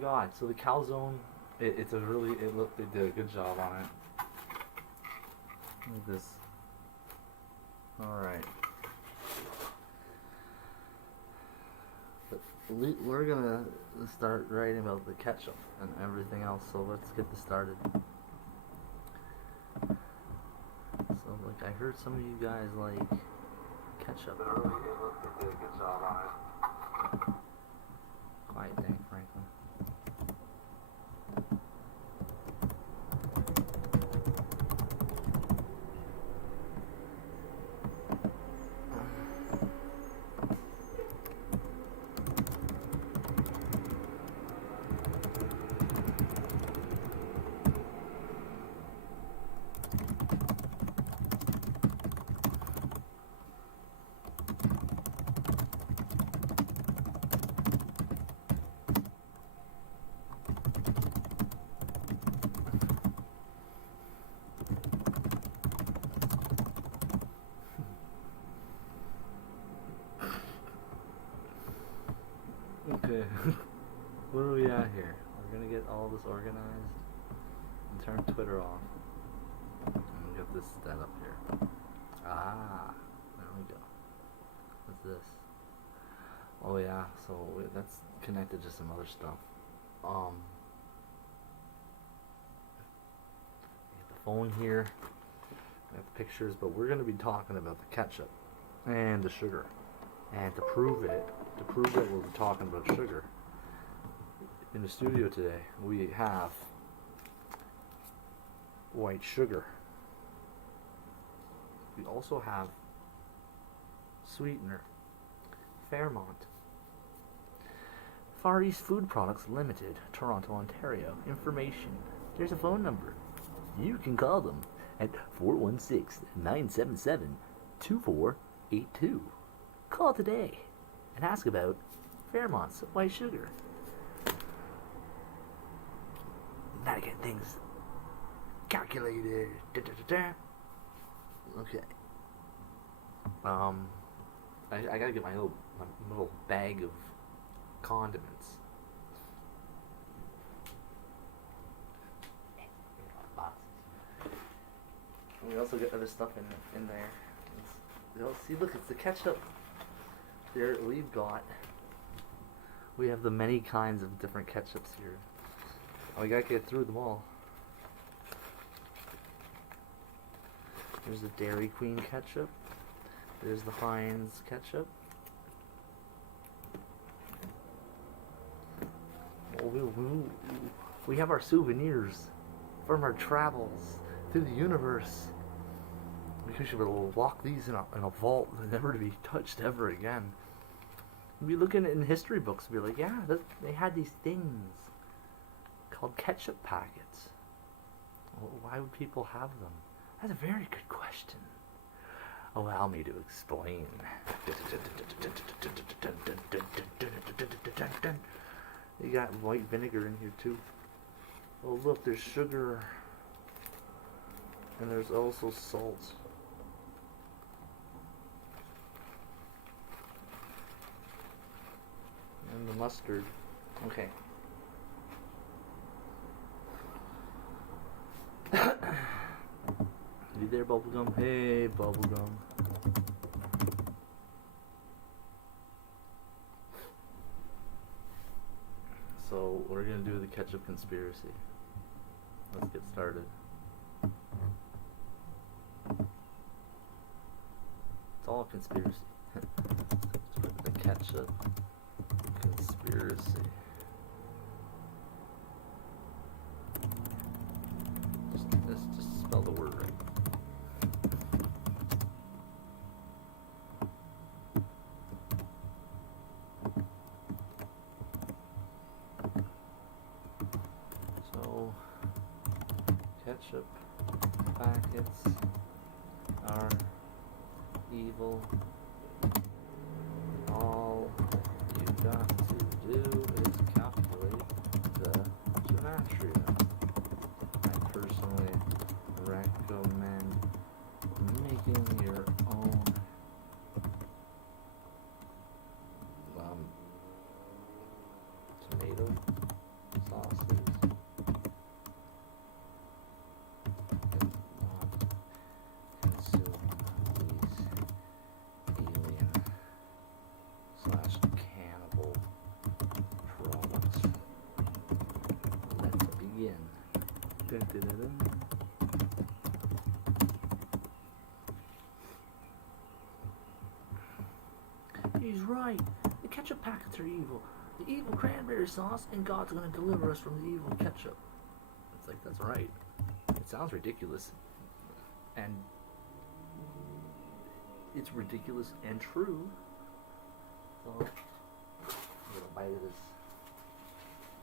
god! So the calzone, it's a really they did a good job on it. Look at this. All right. But we're gonna start writing about the ketchup and everything else. So let's get this started. So like I heard some of you guys like ketchup. But really, they did a good job on it. Quiet dang Franklin. Okay, what are we at here? We're gonna get all this organized and turn Twitter off and get this set up here. Ah, there we go. What's this? Oh yeah, so that's connected to some other stuff. We have the phone here, we have pictures, but we're gonna be talking about the ketchup and the sugar. And to prove that we're talking about sugar, in the studio today we have white sugar. We also have sweetener, Fairmont. Far East Food Products Limited, Toronto, Ontario. Information. There's a phone number. You can call them at 416-977-2482. Call today and ask about Fairmont's white sugar. Now to get things calculated. Okay. I gotta get my little bag of condiments. We also get other stuff in there. See, look, it's the ketchup. There we have the many kinds of different ketchups here. Oh, we gotta get through them all. There's the Dairy Queen ketchup. There's the Heinz ketchup. Oh, we have our souvenirs from our travels through the universe. We should lock these in a vault, never to be touched ever again. We look in history books and be like, yeah, they had these things called ketchup packets. Well, why would people have them? That's a very good question. Allow me to explain. You got white vinegar in here too. Oh look, there's sugar. And there's also salt. And the mustard. Okay. You there, Bubblegum? Hey, Bubblegum. So, we're gonna do the ketchup conspiracy. Let's get started. It's all a conspiracy. The ketchup conspiracy. Just spell the word right. So, ketchup packets are evil. All you got to do is calculate the gematria. I personally recommend making your own tomato He's right. The ketchup packets are evil. The evil cranberry sauce, and God's gonna deliver us from the evil ketchup. It's like, that's right. It sounds ridiculous. And it's ridiculous and true. So, a little bite of this.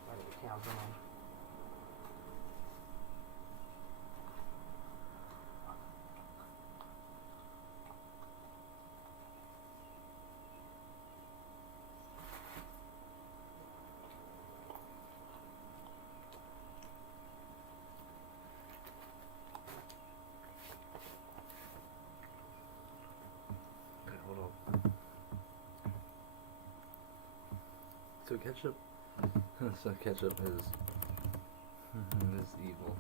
Bite of the calzone. So ketchup is evil.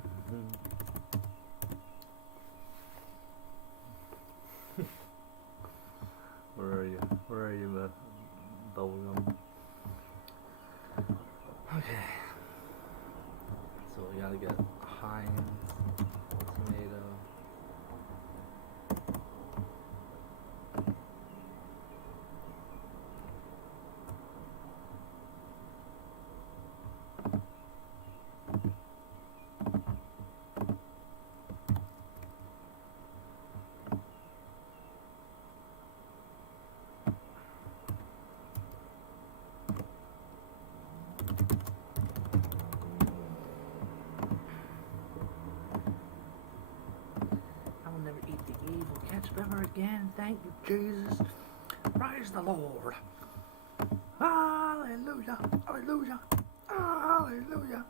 Where are you, bubblegum? Okay. So we gotta get Heinz tomato. Ketchup ever again. Thank you, Jesus. Praise the Lord. Hallelujah. Hallelujah. Hallelujah.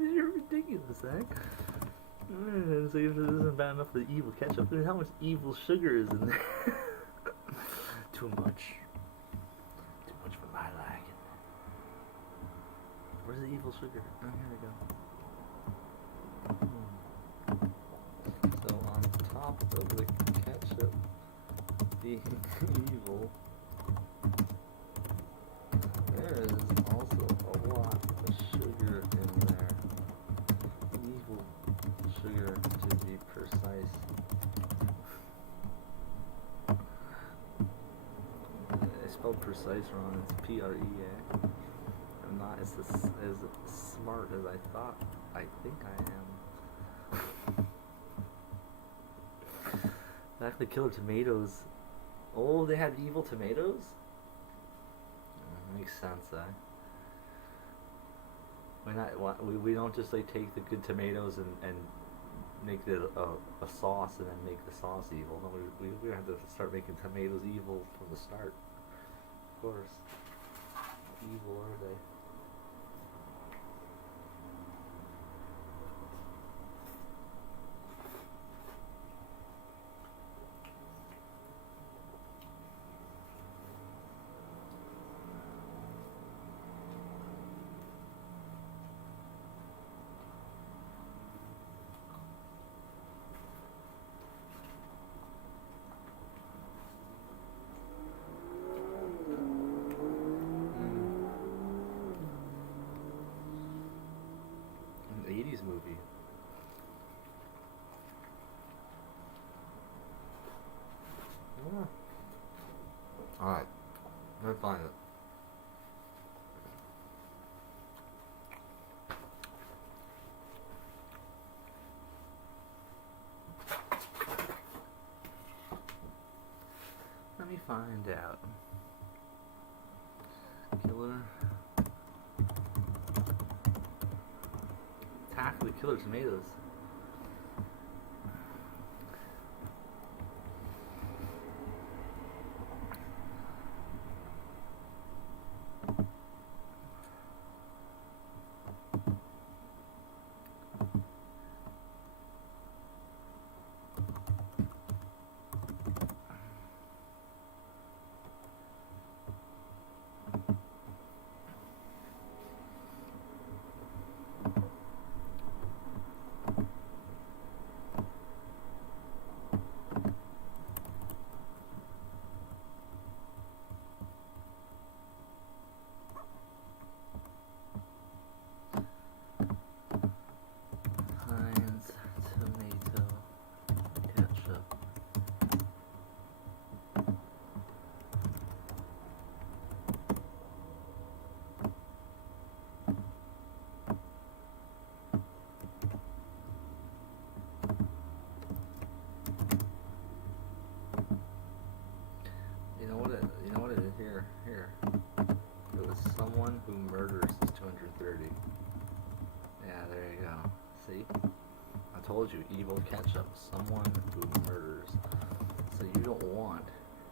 You're ridiculous, eh? So if this isn't bad enough for the evil ketchup, then how much evil sugar is in there? Too much. Where's the evil sugar? Oh, here we go. So on top of the ketchup being evil, there is also a lot of sugar in there. Evil sugar, to be precise. I spelled precise wrong. It's P-R-E-A. I'm not as smart as I thought. I think I am. Back the killer tomatoes. Oh, they had evil tomatoes? Makes sense, eh? We don't just like take the good tomatoes and make a sauce and then make the sauce evil. No, we have to start making tomatoes evil from the start. Of course. Evil are they? Movie. Yeah. Alright. Let me find it. Let me find out. Killer. Attack the killer tomatoes. told you, evil ketchup, someone who murders. So you don't want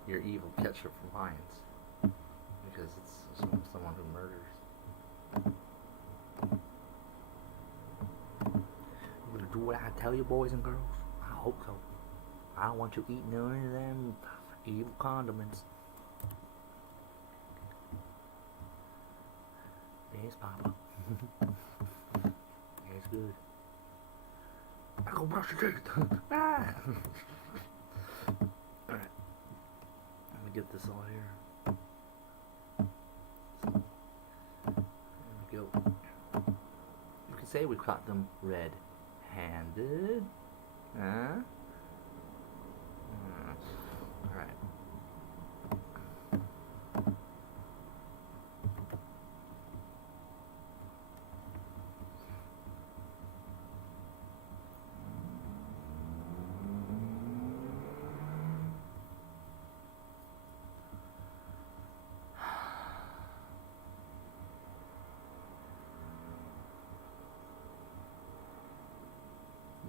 your evil ketchup from Heinz because it's someone who murders. You gonna do what I tell you, boys and girls? I hope so. I don't want you eating none of them evil condiments. Yes, Papa. It's good. I go brush your teeth. Ah! Alright. Let me get this all here. There we go. You can say we caught them red-handed. Huh? Alright.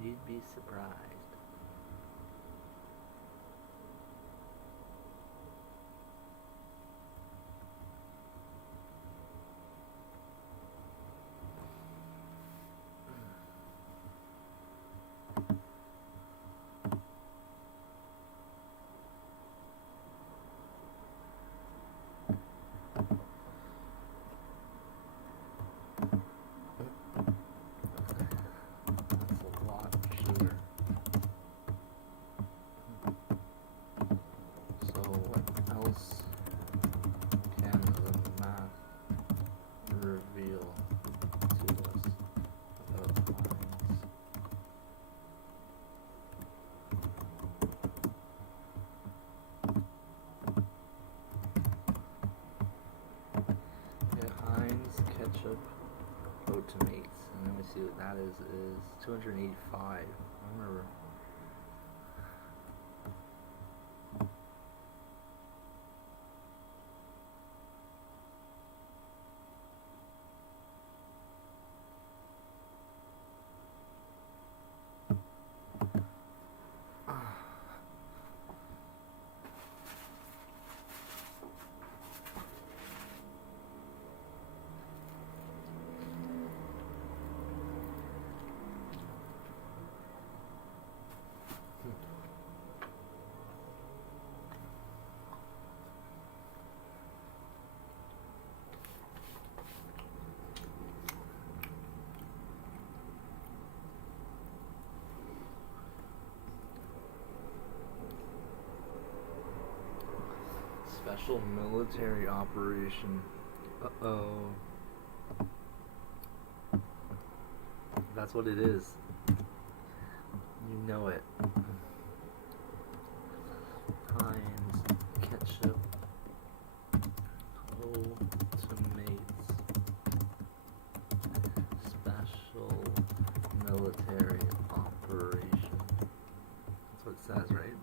You'd be surprised. Ketchup, Oatmates, and then we see what that is 285. I remember. Special military operation. Uh-oh. That's what it is. You know it. Heinz ketchup. Oatmates. Special military operation. That's what it says, right?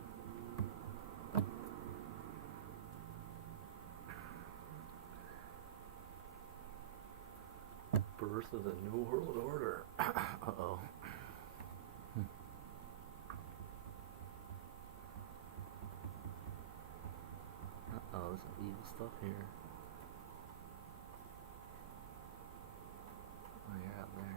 Birth of the New World Order. Uh-oh. Uh-oh, there's some evil stuff here. Oh, you're out there.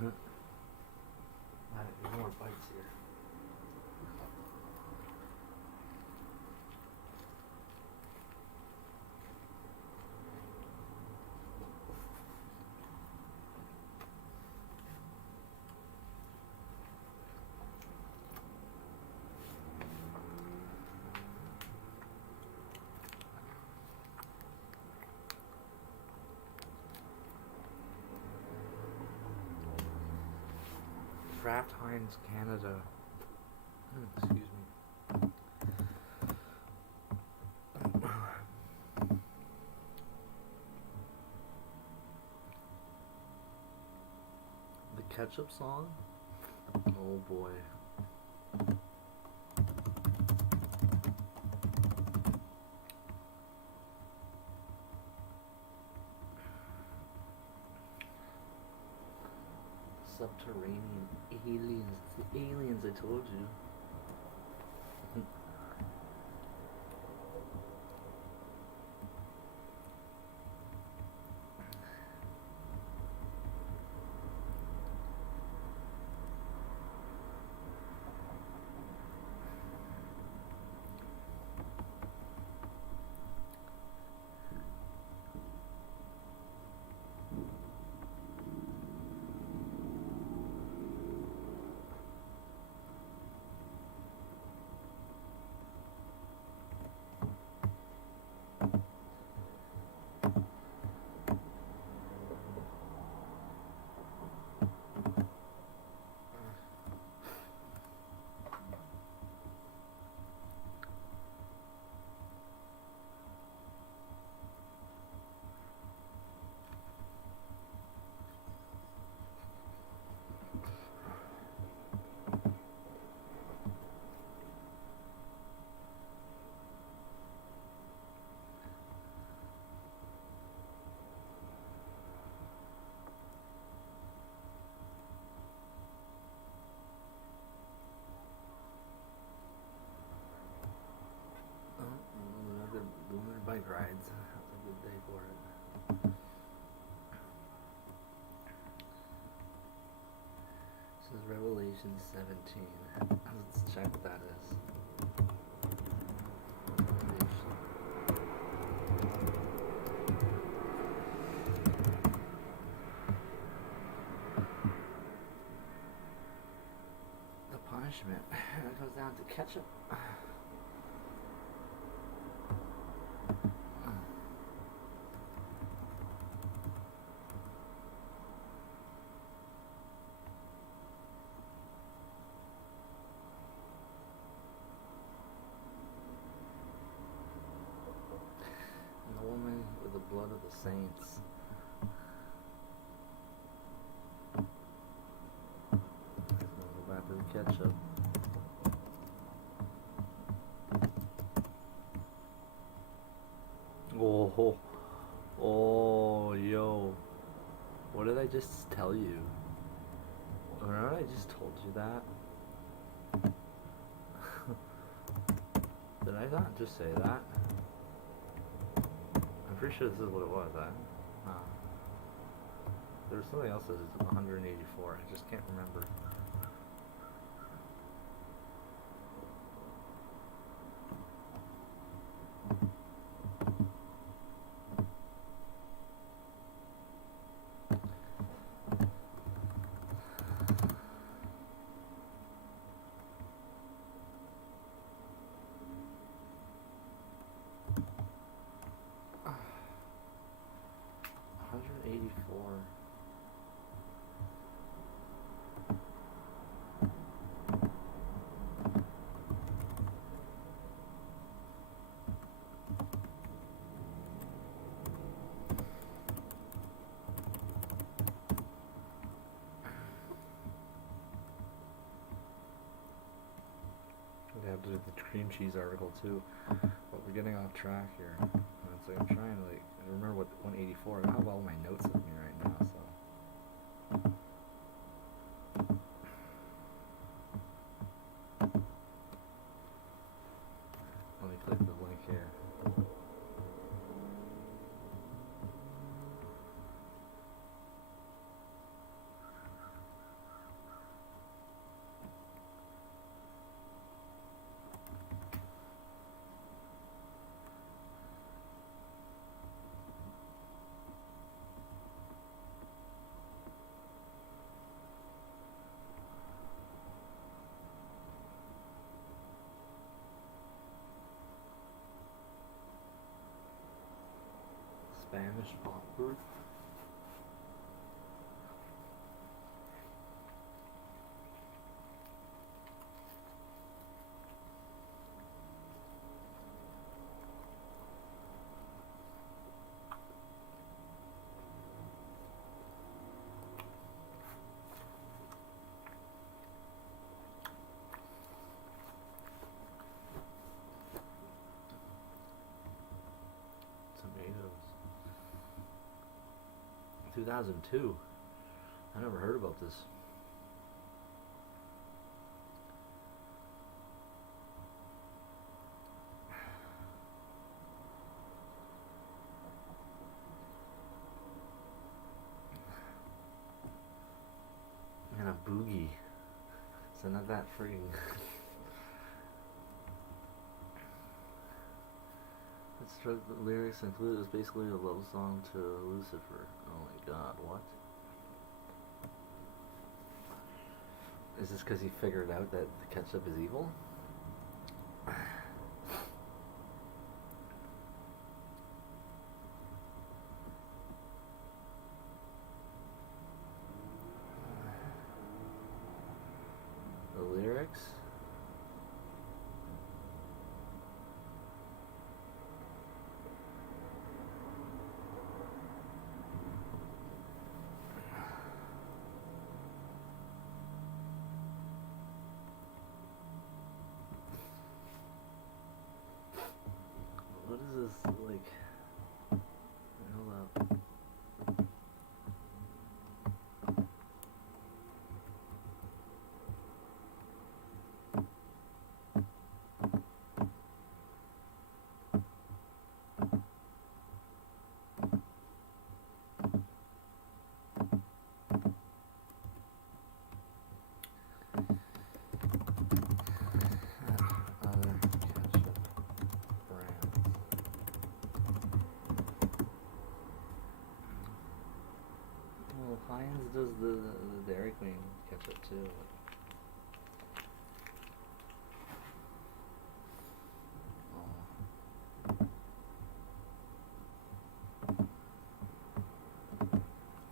There's more bites here. Kraft Heinz Canada. Excuse me. The ketchup song? Oh boy. Subterranean aliens. It's the aliens, I told you. Lunar bike rides. That's a good day for it. This is Revelation 17. Let's check what that is. The punishment. It goes down to ketchup. With the blood of the saints. Go back to the ketchup. Oh, yo. What did I just tell you? Remember I just told you that? Did I not just say that? I'm pretty sure this is what it was, there was something else that was 184, I just can't remember. I have to do the cream cheese article too, but we're getting off track here. And it's like I'm trying to I remember what 184. I don't have all my notes with me right now, so. Let me click the link here. Fresh popcorn. Tomatoes. 2002. I never heard about this. And a boogie. So not that freaking. The lyrics include it was basically a love song to Lucifer. Oh my god, what? Is this because he figured out that the ketchup is evil? The lyrics? What is this, like, hold up. Other ketchup brands. Well, Heinz does the Dairy Queen ketchup too.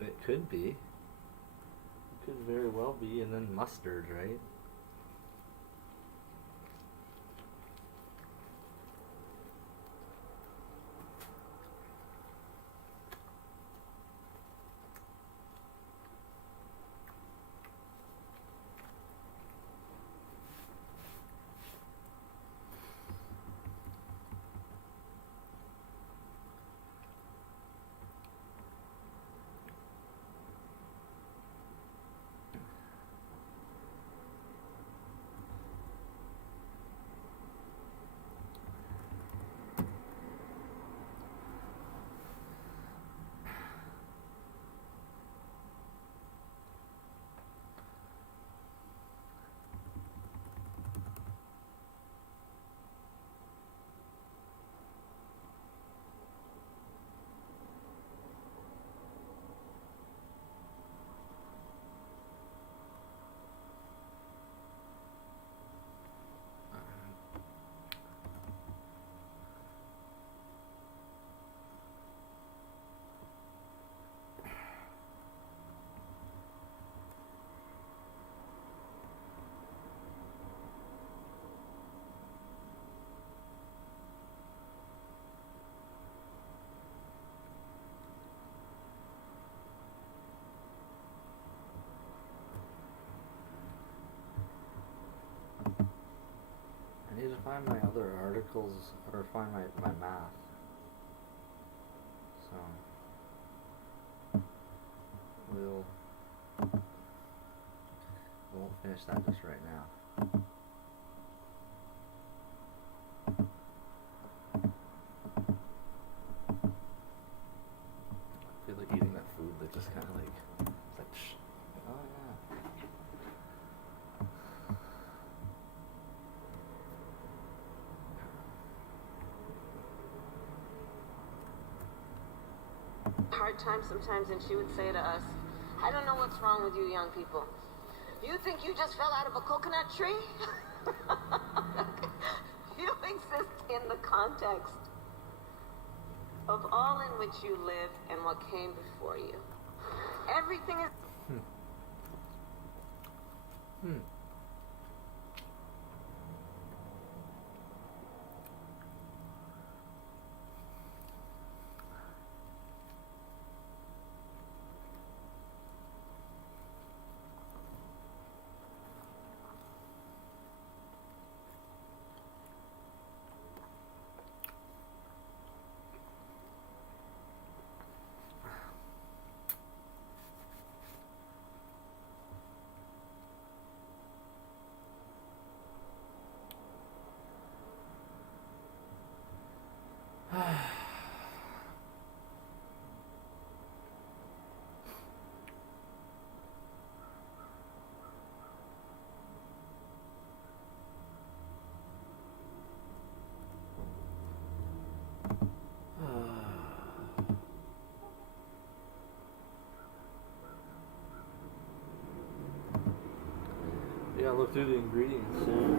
It could be. It could very well be, and then mustard, right? I need to find my other articles, or find my math. So, we won't finish that just right now. I feel like eating that food that just kind of like, it's like, shh. Oh yeah. Hard time sometimes, and she would say to us, I don't know what's wrong with you young people. You think you just fell out of a coconut tree? You exist in the context of all in which you live and what came before you. Everything is... Yeah, look through the ingredients. Yeah.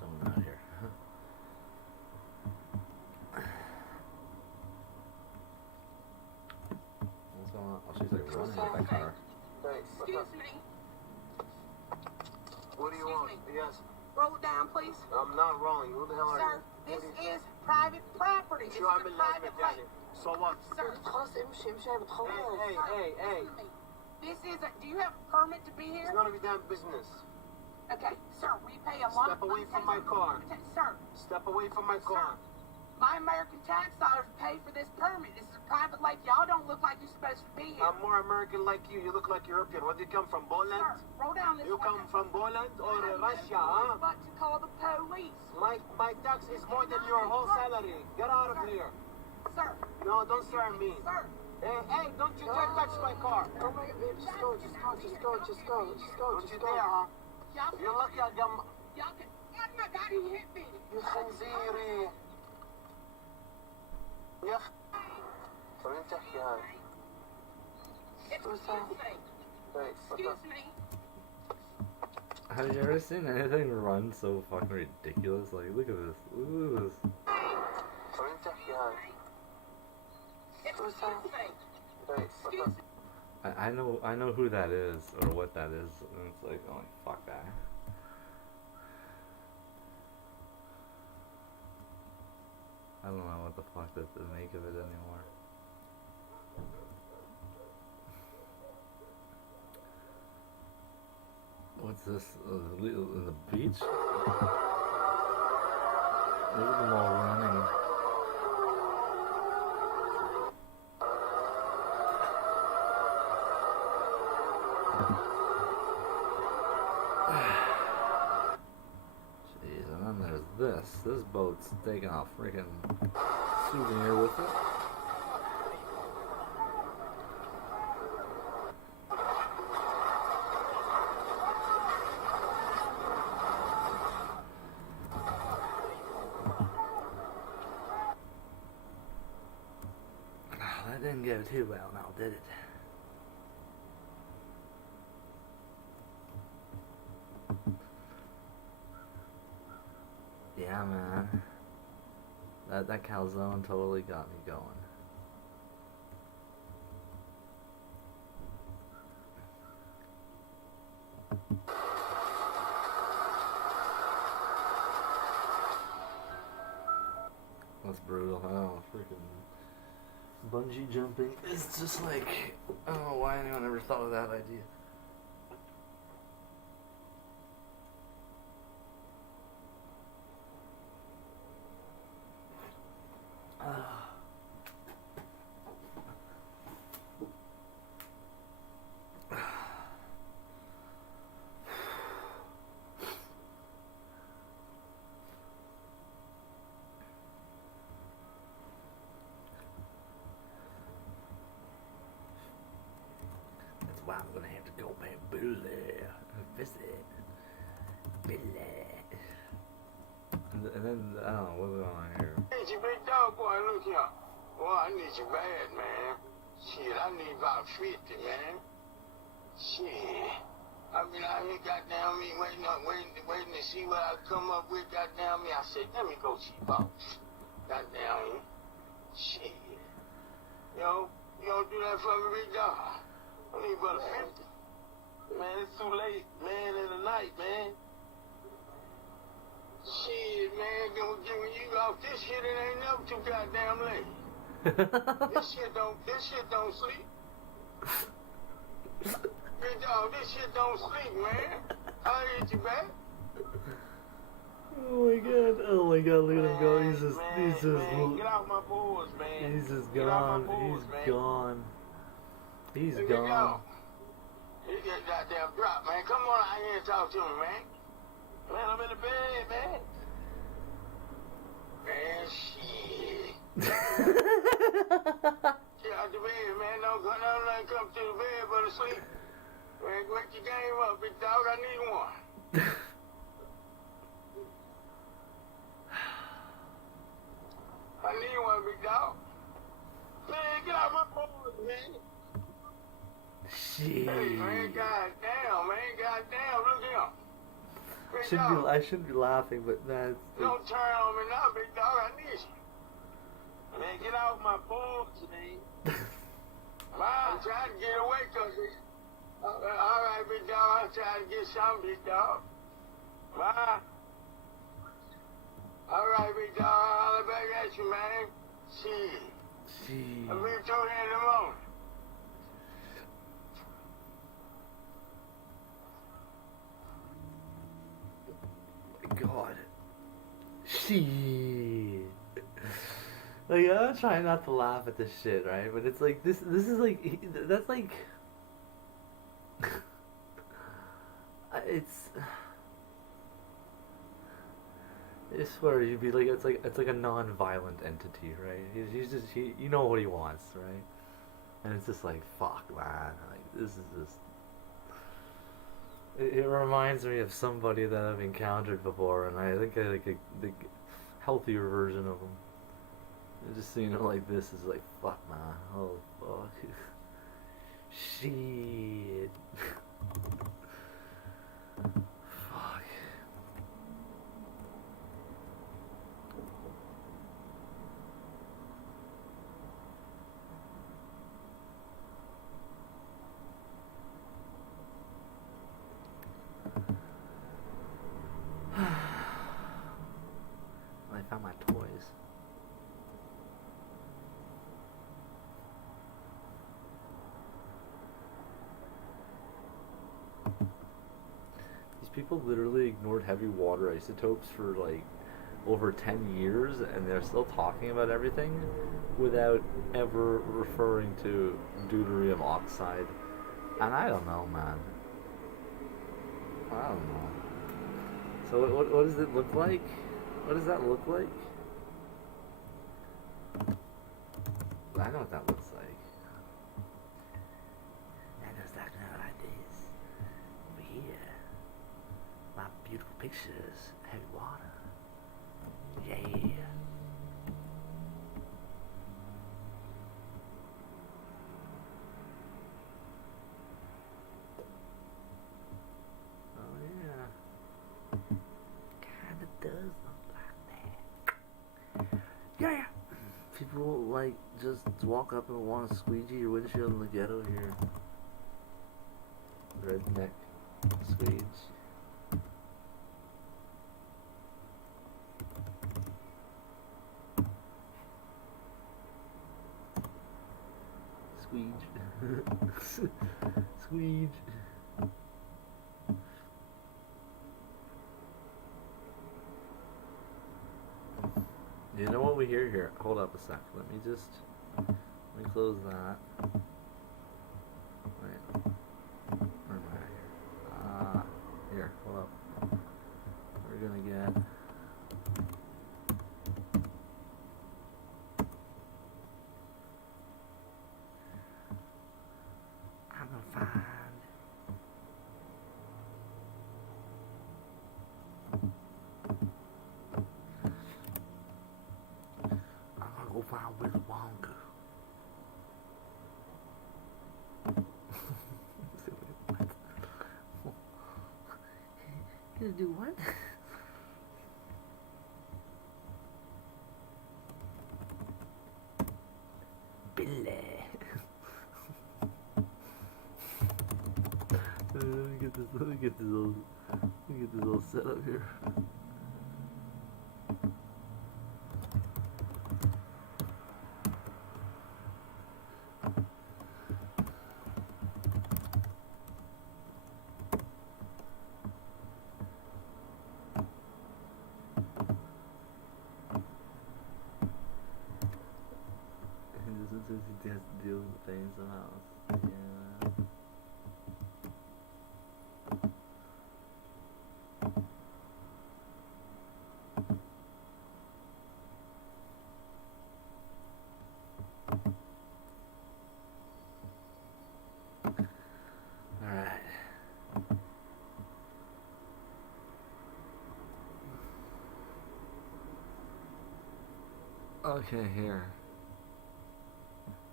Someone out here. What's going on? Oh, she's like running with that car. Excuse me. What do you want? Yes. Roll down, please. I'm not rolling. Who the hell are Sir, you? this is private property. This is Sure, I'm a in private place. mechanic. So what? Sir, Hey. listen to me. This is a, do you have a permit to be here? It's none of your damn business. Okay, sir, we pay a lot. Step away from my car. Sir, Step away from my car. my American tax dollars pay for this permit. This is a private lake. Y'all don't look like you're supposed to be here. I'm more American like you. You look like European. Where do you come from? Sir, Poland? roll down this You way. come from Poland or I have Russia, no huh? choice but to call the police. My tax is more than your whole salary. Get out of here. Sir, No, don't stare at me. sir. Hey, don't you dare touch my car. Oh my God, babe, just go. Don't you dare, huh? Y'all You're lucky I got my... Y'all can. Oh my God, he hit me. يا خنزيري يا أخ وين تحكي هاي؟ Excuse me. Wait, Excuse me. Have you ever seen anything run so fucking ridiculous? Like, look at this. Look at this. وين تحكي هاي؟ Excuse me. Wait, Excuse me. I know who that is or what that is, and it's like, oh, fuck that. I don't know what the fuck to make of it anymore. What's this? The beach? Look at them all running. Jeez, and then there's this. This boat's taking a freaking souvenir with it. That didn't go too well now, did it? Yeah, man. That calzone totally got me going. brutal. I don't know, freaking bungee jumping is just like, I don't know why anyone ever thought of that idea. That's why I'm gonna have to go back Billy visit Billy. And then I don't know what's going on here. Need you, big dog, boy. Look here. Boy, I need you bad, man. Shit, I need about 50, man. Shit. I mean, out here, goddamn me, waiting to see what I come up with, goddamn me. I said, let me go cheap out. Goddamn me. Shit. Yo, you don't do that for me, big dog? I need about 50. Man, it's too late, man, in the night, man. Shit, man, gonna give you off this shit, it ain't never too goddamn late. This shit don't sleep. Big dog, this shit don't sleep, man. I'll hit you back. Oh my god, look at him go. He's just man, get out my boards, man. He's just Get out my gone. boards, He's man. gone. He's Here we gone. go. He get goddamn drop, man. Come on out here and talk to me, man. Man, I'm in the bed, man. Man, shit. Get out the bed, man. Don't come to the bed but to sleep. Man, wake your game up, big dog. I need one. I need one, big dog. Man, get out my board, man. Shit. Hey, man, goddamn, look here. Big dog, I shouldn't be laughing, but that's. don't turn on me now, big dog. I need you. Man, get out my boards, man. I'm trying to get away, cause all right, big dog. I'm trying to get some, big dog. Bye. All right, big dog. I'll holler back at you, man. Shit. Shit. I'll be tuned in the morning. God. Shit. Like, I'm trying not to laugh at this shit, right? But it's like, this is like, that's like, it's, I swear, you'd be like, it's like a non-violent entity, right? He's just, you know what he wants, right? And it's just like, fuck, man, like, this is just, it reminds me of somebody that I've encountered before, and I think I like the healthier version of him. Just seeing it like this is like, fuck, man. Oh, fuck. Shit. Fuck. I found my toys. These people literally ignored heavy water isotopes for like over 10 years, and they're still talking about everything without ever referring to deuterium oxide. And I don't know, man. I don't know. So what does it look like? What does that look like? I know what that looks like. That looks like like this. Over here. My beautiful pictures. Heavy water. Yeah. Oh yeah. Kinda does look like that. Yeah. People like just walk up and want to squeegee your windshield in the ghetto here. Redneck Swedes. Squeege. You know what we hear here? Hold up a sec. Let me close that. Wait. Where am I here? Here, hold up. We're gonna get I'm gonna find go find Willy Wonka. Gonna do what? Billy. Let me get this all set up here. He has to deal with the pain somehow. Yeah. Alright. Okay, here.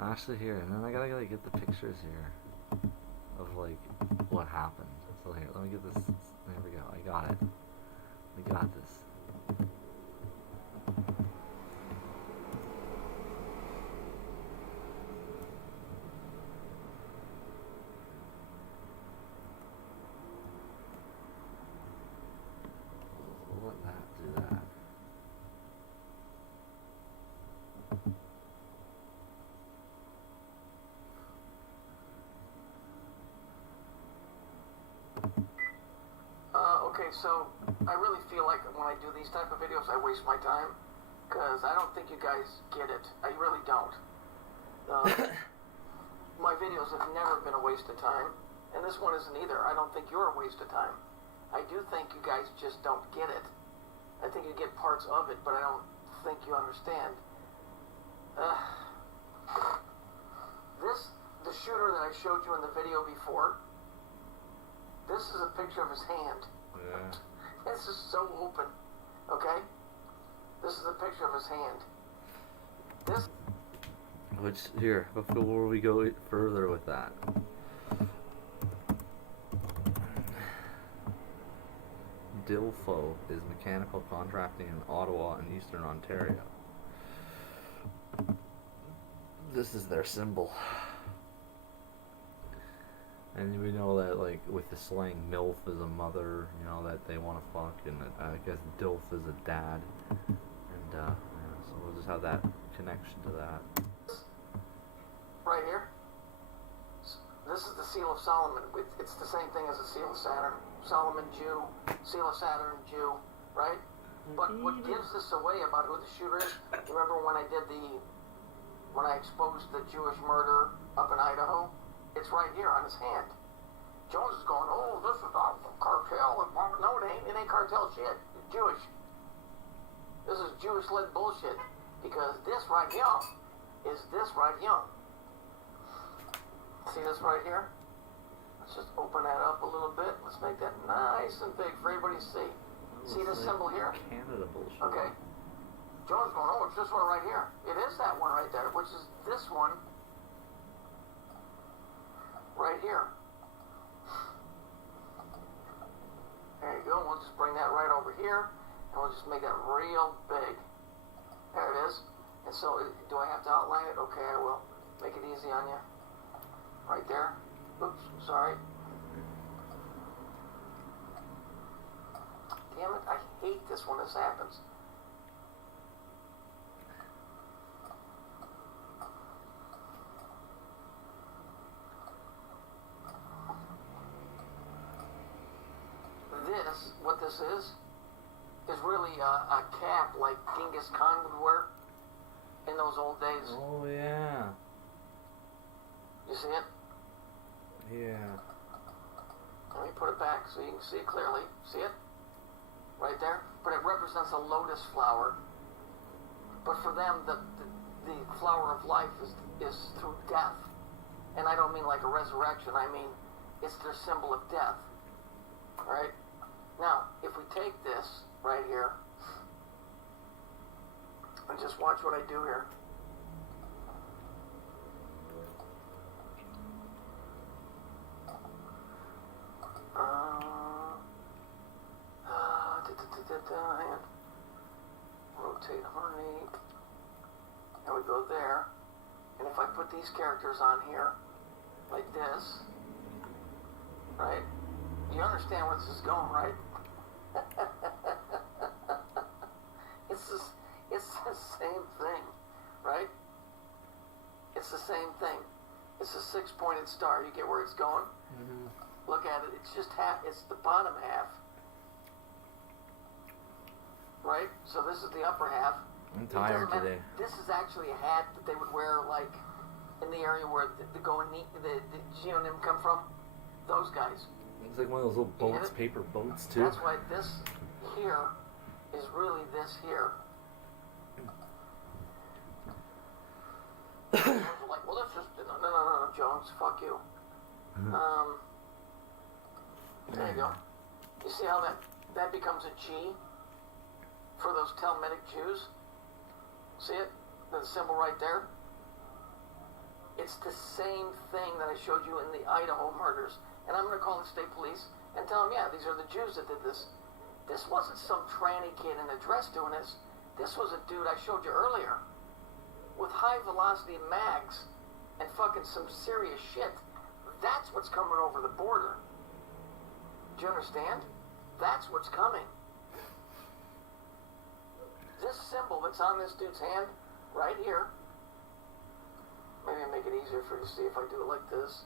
Actually here, and then I gotta like get the pictures here of like what happened. So here, let me get this. There we go. I got it. We got this. We'll let that do that. Okay, so I really feel like when I do these type of videos, I waste my time because I don't think you guys get it. I really don't. My videos have never been a waste of time, and this one isn't either. I don't think you're a waste of time. I do think you guys just don't get it. I think you get parts of it, but I don't think you understand. The shooter that I showed you in the video before, this is a picture of his hand. Yeah. This is so open, okay? This is a picture of his hand. This. Which, here, before we go further with that. Dilfo is mechanical contracting in Ottawa and Eastern Ontario. This is their symbol. And we know that, like, with the slang, MILF is a mother, you know, that they want to fuck, and I guess DILF is a dad. And, yeah, so we'll just have that connection to that. Right here. This is the Seal of Solomon. It's the same thing as the Seal of Saturn. Solomon, Jew. Seal of Saturn, Jew. Right? But what gives this away about who the shooter is, you remember when I exposed the Jewish murder up in Idaho? It's right here on his hand. Jones is going, oh, this is a cartel. No, it ain't. It ain't cartel shit. It's Jewish. This is Jewish-led bullshit. Because this right here is this right here. See this right here? Let's just open that up a little bit. Let's make that nice and big for everybody to see. See this symbol here? Canada bullshit. Okay. Jones going, oh, it's this one right here. It is that one right there, which is this one right here. There you go. We'll just bring that right over here, and we'll just make that real big. There it is. And so, do I have to outline it? Okay, I will. Make it easy on you. Right there. Oops, sorry. Damn it, I hate this when this happens. this is really a cap like Genghis Khan would wear in those old days. Oh yeah. You see it? Yeah. Let me put it back so you can see it clearly. See it? Right there? But it represents a lotus flower. But for them, the flower of life is through death. And I don't mean like a resurrection. I mean, it's their symbol of death. Right? Now, if we take this right here, and just watch what I do here. And rotate 180. And we go there. And if I put these characters on here, like this, right? You understand where this is going, right? It's the same thing, right? It's the same thing. It's a 6-pointed star. You get where it's going? Mm-hmm. Look at it. It's just half. It's the bottom half. Right? So this is the upper half. I'm tired today. This is actually a hat that they would wear, like, in the area where the geonym come from. Those guys. It's like one of those little boats, paper boats, too. That's why this here is really this here. Like, well, let's just... No, Jones, fuck you. There you go. You see how that becomes a G for those Talmudic Jews? See it? The symbol right there? It's the same thing that I showed you in the Idaho murders. And I'm going to call the state police and tell them, yeah, these are the Jews that did this. This wasn't some tranny kid in a dress doing this. This was a dude I showed you earlier with high velocity mags and fucking some serious shit. That's what's coming over the border. Do you understand? That's what's coming. This symbol that's on this dude's hand, right here. Maybe I'll make it easier for you to see if I do it like this.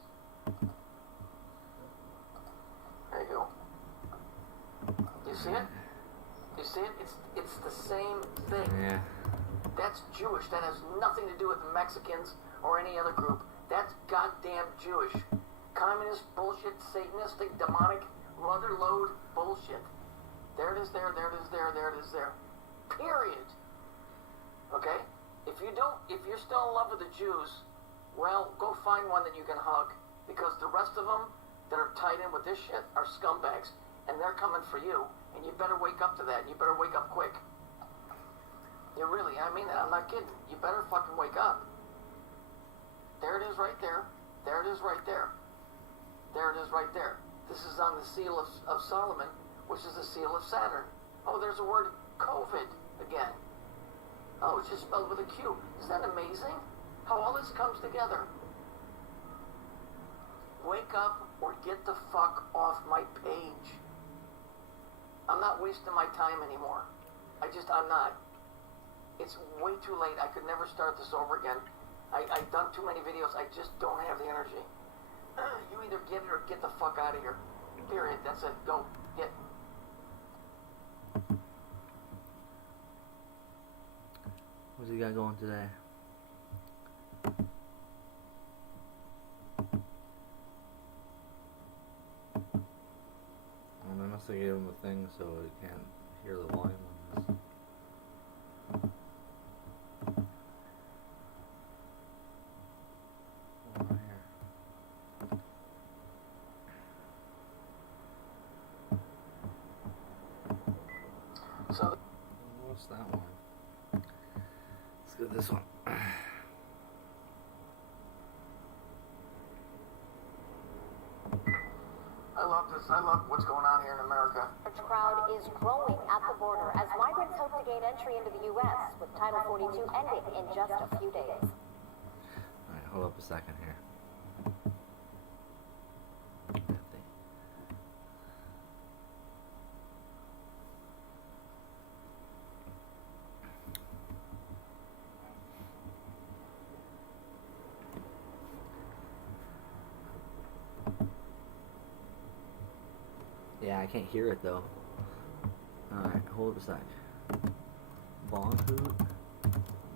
There you go. You see it? You see it? It's the same thing. Yeah. That's Jewish. That has nothing to do with the Mexicans or any other group. That's goddamn Jewish. Communist bullshit, Satanistic, demonic, motherlode bullshit. There it is there, there it is there, there it is there. Period. Okay? If you're still in love with the Jews, well, go find one that you can hug. Because the rest of them that are tied in with this shit are scumbags. And they're coming for you. And you better wake up to that. And you better wake up quick. You really, I mean that. I'm not kidding. You better fucking wake up. There it is right there. There it is right there. There it is right there. This is on the seal of Solomon, which is the seal of Saturn. Oh, there's a word COVID again. Oh, it's just spelled with a Q. Isn't that amazing? How all this comes together. Wake up or get the fuck off my page. I'm not wasting my time anymore. I'm not. It's way too late. I could never start this over again. I've done too many videos. I just don't have the energy. You either get it or get the fuck out of here. Period. That's it. Go. Get. What's he got going today? I must have gave him a thing so he can't hear the volume on this. Over here. So. What's that one? Let's get this one. I love this. I love what's going on here in America. The crowd is growing at the border as migrants hope to gain entry into the U.S., with Title 42 ending in just a few days. All right, hold up a second here. Yeah, I can't hear it though. Alright, hold up a sec. Bong hoot.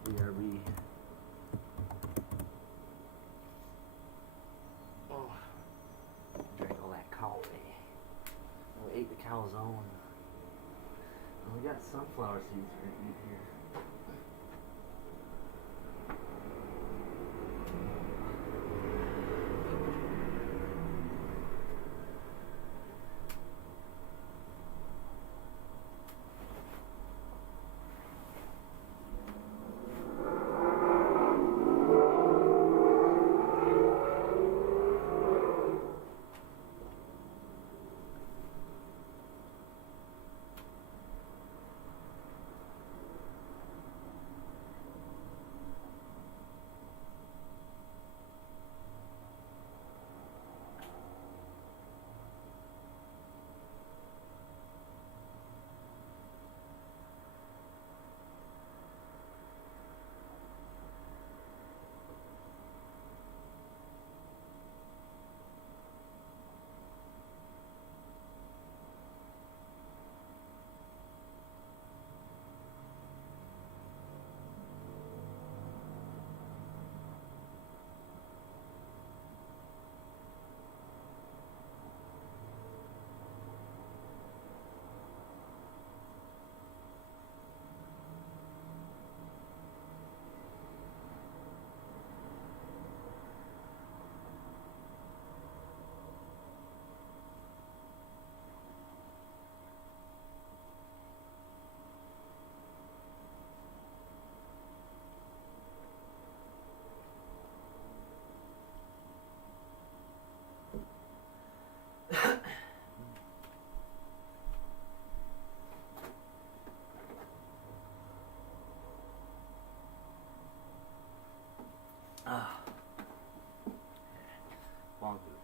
BRB. Oh. Drank all that coffee. We ate the calzone. And we got sunflower seeds we're gonna eat here. Ah. Bong hoot.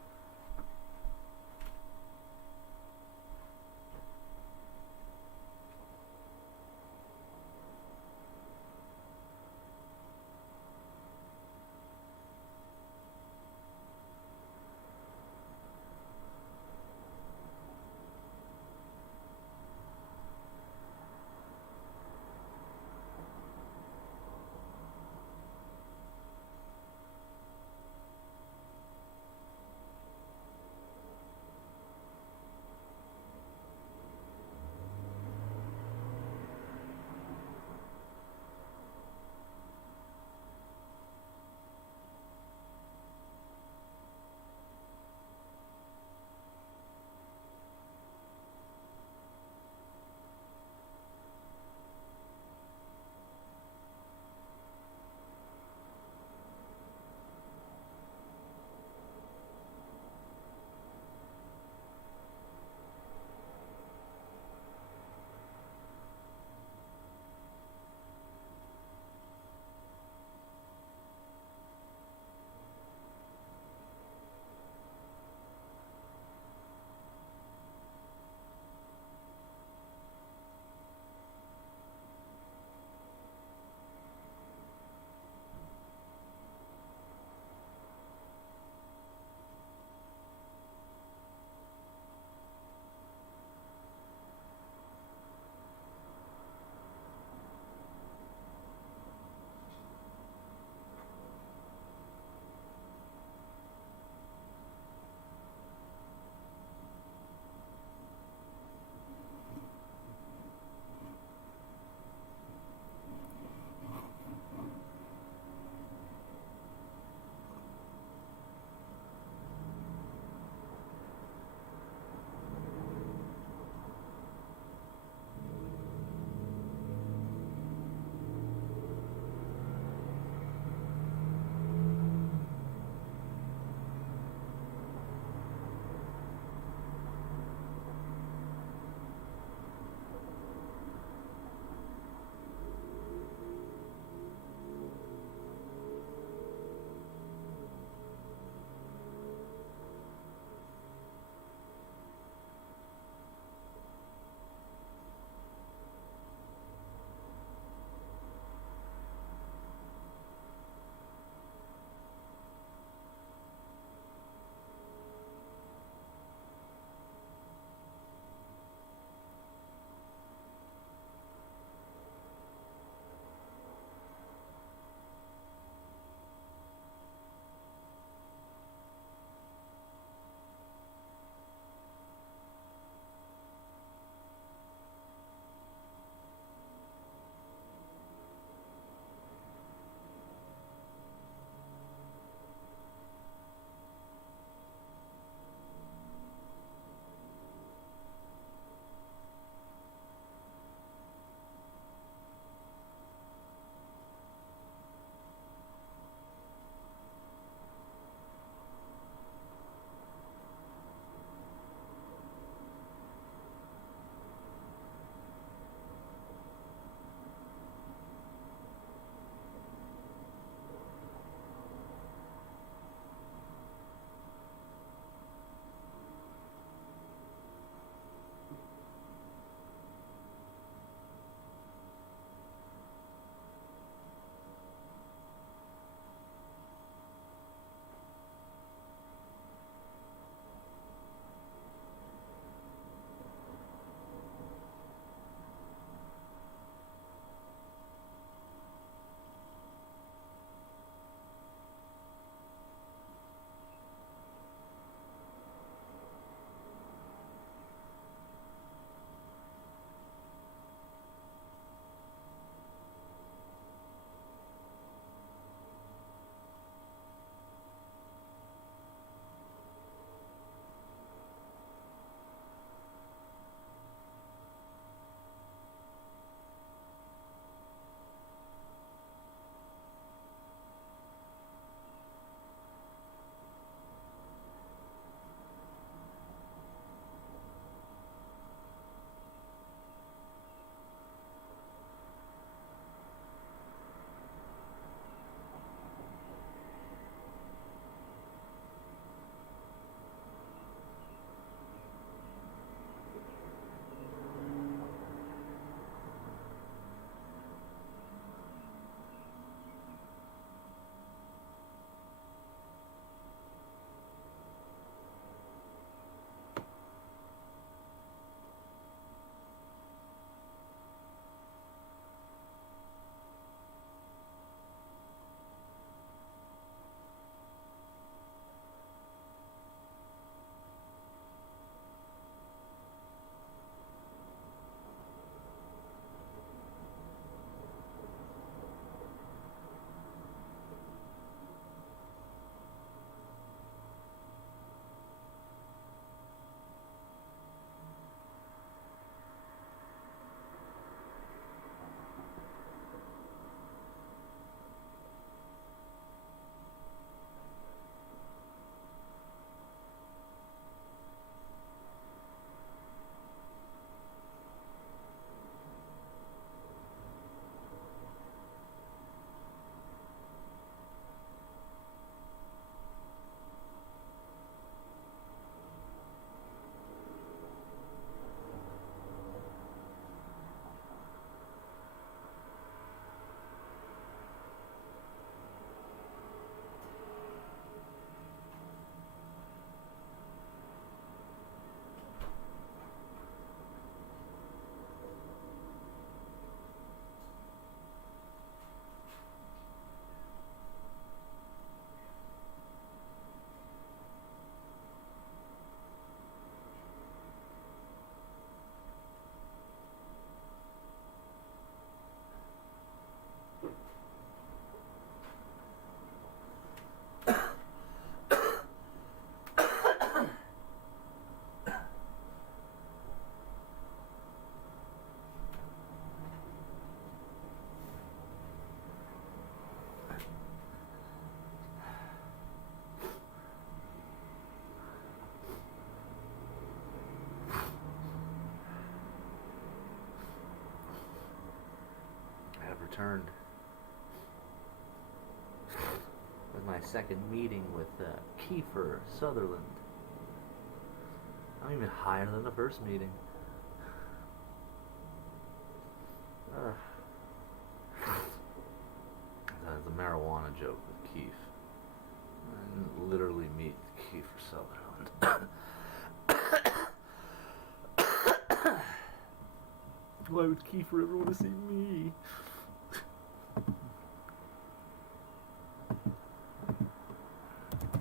returned with my second meeting with Kiefer Sutherland. I'm even higher than the first meeting. That's a marijuana joke with Keith. I didn't literally meet Kiefer Sutherland. Why would Kiefer ever want to see me?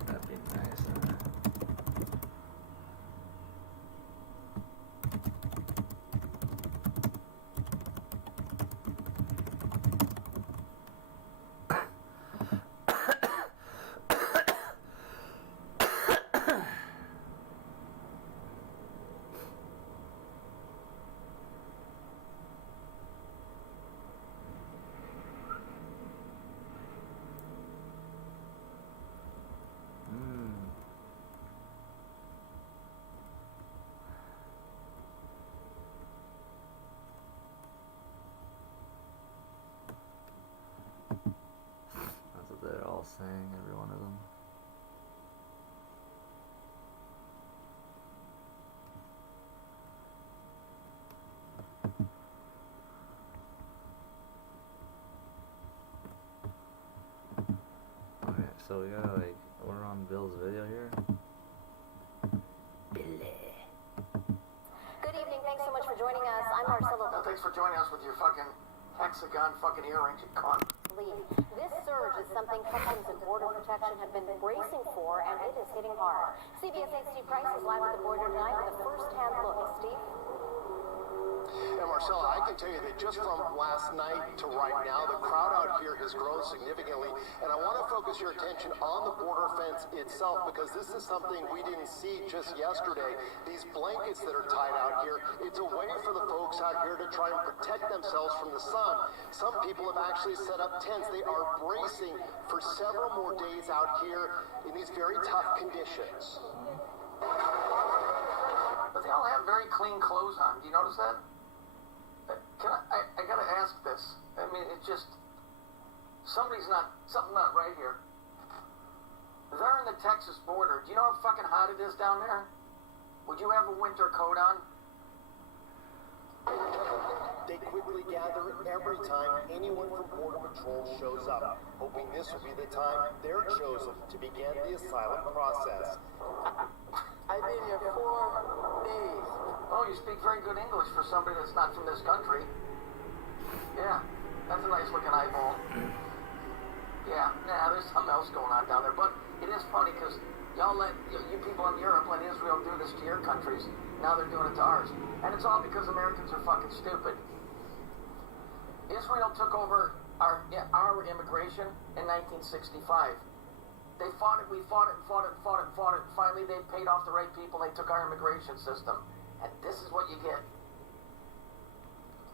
That'd be nice, huh? That's what they're all saying, every one of them. Okay, so we gotta we're on Bill's video here. Billy. Good evening. Thanks so much for joining us. I'm Marcelo. Thanks for joining us with your fucking hexagon fucking earrings, you cunt. This surge is something Customs and Border Protection have been bracing for, and it is hitting hard. CBS 8 Steve Price is live at the border tonight with a first-hand look. Steve? And Marcella, I can tell you that just from last night to right now, the crowd out here has grown significantly. And I want to focus your attention on the border fence itself, because this is something we didn't see just yesterday. These blankets that are tied out here, it's a way for the folks out here to try and protect themselves from the sun. Some people have actually set up tents. They are bracing for several more days out here in these very tough conditions. But they all have very clean clothes on. Do you notice that? I gotta ask this. I mean, it's just, something not right here. They're in the Texas border. Do you know how fucking hot it is down there? Would you have a winter coat on? They quickly gather every time anyone from Border Patrol shows up, hoping this will be the time they're chosen to begin the asylum process. I've been here 4 days. Oh, you speak very good English for somebody that's not from this country. Yeah, that's a nice looking eyeball. Yeah, there's something else going on down there. But it is funny because y'all let, you people in Europe let Israel do this to your countries. Now they're doing it to ours. And it's all because Americans are fucking stupid. Israel took over our immigration in 1965. They fought it, we fought it, and fought it, and fought it, and fought it. Finally, they paid off the right people. They took our immigration system. And this is what you get.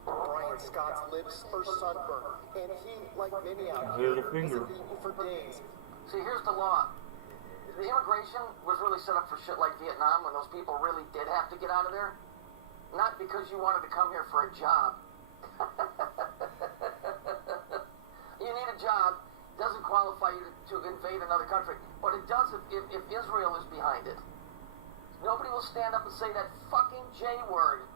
Brian Scott's lips are sunburned, and he, like many out here, hasn't eaten for days. See, here's the law. The immigration was really set up for shit like Vietnam, when those people really did have to get out of there. Not because you wanted to come here for a job. You need a job. Doesn't qualify you to invade another country. But it does if Israel is behind it. Nobody will stand up and say that fucking J word.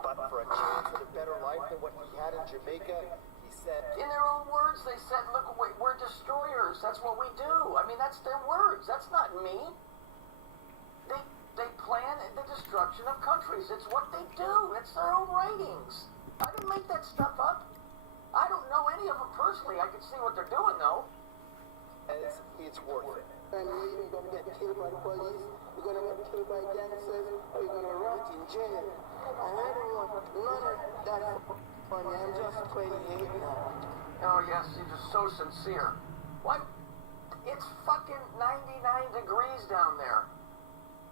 But for a chance at a better life than what he had in Jamaica, he said... In their own words, they said, look, we're destroyers. That's what we do. I mean, that's their words. That's not me. They plan the destruction of countries. It's what they do. It's their own writings. I didn't make that stuff up. I don't know any of them personally. I can see what they're doing, though. And it's worth it. And you're either going to get killed by the police, you're going to get killed by gangsters, or you're going to rot in jail. And I don't want none of that for me. I'm just 28 now. Oh, yes, you're just so sincere. What? It's fucking 99 degrees down there.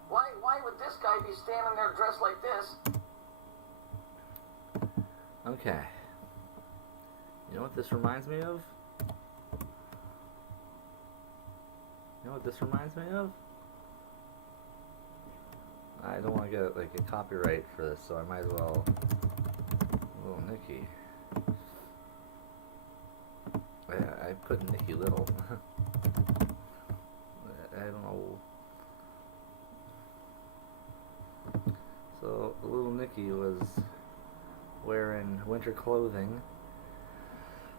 Why would this guy be standing there dressed like this? Okay. You know what this reminds me of? You know what this reminds me of? I don't want to get like a copyright for this, so I might as well. Little Nicky. I put Nicky Little. I don't know. So little Nicky was wearing winter clothing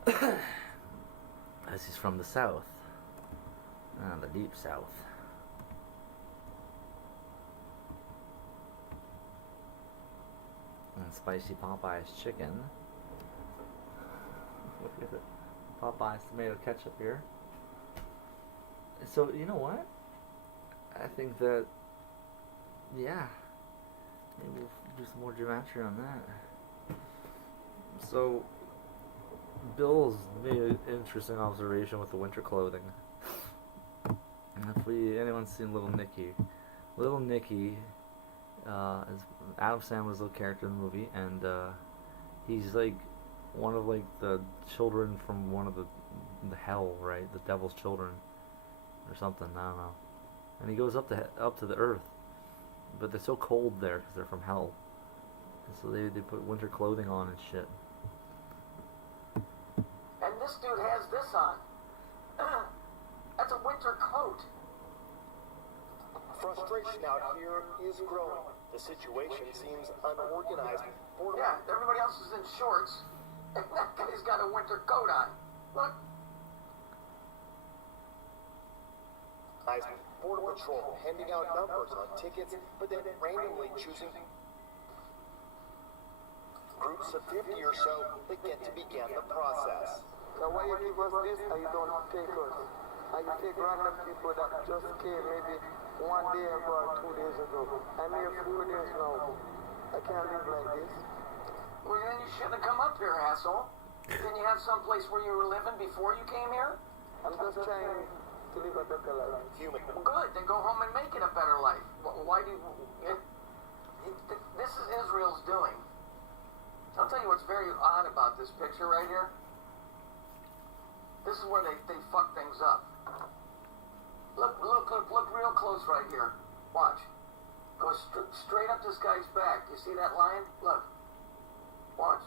as he's from the South, the deep South. And spicy Popeye's chicken. Look at it. Popeye's tomato ketchup here. So, you know what? I think that, yeah, maybe we'll do some more geometry on that. So, Bill's made an interesting observation with the winter clothing. And if anyone's seen Little Nicky is Adam Sandler's little character in the movie, and he's like one of like the children from one of the hell, right? The devil's children or something. I don't know. And he goes up to the earth, but they're so cold there because they're from hell, and so they put winter clothing on and shit. And this dude has this on. That's a winter coat. Frustration out here is growing. The situation seems unorganized. Yeah, everybody else is in shorts, and that guy's got a winter coat on. Look. Border Patrol handing out numbers on tickets, but then randomly choosing groups of 50 or so that get to begin the process. Now why you give us this and you don't take us? And you take random people that just came maybe 1 day ago or 2 days ago. I'm here 4 days now. I can't live like this. Well, then you shouldn't have come up here, asshole. Didn't you have some place where you were living before you came here? I'm just trying to live a better life. Human. Good, then go home and make it a better life. Why do you... This is Israel's doing. I'll tell you what's very odd about this picture right here. This is where they fuck things up. Look real close right here. Watch. Go straight up this guy's back. You see that line? Look. Watch.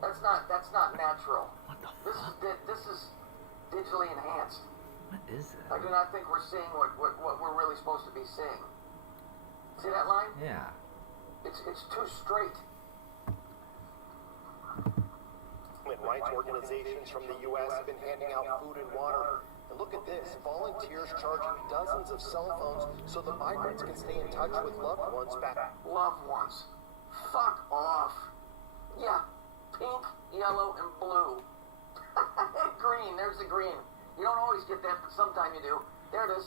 That's not natural. What the fuck? This is digitally enhanced. What is it? I do not think we're seeing what we're really supposed to be seeing. See that line? Yeah. It's too straight. Human rights organizations from the U.S. have been handing out food and water. And look at this, volunteers charging dozens of cell phones so the migrants can stay in touch with loved ones back. Loved ones. Fuck off. Yeah, pink, yellow, and blue. Green, there's the green. You don't always get that, but sometime you do. There it is.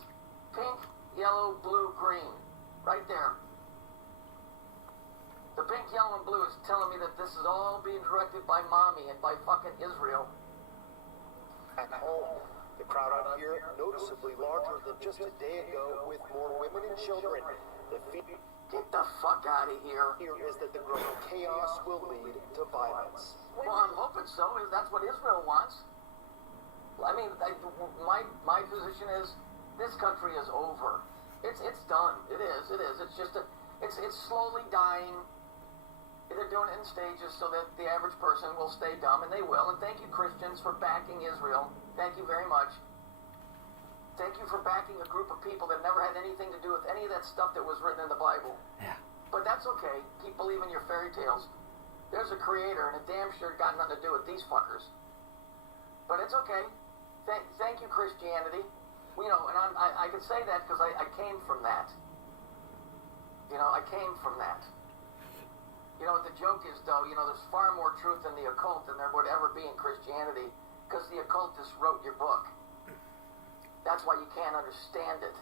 Pink, yellow, blue, green. Right there. The pink, yellow, and blue is telling me that this is all being directed by mommy and by fucking Israel. At home, the crowd out here noticeably larger than just a day ago, with more women and children. Get the fuck out of here. Fear is that the growing chaos will lead to violence. Well, I'm hoping so. If that's what Israel wants. I mean, my position is this country is over. It's done. It is. It's just it's slowly dying. They're doing it in stages so that the average person will stay dumb, and they will. And thank you, Christians, for backing Israel. Thank you very much. Thank you for backing a group of people that never had anything to do with any of that stuff that was written in the Bible. Yeah. But that's okay. Keep believing your fairy tales. There's a creator, and it damn sure got nothing to do with these fuckers. But it's okay. Thank you, Christianity. You know, and I can say that because I came from that. You know, I came from that. You know what the joke is, though? You know, there's far more truth in the occult than there would ever be in Christianity, because the occultists wrote your book. That's why you can't understand it.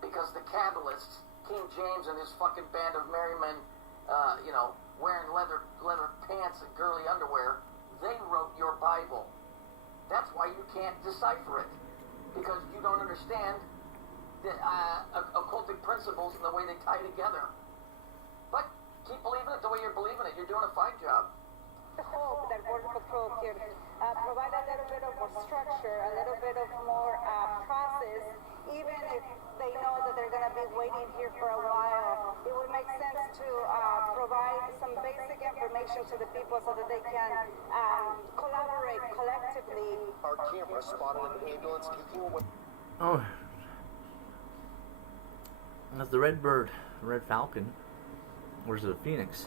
Because the Kabbalists, King James and his fucking band of merry men, you know, wearing leather pants and girly underwear, they wrote your Bible. That's why you can't decipher it. Because you don't understand the occultic principles and the way they tie together. But keep believing it the way you're believing it. You're doing a fine job. I hope that Border Patrol can provide a little bit of more structure, a little bit of more process, even if they know that they're going to be be waiting here for a while. It would make sense to provide some basic information to the people so that they can collaborate collectively. Our camera spotted an ambulance kicking away. Oh. That's the red bird, red falcon. Or is it a phoenix?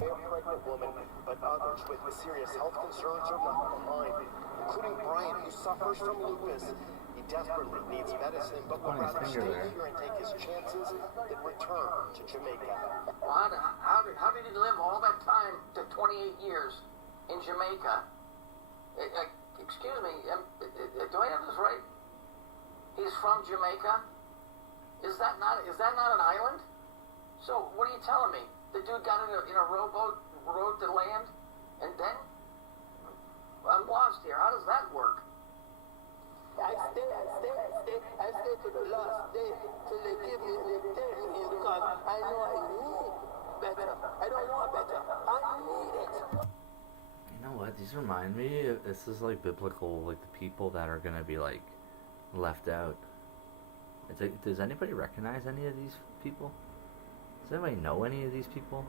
A pregnant woman, but others with serious health concerns are left behind, including Brian, who suffers from lupus. He desperately needs medicine, but would rather stay here and take his chances than return to Jamaica. How did he live all that time to 28 years in Jamaica? Excuse me, do I have this right? He's from Jamaica? Is that not an island? So what are you telling me? The dude got in a rowboat, rowed to land, and then I'm lost here. How does that work? I stay to the last day till they give me the $10 because I know I need better. I don't want better. I need it. You know what? These remind me. This is like biblical, like the people that are gonna be like left out. It's like, does anybody recognize any of these people? Does anybody know any of these people?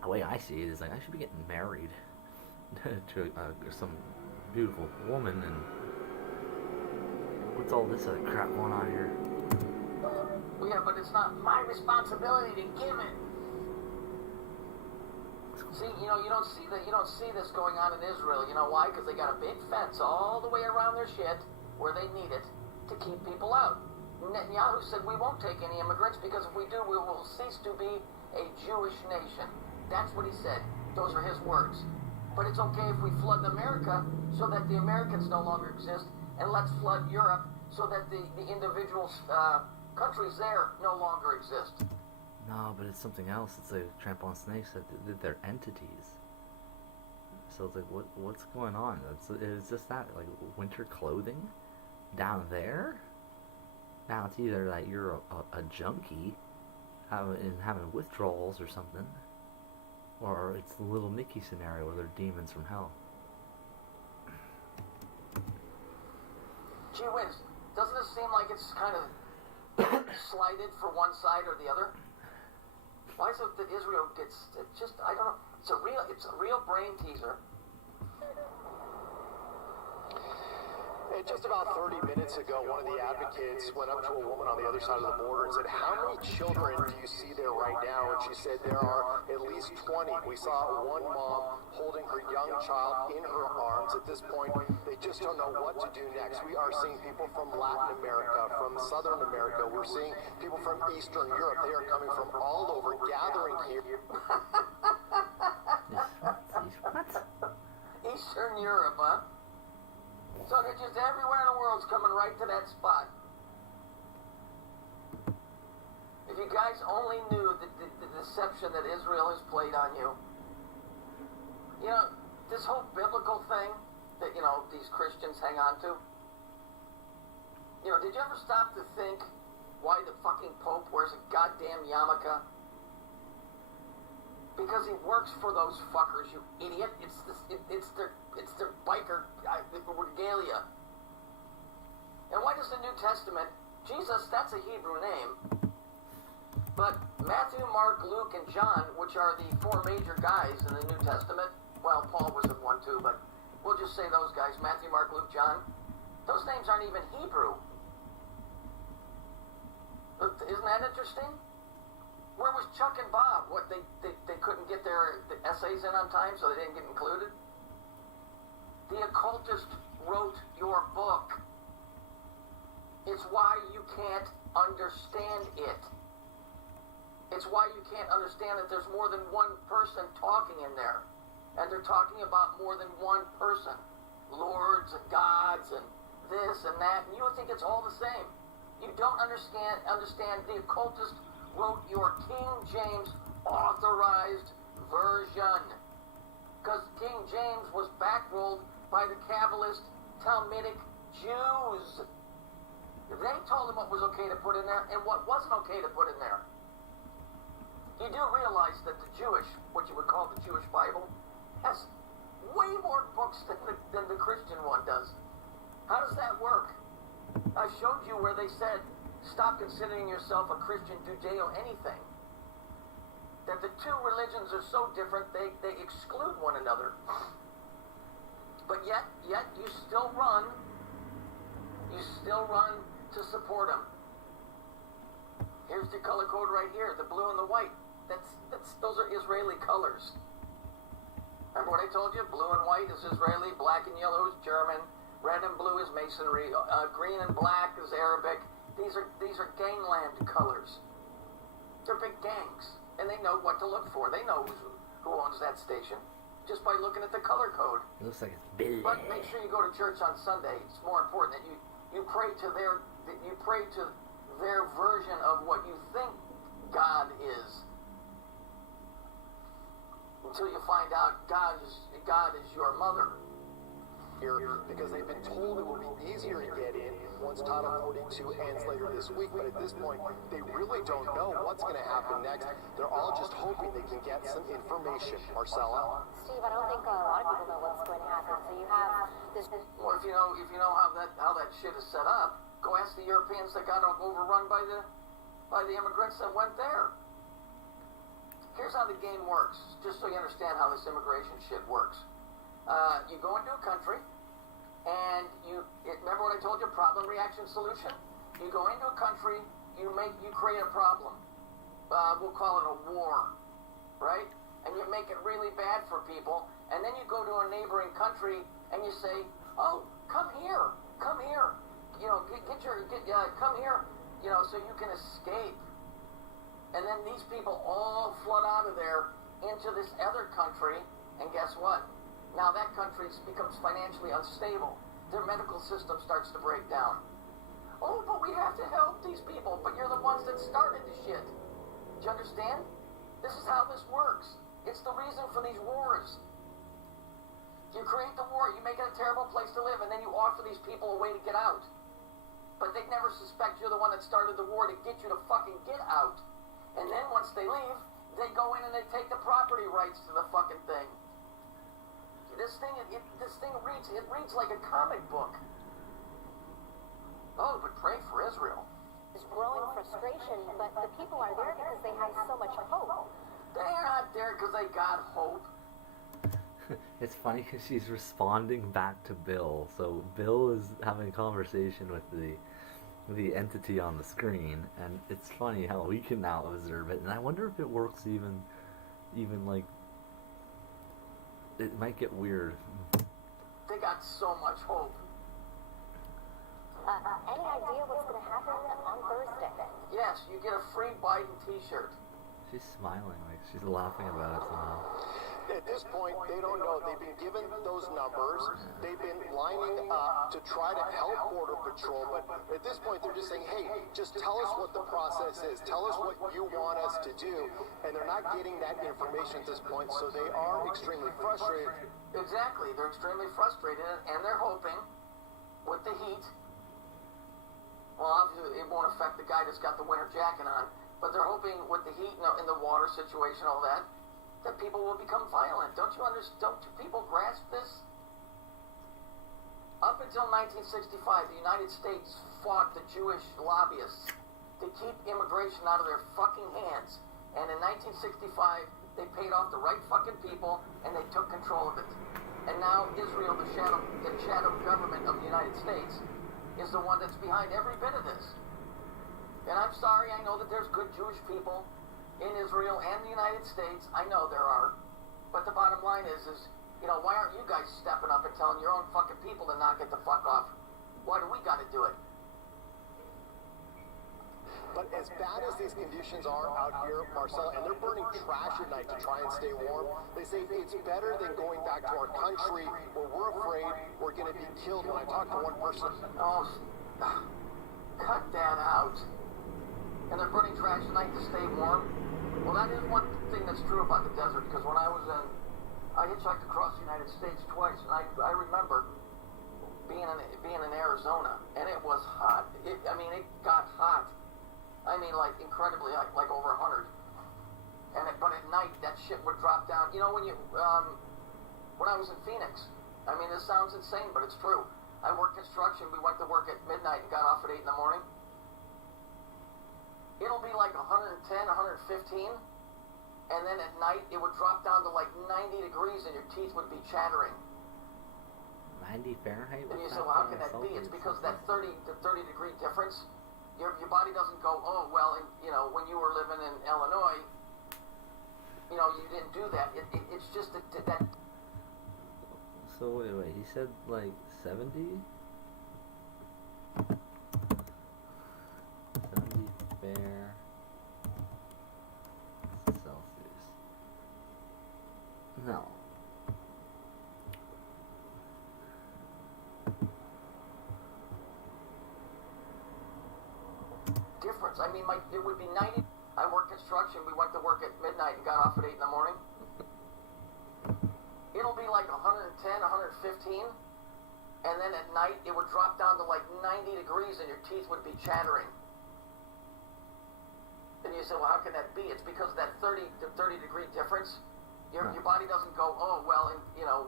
The way I see it is like I should be getting married to some beautiful woman, and what's all this other crap going on here? Yeah, but it's not my responsibility to give it. See, you don't see this going on in Israel. You know why? Because they got a big fence all the way around their shit where they need it to keep people out. Netanyahu said we won't take any immigrants because if we do, we will cease to be a Jewish nation. That's what he said. Those are his words. But it's okay if we flood America so that the Americans no longer exist, and let's flood Europe so that the individual countries there no longer exist. No, but it's something else. It's like Tramp on Snakes, that they're entities. So it's like, what's going on? It's just that, like, winter clothing down there? Now it's either that you're a junkie having withdrawals or something, or it's the Little Nicky scenario where they're demons from hell. Gee whiz, doesn't it seem like it's kind of slighted for one side or the other? Why is it that Israel gets I don't know, it's a real brain teaser. And just about 30 minutes ago, one of the advocates went up to a woman on the other side of the border and said, "How many children do you see there right now?" And she said, "There are at least 20. We saw one mom holding her young child in her arms. At this point, they just don't know what to do next." We are seeing people from Latin America, from Southern America. We're seeing people from Eastern Europe. They are coming from all over, gathering here. What? Eastern Europe, huh? So they're just everywhere in the world's coming right to that spot. If you guys only knew the deception that Israel has played on you. You know, this whole biblical thing that, these Christians hang on to. Did you ever stop to think why the fucking Pope wears a goddamn yarmulke? Because he works for those fuckers, you idiot. It's their biker regalia. And why does the New Testament, Jesus, that's a Hebrew name, but Matthew, Mark, Luke, and John, which are the four major guys in the New Testament, well, Paul was in one too, but we'll just say those guys, Matthew, Mark, Luke, John, those names aren't even Hebrew. Isn't that interesting? Where was Chuck and Bob? What, they couldn't get their essays in on time, so they didn't get included? The occultist wrote your book. It's why you can't understand it. It's why you can't understand that there's more than one person talking in there. And they're talking about more than one person. Lords and gods and this and that. And you think it's all the same. You don't understand the occultist wrote your King James authorized version. Because King James was backrolled by the Kabbalist Talmudic Jews. They told him what was okay to put in there and what wasn't okay to put in there. You do realize that the Jewish, what you would call the Jewish Bible, has way more books than the Christian one does. How does that work? I showed you where they said, stop considering yourself a Christian, Judeo, anything. That the two religions are so different, they exclude one another. But yet you still run to support them. Here's the color code right here, the blue and the white. Those are Israeli colors. Remember what I told you? Blue and white is Israeli, black and yellow is German, red and blue is Masonry, green and black is Arabic. These are gangland colors. They're big gangs, and they know what to look for. They know who owns that station just by looking at the color code. It looks like it's big. But make sure you go to church on Sunday. It's more important that you pray to their version of what you think God is. Until you find out God is your mother. Here, because they've been told it will be easier to get in once Title 42 ends later this week, but at this point, they really don't know what's going to happen next. They're all just hoping they can get some information. Marcella? Steve, I don't think a lot of people know what's going to happen. So you have this. Well, if you know how that shit is set up, go ask the Europeans that got overrun by the immigrants that went there. Here's how the game works, just so you understand how this immigration shit works. You go into a country, and remember what I told you, problem, reaction, solution? You go into a country, you create a problem. We'll call it a war, right? And you make it really bad for people, and then you go to a neighboring country, and you say, oh, come here, come here, come here, so you can escape. And then these people all flood out of there into this other country, and guess what? Now that country becomes financially unstable. Their medical system starts to break down. Oh, but we have to help these people, but you're the ones that started the shit. Do you understand? This is how this works. It's the reason for these wars. You create the war, you make it a terrible place to live, and then you offer these people a way to get out. But they never suspect you're the one that started the war to get you to fucking get out. And then once they leave, they go in and they take the property rights to the fucking thing. This thing reads like a comic book. Oh, but pray for Israel. There's growing frustration, but the people are there because they have so much hope. They're not there because they got hope. It's funny because she's responding back to Bill. So Bill is having a conversation with the entity on the screen, and it's funny how we can now observe it. And I wonder if it works even like. It might get weird. They got so much hope. Any idea what's going to happen on Thursday? Yes, you get a free Biden t-shirt. She's smiling, like she's laughing about it somehow. At this point, they don't know. They've been given those numbers. They've been lining up to try to help Border Patrol, but at this point, they're just saying, hey, just tell us what the process is. Tell us what you want us to do. And they're not getting that information at this point, so they are extremely frustrated. Exactly. They're extremely frustrated, and they're hoping with the heat. Well, obviously, it won't affect the guy that's got the winter jacket on, but they're hoping with the heat and the water situation, all that people will become violent. Don't people grasp this? Up until 1965, the United States fought the Jewish lobbyists to keep immigration out of their fucking hands. And in 1965, they paid off the right fucking people, and they took control of it. And now Israel, the shadow government of the United States, is the one that's behind every bit of this. And I'm sorry, I know that there's good Jewish people in Israel and the United States. I know there are. But the bottom line is why aren't you guys stepping up and telling your own fucking people to knock it the fuck off? Why do we gotta do it? But as bad as these conditions are out here, Marcella, and they're burning trash at night to try and stay warm, they say it's better than going back to our country where we're afraid we're gonna be killed. When I talk to one person, oh, cut that out. And they're burning trash at night to stay warm. Well, that is one thing that's true about the desert, because when I hitchhiked across the United States twice, and I remember being in Arizona, and it was hot. It got hot. I mean, like incredibly hot, like over 100. But at night, that shit would drop down. You know when when I was in Phoenix. I mean, this sounds insane, but it's true. I worked construction. We went to work at midnight and got off at 8 in the morning. It'll be like 110, 115, and then at night it would drop down to like 90 degrees and your teeth would be chattering. 90 Fahrenheit? And you say, well, how can that be? It's because that 30 to 30 degree difference, your body doesn't go, oh, well, when you were living in Illinois, you didn't do that. It's just that. So wait, he said like 70? 70 Fair Celsius. No. Difference. I mean, it would be 90. I worked construction. We went to work at midnight and got off at 8 in the morning. It'll be like 110, 115, and then at night it would drop down to like 90 degrees and your teeth would be chattering. And you say, well, how can that be? It's because that 30 to 30 degree difference, your body doesn't go, oh, well,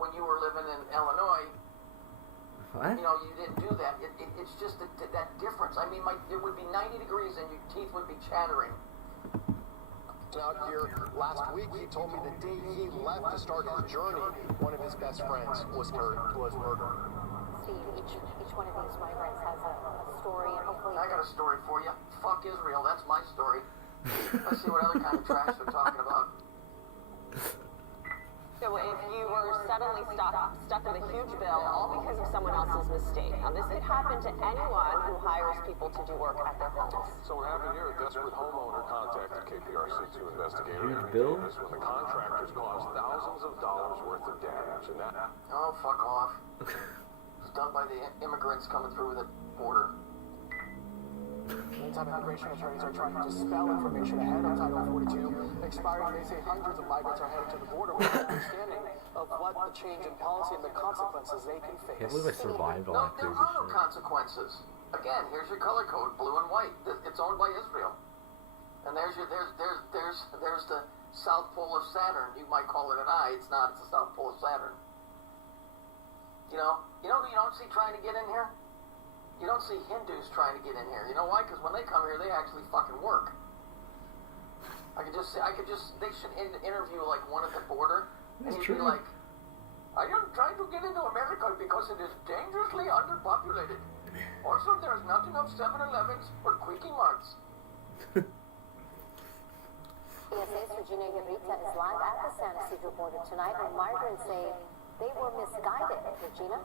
when you were living in Illinois, what? You didn't do that. It's just that difference. I mean, it would be 90 degrees and your teeth would be chattering. Out here last week, he told me the day he left to start his journey, one of his best friends was murdered. Steve, each one of these migrants has a story, and hopefully... I got a story for you. Fuck Israel, that's my story. Let's see what other kind of trash they're talking about. So if you were suddenly stuck with a huge bill, all because of someone else's mistake. Now this could happen to anyone who hires people to do work at their homes. So what happened here, a desperate homeowner contacted KPRC to investigate Huge bill? when the contractors caused thousands of dollars worth of damage. And that... Oh, fuck off. It's done by the immigrants coming through the border. Meantime, immigration attorneys are trying to dispel information ahead of Title 42 expiring. They say hundreds of migrants are headed to the border with an understanding of what the change in policy and the consequences they can face. Can't believe I survived all that There crazy are no shit. consequences. Again, here's your color code, blue and white. It's owned by Israel. And there's the South Pole of Saturn. You might call it an eye. It's not. It's the South Pole of Saturn. You know who you don't see trying to get in here? You don't see Hindus trying to get in here. You know why? Because when they come here, they actually fucking work. They should interview like one at the border, and he'd be like, I am trying to get into America because it is dangerously underpopulated. Also, there is not enough 7-Elevens or Quickie Marts. CSA's Regina Gabrita is live at the San Isidro border tonight, where migrants say they were misguided. Regina?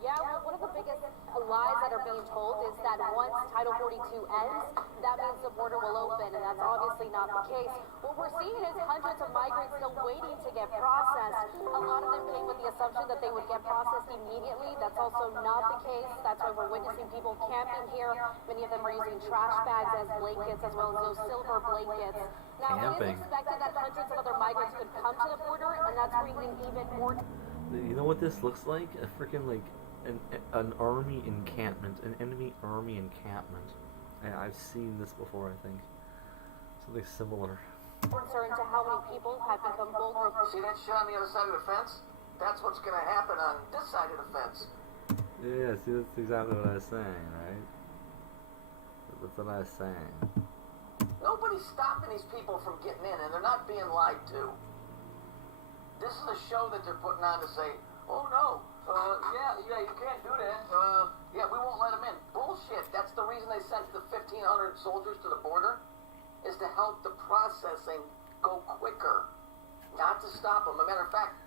Yeah, well, one of the biggest lies that are being told is that once Title 42 ends, that means the border will open, and that's obviously not the case. What we're seeing is hundreds of migrants still waiting to get processed. A lot of them came with the assumption that they would get processed immediately. That's also not the case. That's why we're witnessing people camping here. Many of them are using trash bags as blankets, as well as those silver blankets. Now, it is expected that hundreds of other migrants could come to the border, and that's bringing even more... You know what this looks like? A freaking, like... An army encampment, an enemy army encampment. I've seen this before, I think. Something similar. Concerned to how many people have become vulnerable. See that shit on the other side of the fence? That's what's going to happen on this side of the fence. Yeah, see, that's exactly what I was saying, right? That's what I was saying. Nobody's stopping these people from getting in, and they're not being lied to. This is a show that they're putting on to say, oh no, yeah, you can't do that. Yeah, we won't let them in. Bullshit. That's the reason they sent the 1,500 soldiers to the border, is to help the processing go quicker, not to stop them. As a matter of fact,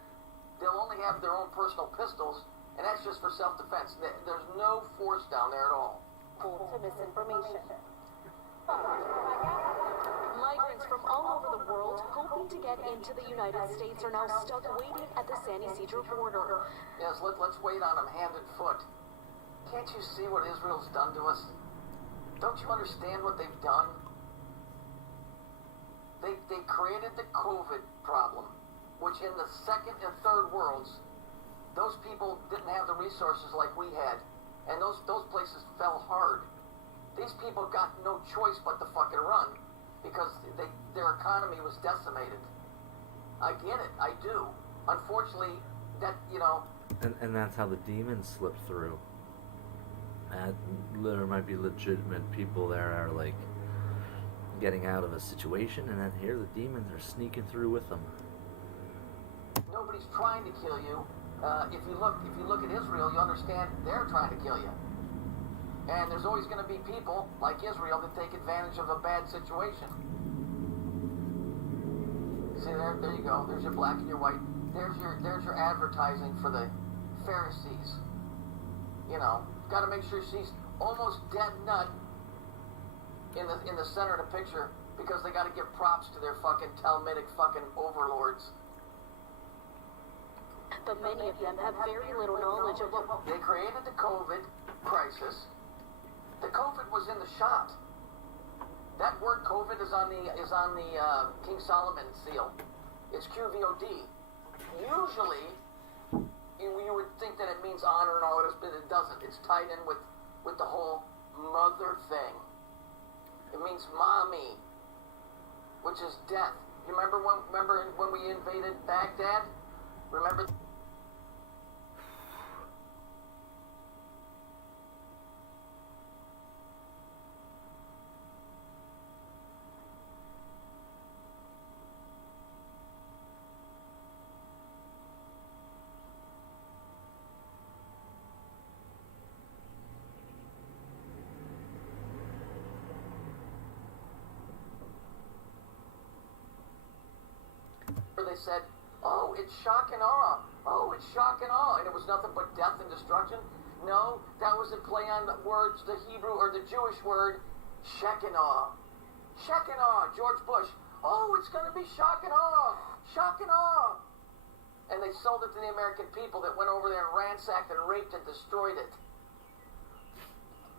they'll only have their own personal pistols, and that's just for self-defense. There's no force down there at all. To misinformation. Migrants from all over the world hoping to get into the United States are now stuck waiting at the San Isidro border. Yes, let's wait on them hand and foot. Can't you see what Israel's done to us? Don't you understand what they've done? They created the COVID problem, which in the second and third worlds, those people didn't have the resources like we had, and those places fell hard. These people got no choice but to fucking run, because their economy was decimated. I get it. I do. Unfortunately, that, you know... And that's how the demons slip through. And there might be legitimate people there are like getting out of a situation, and then here the demons are sneaking through with them. Nobody's trying to kill you. If you look at Israel, you understand they're trying to kill you. And there's always going to be people like Israel that take advantage of a bad situation. See there you go. There's your black and your white. There's your advertising for the Pharisees. You know, got to make sure she's almost dead nut in the center of the picture because they got to give props to their fucking Talmudic fucking overlords. But many of them have very little knowledge of what... They created the COVID crisis. The COVID was in the shot. That word COVID is on the King Solomon seal. It's QVOD. Usually, you would think that it means honor and all this, but it doesn't. It's tied in with the whole mother thing. It means mommy, which is death. You remember when we invaded Baghdad? Remember? They said, oh, it's shock and awe. Oh, it's shock and awe. And it was nothing but death and destruction. No, that was a play on the words, the Hebrew or the Jewish word, Shekinah. Shekinah, George Bush. Oh, it's going to be shock and awe. Shock and awe. And they sold it to the American people that went over there and ransacked and raped and destroyed it.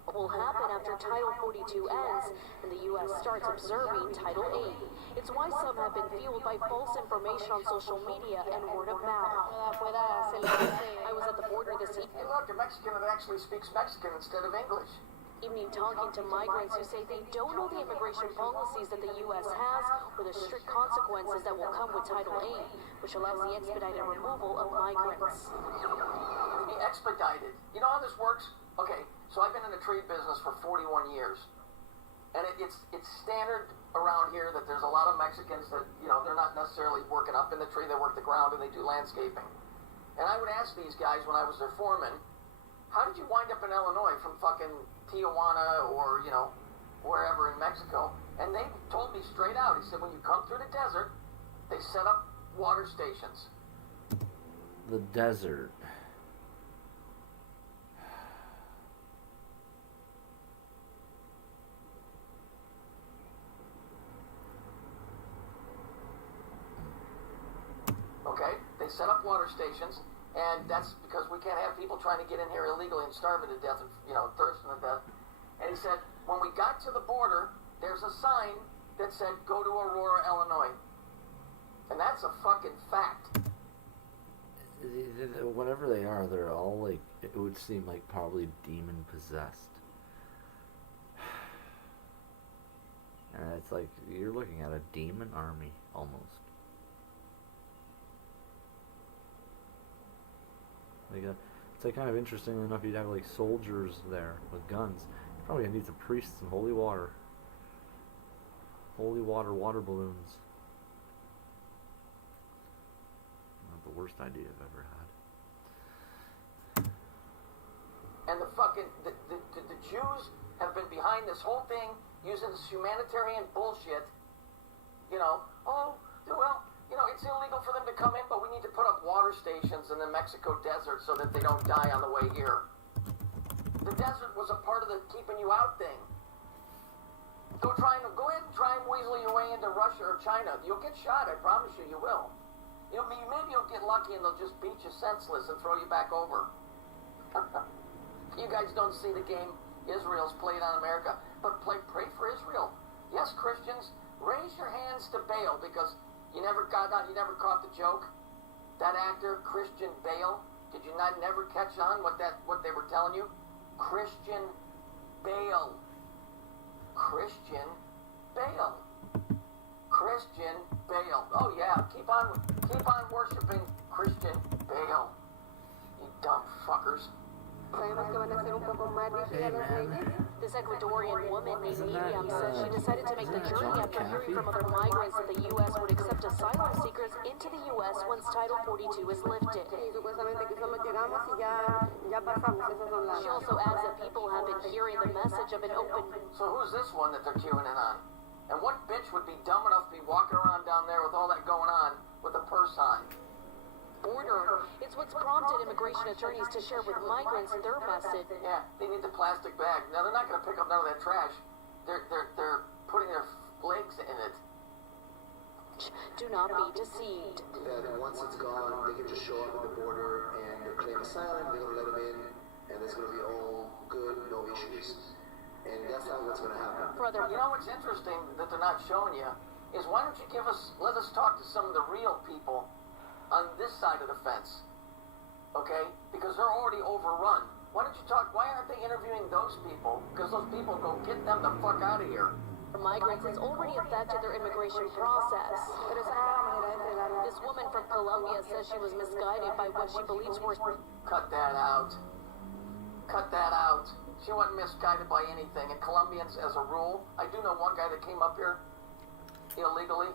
What will happen after Title 42 ends and the U.S. starts observing Title 8. It's why some have been fueled by false information on social media and word of mouth. I was at the border this evening. Hey, look, a Mexican that actually speaks Mexican instead of English. Talking to migrants who say they don't know the immigration policies that the U.S. has or the strict consequences that will come with Title 8, which allows the expedited removal of migrants. Be expedited. You know how this works? Okay, so I've been in the trade business for 41 years. And it's standard around here that there's a lot of Mexicans that, you know, they're not necessarily working up in the tree, they work the ground and they do landscaping. And I would ask these guys when I was their foreman, how did you wind up in Illinois from fucking Tijuana or, you know, wherever in Mexico? And they told me straight out, he said, when you come through the desert, they set up water stations. The desert. Okay, they set up water stations, and that's because we can't have people trying to get in here illegally and starving to death and, you know, thirsting to death. And he said, when we got to the border, there's a sign that said, go to Aurora, Illinois. And that's a fucking fact. Whatever they are, they're all like, it would seem like probably demon possessed. And it's like, you're looking at a demon army, almost. It's like kind of interesting enough. You'd have like soldiers there with guns. You probably need some priests and holy water. Holy water balloons. Not the worst idea I've ever had. And the Jews have been behind this whole thing, using this humanitarian bullshit. You know, oh, well, you know, it's illegal for them to come in, but we need to put up water stations in the Mexico desert so that they don't die on the way here. The desert was a part of the keeping you out thing. Go ahead and try and weasel your way into Russia or China. You'll get shot, I promise you, you will. Maybe you'll get lucky and they'll just beat you senseless and throw you back over. You guys don't see the game Israel's played on America, but pray for Israel. Yes, Christians, raise your hands to Baal, because you never caught the joke. That actor, Christian Bale, did you never catch on what they were telling you? Christian Bale. Christian Bale. Christian Bale. Oh yeah, keep on worshiping Christian Bale. You dumb fuckers. This Ecuadorian woman named Miriam says she decided to make the journey after hearing from other migrants that the U.S. would accept asylum seekers into the U.S. once Title 42 is lifted. She also adds that people have been hearing the message of an open... So who's this one that they're queuing in on? And what bitch would be dumb enough to be walking around down there with all that going on with a purse on? Border. It's what's prompted immigration attorneys to share with migrants their message. Yeah, they need the plastic bag. Now they're not going to pick up none of that trash. They're putting their legs in it. Do not be deceived. That once it's gone, they can just show up at the border and claim asylum. They're going to let them in, and it's going to be all good, no issues. And that's not what's going to happen. Brother, you know what's interesting that they're not showing you is why don't you let us talk to some of the real people on this side of the fence, okay? Because they're already overrun. Why aren't they interviewing those people? Because those people go get them the fuck out of here. For migrants, it's already affected their immigration process. This woman from Colombia says she was misguided by what she believes were... Cut that out. Cut that out. She wasn't misguided by anything. And Colombians, as a rule, I do know one guy that came up here illegally.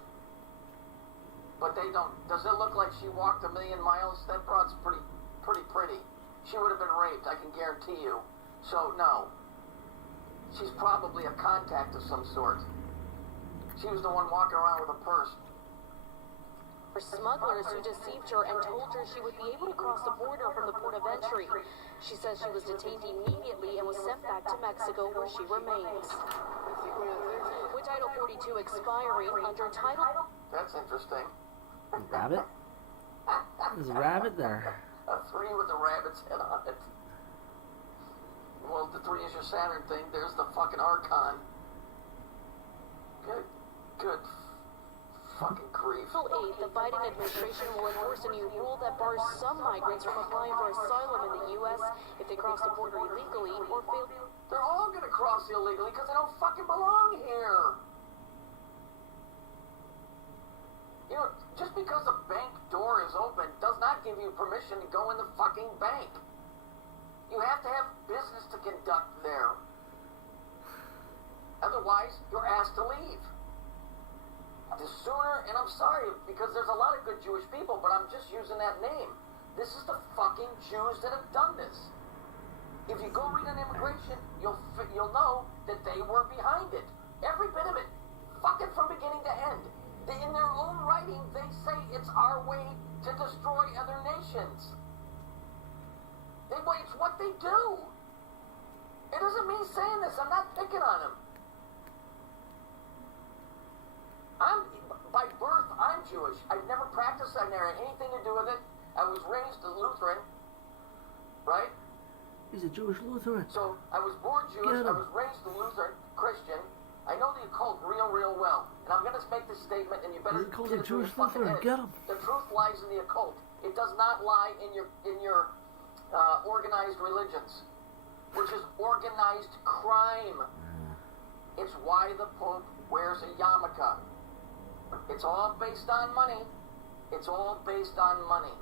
But they don't. Does it look like she walked 1,000,000 miles? That broad's pretty pretty. She would have been raped, I can guarantee you. So, no. She's probably a contact of some sort. She was the one walking around with a purse. For smugglers who deceived her and told her she would be able to cross the border from the port of entry. She says she was detained immediately and was sent back to Mexico, where she remains. With Title 42 expiring under Title... That's interesting. Rabbit? There's a rabbit there. A 3 with a rabbit's head on it. Well, the 3 is your Saturn thing. There's the fucking Archon. Good fucking grief. April 8th, the Biden administration will enforce a new rule that bars some migrants from applying for asylum in the U.S. if they cross the border illegally or fail. They're all gonna cross illegally because they don't fucking belong here. You know, just because a bank door is open does not give you permission to go in the fucking bank. You have to have business to conduct there. Otherwise, you're asked to leave. The sooner, and I'm sorry, because there's a lot of good Jewish people, but I'm just using that name. This is the fucking Jews that have done this. If you go read on immigration, you'll know that they were behind it. Every bit of it. Fucking from beginning to end. In their own writing, they say it's our way to destroy other nations. It's what they do. It isn't me saying this. I'm not picking on them. By birth, I'm Jewish. I've never practiced. I've never had anything to do with it. I was raised a Lutheran, right? He's a Jewish Lutheran. So I was born Jewish. I was raised a Lutheran, Christian. I know the occult real well. And I'm going to make this statement, and you better get it through your fucking head. Get him. The truth lies in the occult. It does not lie in your organized religions, which is organized crime. It's why the Pope wears a yarmulke. It's all based on money. It's all based on money.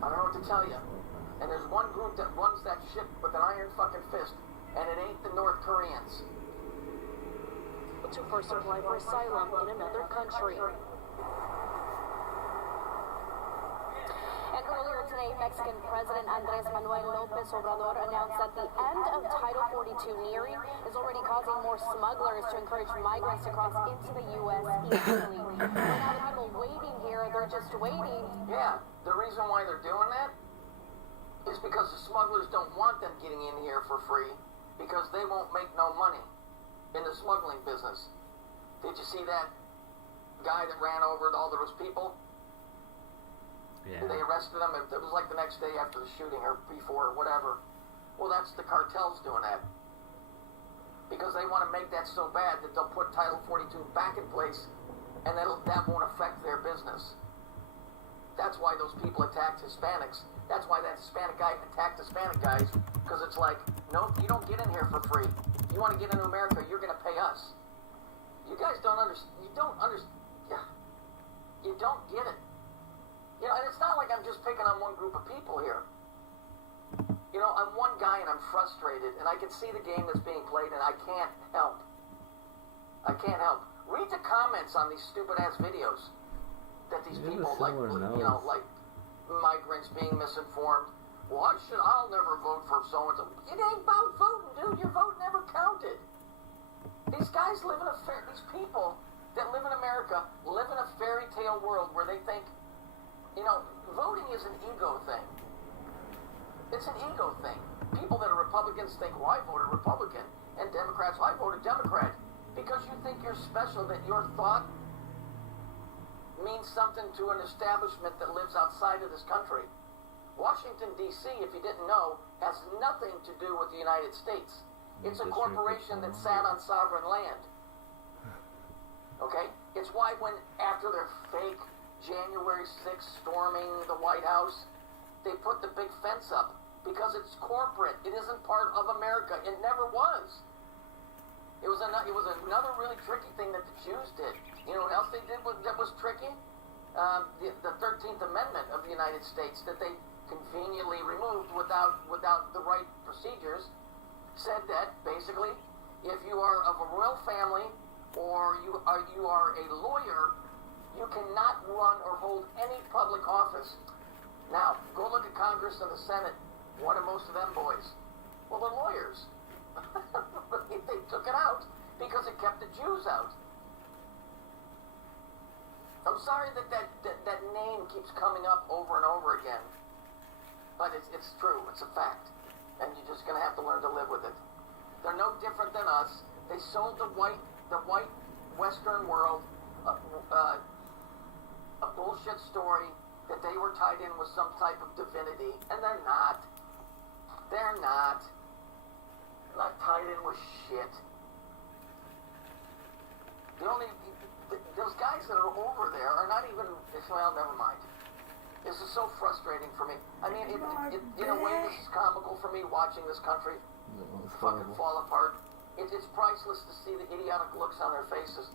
I don't know what to tell you. And there's one group that runs that ship with an iron fucking fist. And it ain't the North Koreans. To first apply for asylum in another country. And earlier today, Mexican President Andrés Manuel López Obrador announced that the end of Title 42 nearing is already causing more smugglers to encourage migrants to cross into the U.S. illegally. Now the people waiting here, they're just waiting. Yeah, the reason why they're doing that is because the smugglers don't want them getting in here for free. Because they won't make no money in the smuggling business. Did you see that guy that ran over all those people? Yeah. They arrested him. It was like the next day after the shooting or before or whatever. Well, that's the cartels doing that. Because they want to make that so bad that they'll put Title 42 back in place and that won't affect their business. That's why those people attacked Hispanics. That's why that Hispanic guy attacked Hispanic guys. Because it's like, nope, you don't get in here for free. If you want to get into America, you're going to pay us. You guys don't understand. You don't understand. Yeah. You don't get it. You know, and it's not like I'm just picking on one group of people here. You know, I'm one guy and I'm frustrated, and I can see the game that's being played, and I can't help. I can't help. Read the comments on these stupid-ass videos that these people, like, you know, like migrants being misinformed. I'll never vote for so-and-so. It ain't about voting, dude. Your vote never counted. These guys live in these people that live in America live in a fairy tale world where they think, you know, voting is an ego thing. It's an ego thing. People that are Republicans think, well, I voted Republican, and Democrats, well, I voted Democrat, because you think you're special, that your thought means something to an establishment that lives outside of this country. Washington, D.C., if you didn't know, has nothing to do with the United States. It's a corporation that sat on sovereign land. Okay? It's why when, after their fake January 6th storming the White House, they put the big fence up, because it's corporate. It isn't part of America. It never was. It was another really tricky thing that the Jews did. You know what else they did that was tricky? The 13th Amendment of the United States that they conveniently removed without the right procedures said that basically if you are of a royal family or you are a lawyer, you cannot run or hold any public office. Now, go look at Congress and the Senate. What are most of them boys? Well, they're lawyers. They took it out because it kept the Jews out. I'm sorry that name keeps coming up over and over again, but it's true. It's a fact, and you're just gonna have to learn to live with it. They're no different than us. They sold the white Western world a bullshit story that they were tied in with some type of divinity, and they're not. They're not. Not tied in with shit. Those guys that are over there are not even, well, never mind. This is so frustrating for me. I mean, in a way, this is comical for me watching this country fucking fall apart. It's priceless to see the idiotic looks on their faces.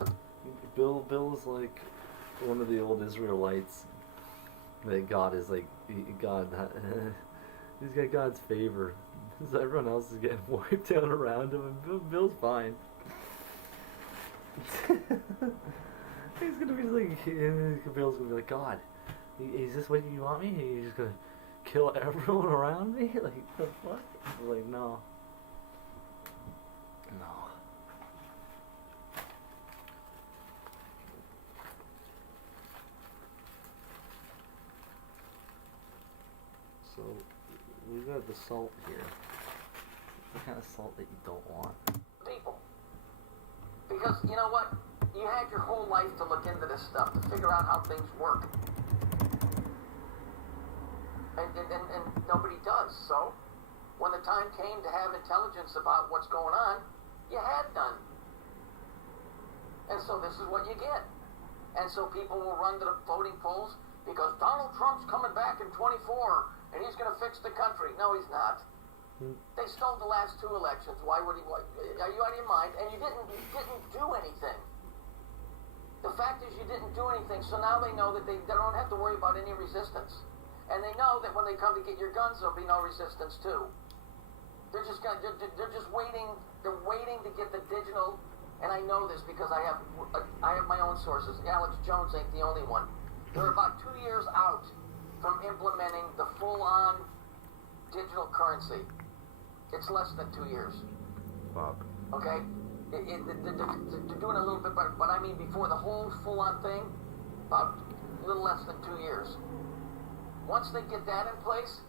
Bill's like one of the old Israelites. That God is like, God, he's got God's favor. So everyone else is getting wiped out around him, and Bill's fine. He's gonna be like, Bill's gonna be like, God, is this what you want me? He's just gonna kill everyone around me? Like, the fuck? Like, no. So, we got the salt here. The kind of salt that you don't want. People. Because, you know what? You had your whole life to look into this stuff, to figure out how things work. And nobody does. So, when the time came to have intelligence about what's going on, you had none. And so this is what you get. And so people will run to the voting polls because Donald Trump's coming back in 24 and he's going to fix the country. No, he's not. They stole the last two elections. Why would he? Are you out of your mind? And you didn't do anything. The fact is you didn't do anything, so now they know that they don't have to worry about any resistance. And they know that when they come to get your guns, there'll be no resistance too. They're just waiting. They're waiting to get the digital. And I know this because I have my own sources. Alex Jones ain't the only one. They're about 2 years out from implementing the full-on digital currency. It's less than 2 years. Fuck. Okay? They're doing a little bit better, but I mean before the whole full-on thing, about a little less than 2 years. Once they get that in place,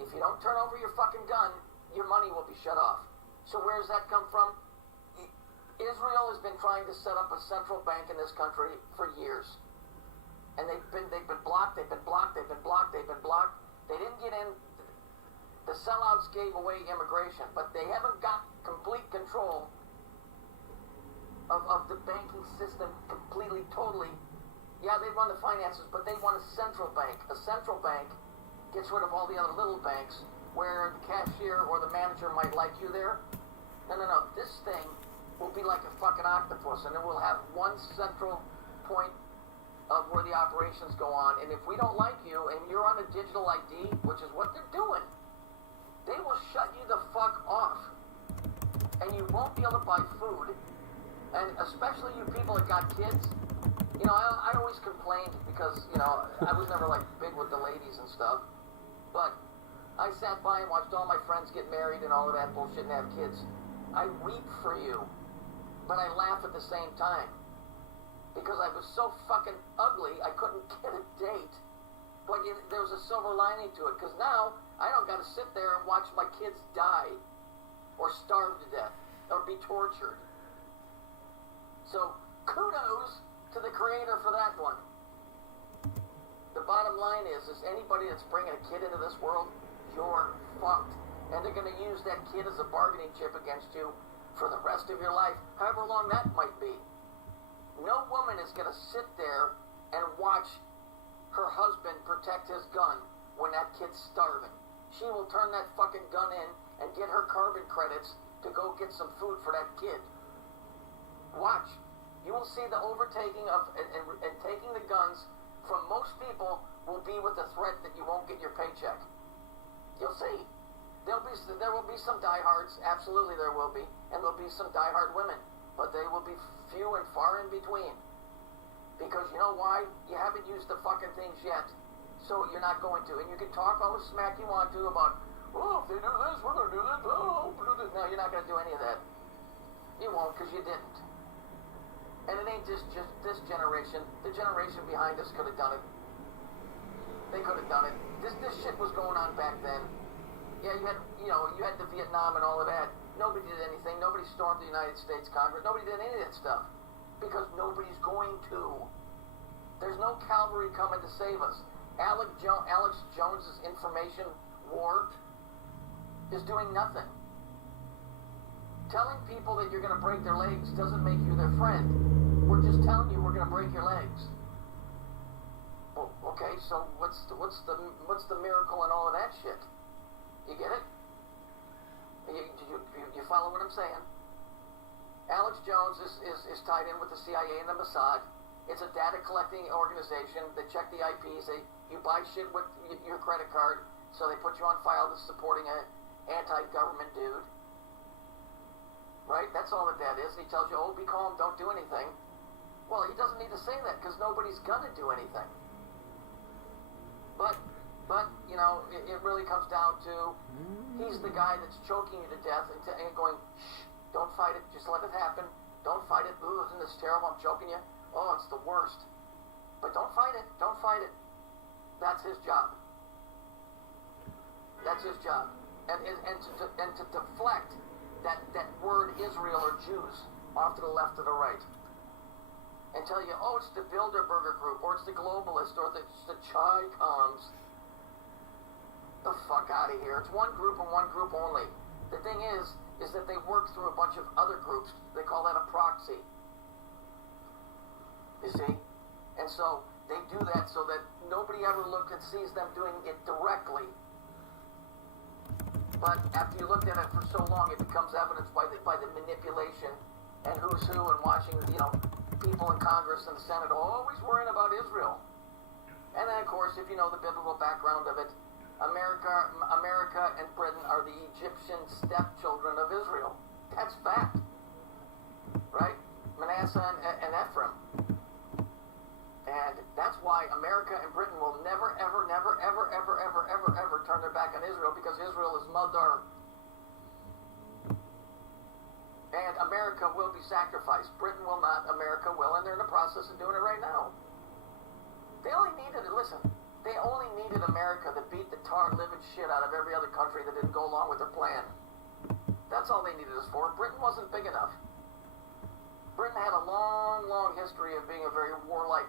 if you don't turn over your fucking gun, your money will be shut off. So where does that come from? Israel has been trying to set up a central bank in this country for years. And they've been blocked, they've been blocked. They didn't get in. The sellouts gave away immigration, but they haven't got complete control of the banking system completely, totally. Yeah, they run the finances, but they want a central bank. A central bank gets rid of all the other little banks where the cashier or the manager might like you there. No. This thing will be like a fucking octopus, and then we'll have one central point of where the operations go on. And if we don't like you and you're on a digital ID, which is what they're doing, they will shut you the fuck off. And you won't be able to buy food. And especially you people that got kids. You know, I always complained because, you know, I was never like big with the ladies and stuff. But I sat by and watched all my friends get married and all of that bullshit and have kids. I weep for you. But I laugh at the same time. Because I was so fucking ugly, I couldn't get a date. But there was a silver lining to it. Because now, I don't got to sit there and watch my kids die. Or starve to death. Or be tortured. So, kudos to the creator for that one. The bottom line is anybody that's bringing a kid into this world, you're fucked. And they're going to use that kid as a bargaining chip against you for the rest of your life, however long that might be. No woman is going to sit there and watch her husband protect his gun when that kid's starving. She will turn that fucking gun in and get her carbon credits to go get some food for that kid. Watch. You will see the overtaking of and taking the guns from most people will be with the threat that you won't get your paycheck. You'll see. There will be some diehards, absolutely there will be, and there'll be some diehard women, but they will be few and far in between. Because you know why? You haven't used the fucking things yet, so you're not going to. And you can talk all the smack you want to about, oh, if they do this, we're going to do this, oh, we'll do this. No, you're not going to do any of that. You won't, because you didn't. And it ain't just this generation. The generation behind us could have done it. They could have done it. This shit was going on back then. Yeah, you had the Vietnam and all of that. Nobody did anything. Nobody stormed the United States Congress. Nobody did any of that stuff. Because nobody's going to. There's no cavalry coming to save us. Alex Jones's information war is doing nothing. Telling people that you're going to break their legs doesn't make you their friend. We're just telling you we're going to break your legs. Well, okay, so what's the miracle in all of that shit? You get it? You follow what I'm saying? Alex Jones is tied in with the CIA and the Mossad. It's a data collecting organization. They check the IPs. You buy shit with your credit card, so they put you on file as supporting an anti-government dude. Right? That's all that is. He tells you, oh, be calm, don't do anything. Well, he doesn't need to say that because nobody's gonna do anything. But you know, it really comes down to he's the guy that's choking you to death and going, shh, don't fight it, just let it happen. Don't fight it. Ooh, isn't this terrible? I'm choking you. Oh, it's the worst. But don't fight it. Don't fight it. That's his job. That's his job. And to deflect that word Israel or Jews off to the left or the right. And tell you, oh, it's the Bilderberger group, or it's the globalist, or it's the Chai Coms. The fuck out of here. It's one group and one group only. The thing is that they work through a bunch of other groups. They call that a proxy. You see? And so they do that so that nobody ever looks and sees them doing it directly. But after you looked at it for so long, it becomes evidence by the manipulation and who's who, and watching, you know, people in Congress and the Senate always worrying about Israel. And then, of course, if you know the biblical background of it, America and Britain are the Egyptian stepchildren of Israel. That's fact. Right? Manasseh and Ephraim. And that's why America and Britain will never, ever, never, ever, ever, ever, ever, ever turn their back on Israel, because Israel is mother. And America will be sacrificed. Britain will not, America will, and they're in the process of doing it right now. They only needed America to beat the tar-living shit out of every other country that didn't go along with their plan. That's all they needed us for. Britain wasn't big enough. Britain had a long, long history of being a very warlike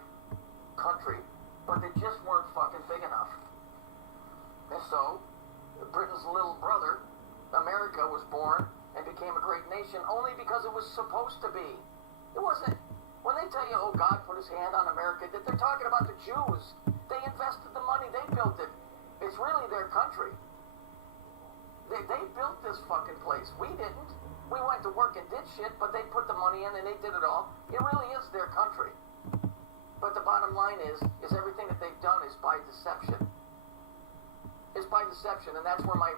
country, but they just weren't fucking big enough. And so, Britain's little brother, America, was born and became a great nation only because it was supposed to be. It wasn't. When they tell you, oh, God put his hand on America, that they're talking about the Jews. They invested the money. They built it. It's really their country. They built this fucking place. We didn't. We went to work and did shit, but they put the money in and they did it all. It really is their country. But the bottom line is everything that they've done is by deception. It's by deception, and that's where my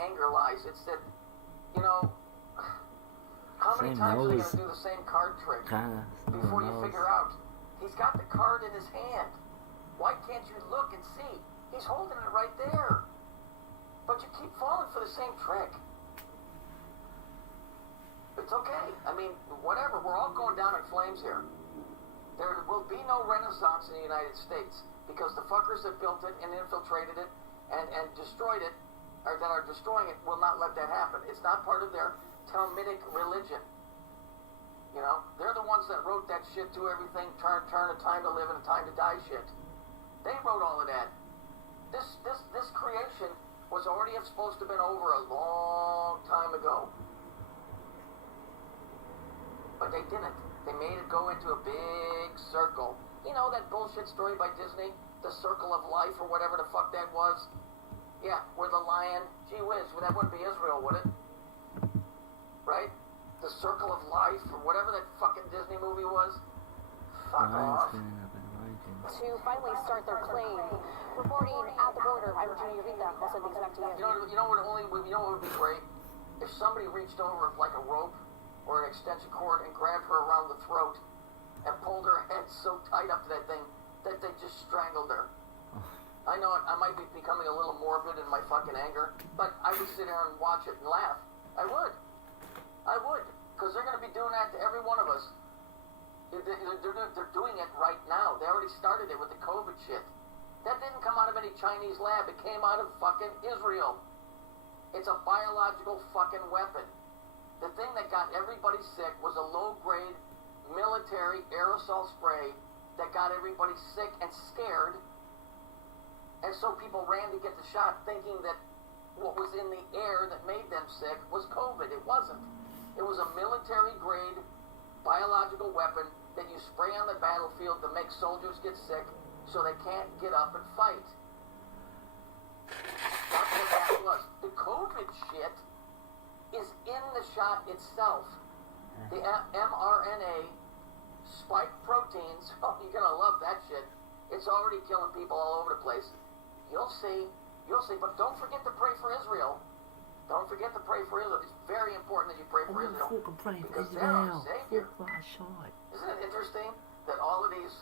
anger lies. It's that, you know, how many times are they going to do the same card trick before you figure out? He's got the card in his hand. Why can't you look and see? He's holding it right there. But you keep falling for the same trick. It's okay. I mean, whatever. We're all going down in flames here. There will be no renaissance in the United States because the fuckers that built it and infiltrated it and destroyed it, or that are destroying it, will not let that happen. It's not part of their Talmudic religion. You know, they're the ones that wrote that shit to everything, turn, a time to live and a time to die shit. They wrote all of that. This creation was already supposed to have been over a long time ago. But they didn't. They made it go into a big circle. You know that bullshit story by Disney? The Circle of Life or whatever the fuck that was? Yeah, where the lion, gee whiz, well, that wouldn't be Israel, would it? Right? The Circle of Life or whatever that fucking Disney movie was? Fuck off. To finally start their claim, reporting at the border, I'm Virginia Rita. I'll send things back to you. You know what would be great? If somebody reached over like a rope or an extension cord and grabbed her around the throat and pulled her head so tight up to that thing that they just strangled her. I know I might be becoming a little morbid in my fucking anger, but I would sit there and watch it and laugh. I would. Because they're going to be doing that to every one of us. They're doing it right now. They already started it with the COVID shit. That didn't come out of any Chinese lab. It came out of fucking Israel. It's a biological fucking weapon. The thing that got everybody sick was a low-grade military aerosol spray that got everybody sick and scared. And so people ran to get the shot thinking that what was in the air that made them sick was COVID. It wasn't. It was a military-grade biological weapon that you spray on the battlefield to make soldiers get sick so they can't get up and fight. That's what that was. The COVID shit is in the shot itself. The mRNA spike proteins, oh, you're gonna love that shit. It's already killing people all over the place. You'll see, but don't forget to pray for Israel. Don't forget to pray for Israel. It's very important that you pray for Israel. Because they're our savior. Isn't it interesting that all of these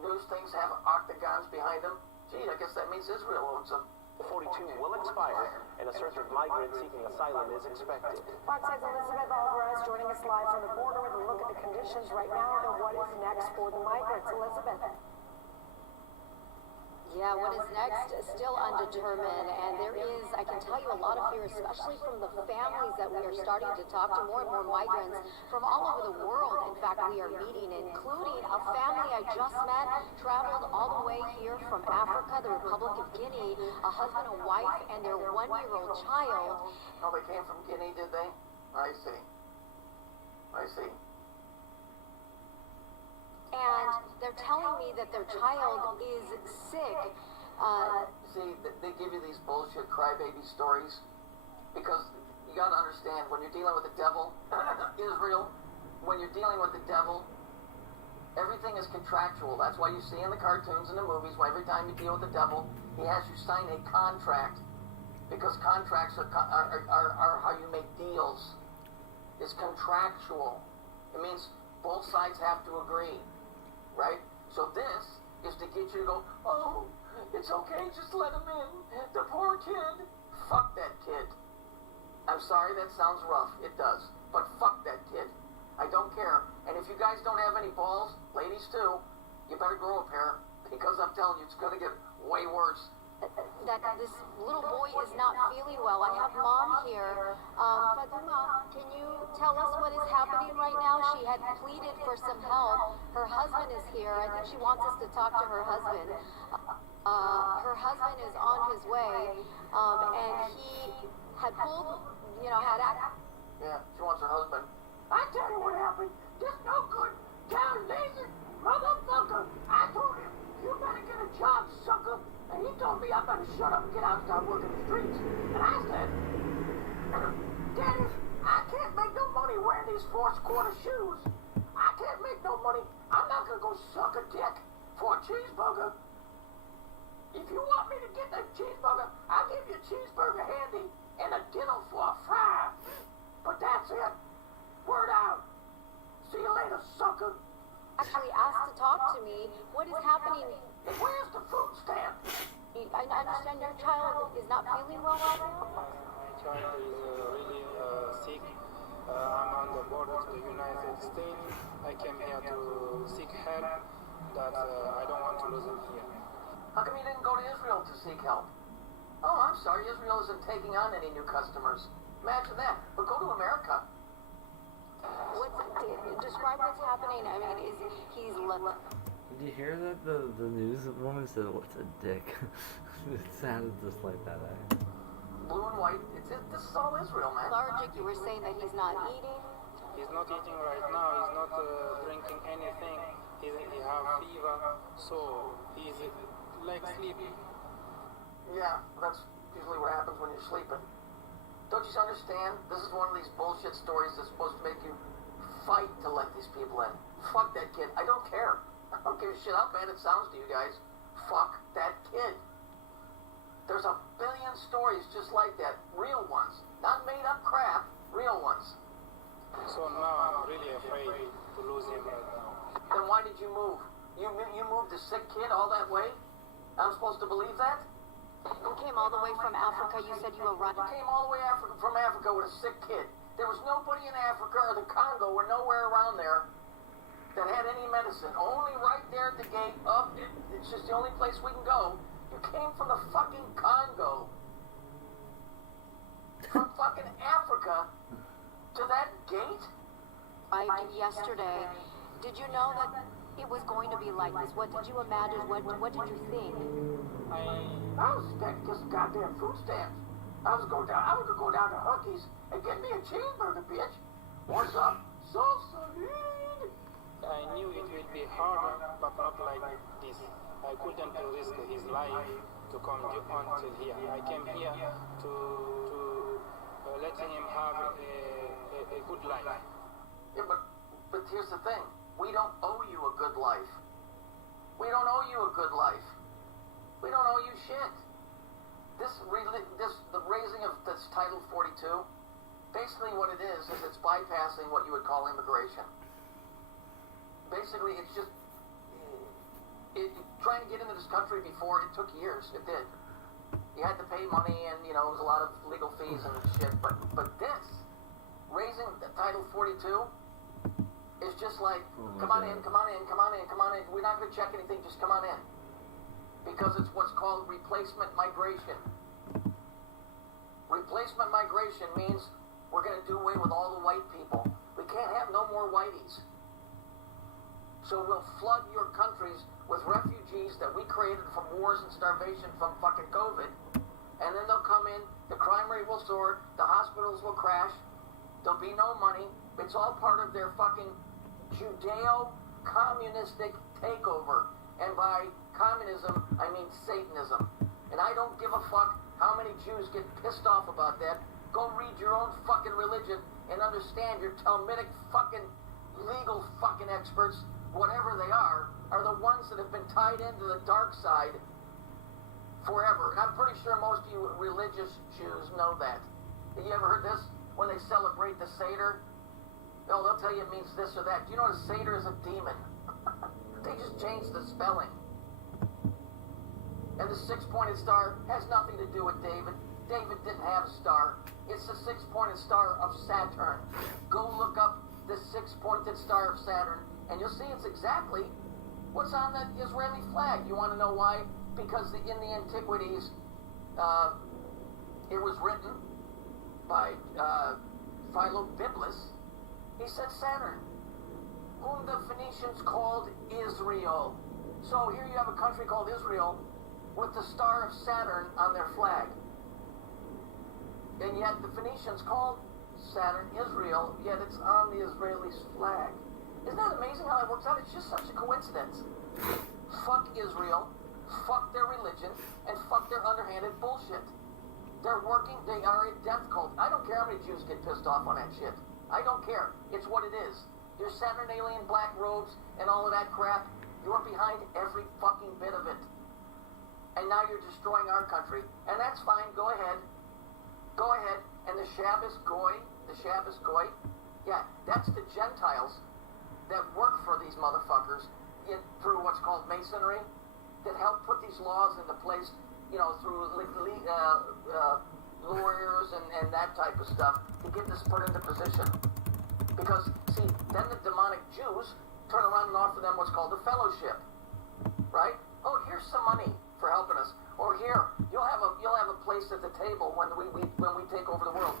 news things have octagons behind them? Gee, I guess that means Israel owns them. The 42 will expire, and a surge of migrants seeking asylum is expected. Fox 6's Elizabeth Alvarez joining us live from the border with a look at the conditions right now and what is next for the migrants. Elizabeth. Yeah, what is next is still undetermined, and there is, I can tell you, a lot of fear, especially from the families that we are starting to talk to, more and more migrants from all over the world. In fact, we are meeting, including a family I just met, traveled all the way here from Africa, the Republic of Guinea, a husband and wife, and their one-year-old child. Oh, they came from Guinea, did they? I see. And they're telling me that their child is sick. See, they give you these bullshit crybaby stories because you gotta understand, when you're dealing with the devil, Israel, when you're dealing with the devil, everything is contractual. That's why you see in the cartoons and the movies, where every time you deal with the devil, he has you sign a contract, because contracts are how you make deals. It's contractual. It means both sides have to agree. Right? So this is to get you to go, oh, it's okay, just let him in. The poor kid. Fuck that kid. I'm sorry that sounds rough. It does. But fuck that kid. I don't care. And if you guys don't have any balls, ladies too, you better grow a pair. Because I'm telling you, it's going to get way worse. That this little boy is not feeling well. I have mom here. Fatima, can you tell us what is happening right now? She had pleaded for some help. Her husband is here. I think she wants us to talk to her husband. Her husband is on his way, and he had pulled, Yeah, she wants her husband. I tell you what happened. This no good, down lazy motherfucker. I told him, you better get a job, sucker. And he told me I better shut up and get out and start working the streets. And I said, Daddy, I can't make money wearing these 4-quarter shoes. I can't make no money. I'm not gonna go suck a dick for a cheeseburger. If you want me to get that cheeseburger, I'll give you a cheeseburger handy and a dinner for a fry. But that's it. Word out. See you later, sucker. Actually asked to talk to me. What is happening? And where's the food stamp? I understand your child is not feeling well right now. My child is really sick. I'm on the border to the United States. I came here to seek help that I don't want to lose him here. How come you didn't go to Israel to seek help? Oh, I'm sorry, Israel isn't taking on any new customers. Imagine that. But go to America. Describe what's happening. I mean, he's Did you hear that? The news woman said, "What's a dick?" It sounded just like that. Blue and white. This is all Israel, man. lethargic. You were saying that he's not eating. He's not eating right now. He's not drinking anything. He has fever, so he's like sleeping. Yeah, that's usually what happens when you're sleeping. Don't you understand? This is one of these bullshit stories that's supposed to make you fight to let these people in. Fuck that kid. I don't care. I don't give a shit how bad it sounds to you guys. Fuck that kid. There's a billion stories just like that. Real ones. Not made up crap. Real ones. So now I'm really afraid to lose him right now. Then why did you move? You moved a sick kid all that way? I'm supposed to believe that? You came all the way from Africa. You said you were running. You came all the way from Africa with a sick kid. There was nobody in Africa or the Congo or nowhere around there that had any medicine. Only right there at the gate up. It's just the only place we can go. You came from the fucking Congo. From fucking Africa to that gate? Yesterday. Did you know that it was going to be like this? What did you imagine? What did you think? I was expecting just goddamn food stamps. I was gonna go down to Hookies and get me a cheeseburger, bitch. What's up? Salsa. I knew it would be harder, but not like this. I couldn't risk his life to come until here. I came here to let him have a good life. Yeah, but here's the thing. We don't owe you a good life. We don't owe you a good life. We don't owe you shit. The raising of this Title 42, basically what it is it's bypassing what you would call immigration. Basically, it's just trying to get into this country before it took years. It did. You had to pay money, and it was a lot of legal fees and shit. But this raising the Title 42 is just like, come on in. We're not going to check anything. Just come on in, because it's what's called replacement migration. Replacement migration means we're going to do away with all the white people. We can't have no more whiteys. So we'll flood your countries with refugees that we created from wars and starvation from fucking COVID. And then they'll come in, the crime rate will soar, the hospitals will crash, there'll be no money. It's all part of their fucking Judeo-communistic takeover. And by communism, I mean Satanism. And I don't give a fuck how many Jews get pissed off about that. Go read your own fucking religion and understand your Talmudic fucking legal fucking experts, whatever they are the ones that have been tied into the dark side forever. And I'm pretty sure most of you religious Jews know that. Have you ever heard this? When they celebrate the Seder, they'll tell you it means this or that. Do you know a Seder is a demon? They just changed the spelling. And the six-pointed star has nothing to do with David. David didn't have a star. It's the six-pointed star of Saturn. Go look up the six-pointed star of Saturn, and you'll see it's exactly what's on the Israeli flag. You want to know why? Because in the antiquities, it was written by Philobiblis. He said Saturn, whom the Phoenicians called Israel. So here you have a country called Israel with the star of Saturn on their flag. And yet the Phoenicians called Saturn Israel, yet it's on the Israelis' flag. Isn't that amazing how that works out? It's just such a coincidence. Fuck Israel, fuck their religion, and fuck their underhanded bullshit. They're working, they are a death cult. I don't care how many Jews get pissed off on that shit. I don't care. It's what it is. Your Saturn alien black robes and all of that crap, you're behind every fucking bit of it. And now you're destroying our country. And that's fine. Go ahead. Go ahead. And the Shabbos Goy, yeah, that's the Gentiles that work for these motherfuckers through what's called Masonry, that help put these laws into place, you know, through lawyers and that type of stuff to get this put into position. Because, see, then the demonic Jews turn around and offer them what's called a fellowship, right? Oh, here's some money for helping us. Or here, you'll have a place at the table when we take over the world.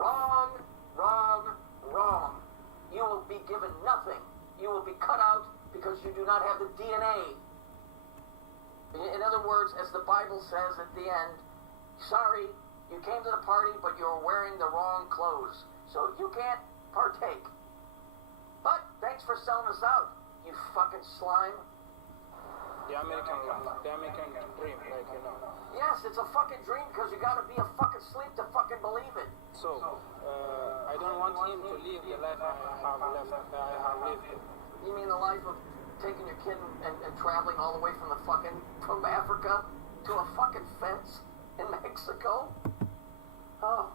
Wrong, wrong, wrong. You will be given nothing. You will be cut out because you do not have the DNA. In other words, as the Bible says at the end, sorry, you came to the party, but you're wearing the wrong clothes, so you can't partake. But thanks for selling us out, you fucking slime. The American life, the American dream, like, you know. Yes, it's a fucking dream because you gotta be a fucking sleep to fucking believe it. So, I don't want him to live the life I have lived. You mean the life of taking your kid and traveling all the way from Africa to a fucking fence in Mexico? Oh,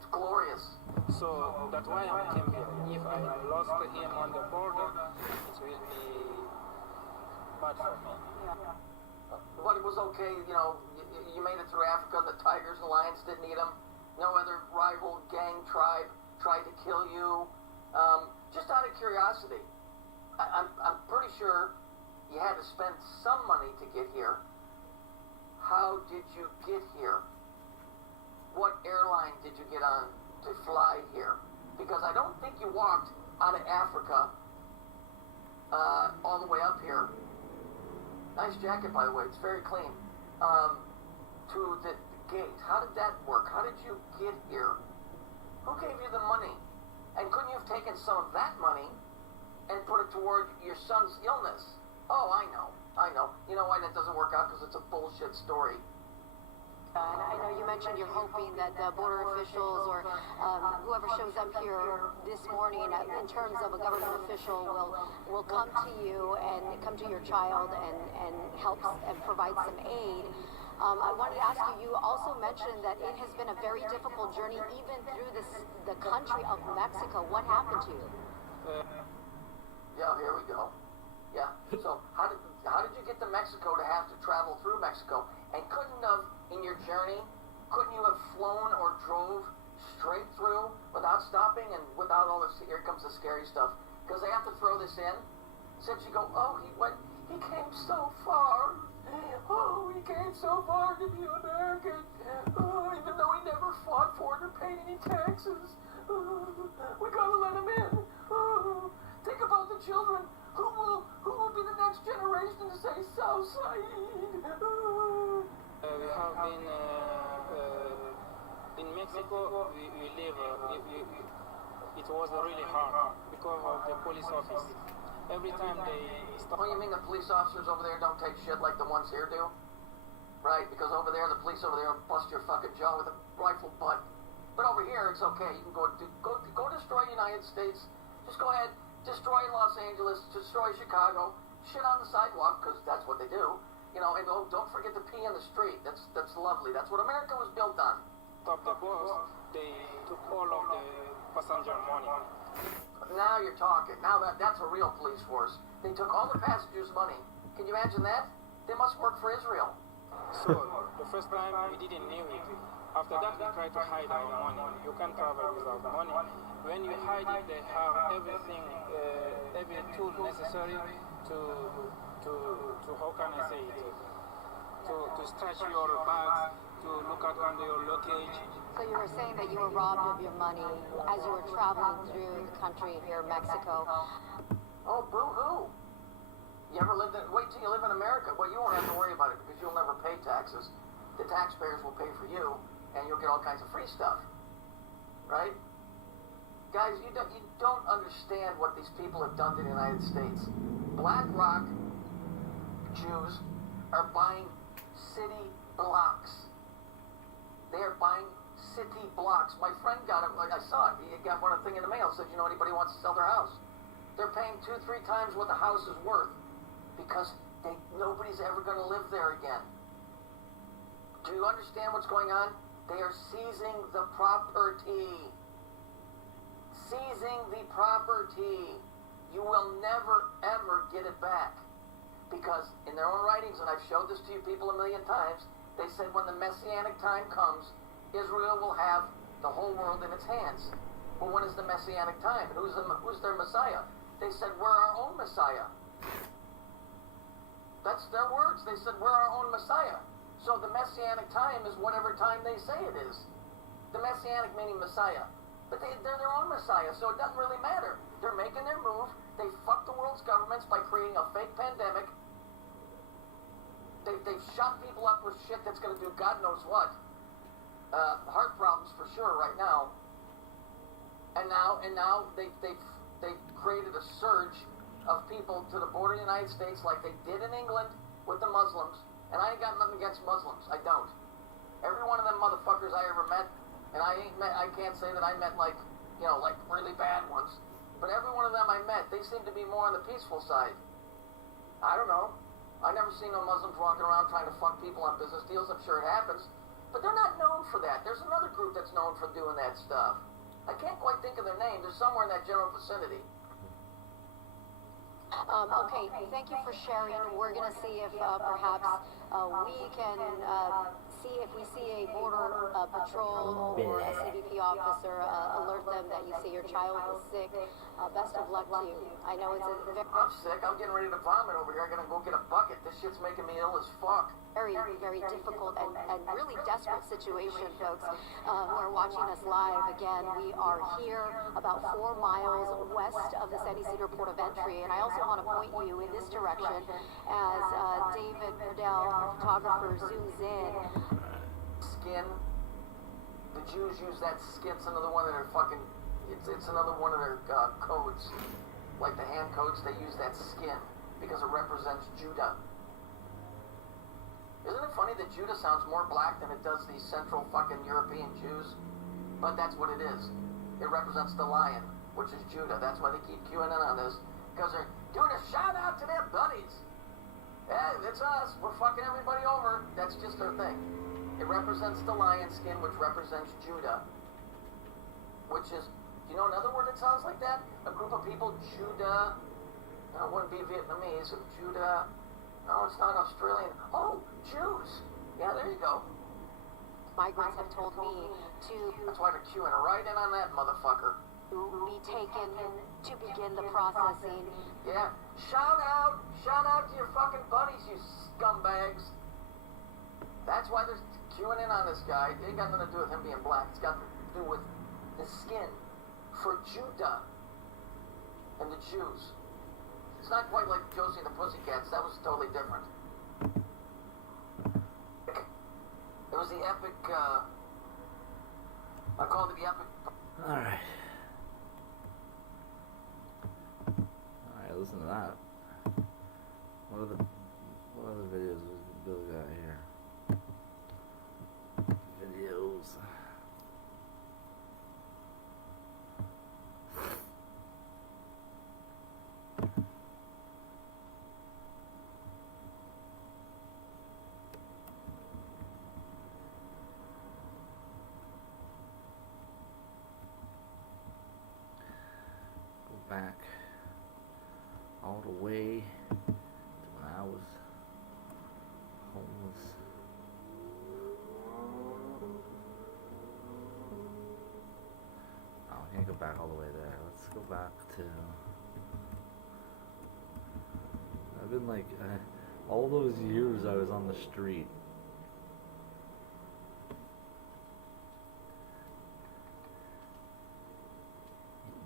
it's glorious. So, that's why I came here. If I lost him on the border, it will be bad for me. But it was okay, you know, you made it through Africa, the tigers and lions didn't eat them. No other rival gang tribe tried to kill you. Just out of curiosity, I'm pretty sure you had to spend some money to get here. How did you get here? What airline did you get on to fly here? Because I don't think you walked out of Africa all the way up here. Nice jacket, by the way. It's very clean. To the gate. How did that work? How did you get here? Who gave you the money? And couldn't you have taken some of that money and put it toward your son's illness? Oh, I know. You know why that doesn't work out? Because it's a bullshit story. And I know you mentioned you're hoping that the border officials or whoever shows up here this morning in terms of a government official will come to you and come to your child and help and provide some aid. I wanted to ask you, you also mentioned that it has been a very difficult journey even through the country of Mexico. What happened to you? Yeah, here we go. Yeah. So how did you get to Mexico to have to travel through Mexico? And in your journey, couldn't you have flown or drove straight through without stopping and without all this? Here comes the scary stuff. Because they have to throw this in. Since you go, oh, he came so far. Oh, he came so far to be American. Oh, even though he never fought for it or paid any taxes. Oh, we gotta let him in. Oh, think about the children. Who will be the next generation to say South Side? Oh. We have been in Mexico. We live. It was really hard because of the police office. Every time they stop. Oh, you mean the police officers over there don't take shit like the ones here do? Right? Because over there, the police over there will bust your fucking jaw with a rifle butt. But over here, it's okay. You can go destroy the United States. Just go ahead, destroy Los Angeles, destroy Chicago, shit on the sidewalk because that's what they do. You know, and don't forget to pee in the street. That's lovely. That's what America was built on. Stop the bus. They took all of the passenger money. Now you're talking. Now that's a real police force. They took all the passengers' money. Can you imagine that? They must work for Israel. So, the first time we didn't know it. After that, we tried to hide our money. You can't travel without money. When you hide it, they have everything, every tool necessary to how can I say it? To stretch your bags, to look at under your luggage. So you were saying that you were robbed of your money as you were traveling through the country here in Mexico. Oh, boo-hoo. You ever wait till you live in America? Well, you won't have to worry about it because you'll never pay taxes. The taxpayers will pay for you, and you'll get all kinds of free stuff. Right? Guys, you don't understand what these people have done to the United States. Black Rock Jews are buying city blocks. They are buying city blocks. My friend got it, like I saw it. He got one thing in the mail, said, you know, anybody wants to sell their house? They're paying 2-3 times what the house is worth because nobody's ever going to live there again. Do you understand what's going on? They are seizing the property. Seizing the property. You will never, ever get it back. Because in their own writings, and I've showed this to you people a million times, they said when the Messianic time comes, Israel will have the whole world in its hands. Well, when is the Messianic time? And who's their Messiah? They said, we're our own Messiah. That's their words. They said, we're our own Messiah. So the Messianic time is whatever time they say it is. The Messianic meaning Messiah. But they're their own Messiah, so it doesn't really matter. They're making their move. They fucked the world's governments by creating a fake pandemic. They've shot people up with shit that's going to do God knows what. Heart problems for sure right now. And now they've created a surge of people to the border of the United States like they did in England with the Muslims. And I ain't got nothing against Muslims. I don't. Every one of them motherfuckers I ever met, and I can't say that I met like really bad ones, but every one of them I met, they seem to be more on the peaceful side. I don't know. I never seen no Muslims walking around trying to fuck people on business deals. I'm sure it happens, but they're not known for that. There's another group that's known for doing that stuff. I can't quite think of their name. They're somewhere in that general vicinity. Okay, thank you for sharing. We're going to see if perhaps we can see if we see a border patrol or a CBP officer alert them that you see your child is sick. Best of luck to you. I know it's a I'm sick. I'm getting ready to vomit over here. I'm going to go get a bucket. This shit's making me ill as fuck. very, very difficult and really desperate situation, folks, who are watching us live. Again, we are here about 4 miles west of the San Ysidro port of entry, and I also want to point you in this direction as David Perdell, photographer, zooms in. Skin. The Jews use that skin. It's another one of their fucking. It's another one of their codes, like the hand codes. They use that skin because it represents Judah. Isn't it funny that Judah sounds more black than it does these central fucking European Jews? But that's what it is. It represents the lion, which is Judah. That's why they keep queuing in on this, because they're doing a shout out to their buddies. Yeah, it's us. We're fucking everybody over. That's just their thing. It represents the lion skin, which represents Judah. Which is, you know another word that sounds like that? A group of people, Judah. No, it wouldn't be Vietnamese. Judah. No, it's not Australian. Oh, Jews. Yeah, there you go. Migrants have told me to... That's why they're queuing right in on that motherfucker. To be taken to begin the processing. Yeah. Shout out to your fucking buddies, you scumbags. That's why they're queuing in on this guy. It ain't got nothing to do with him being black. It's got to do with the skin for Judah and the Jews. It's not quite like Josie and the Pussycats. That was totally different. It was the epic, I called it the epic... Alright, listen to that. What other videos was Bill got here? Videos. Back all the way to when I was homeless. Oh, I can't go back all the way there. Let's go back to... I've been like, all those years I was on the street.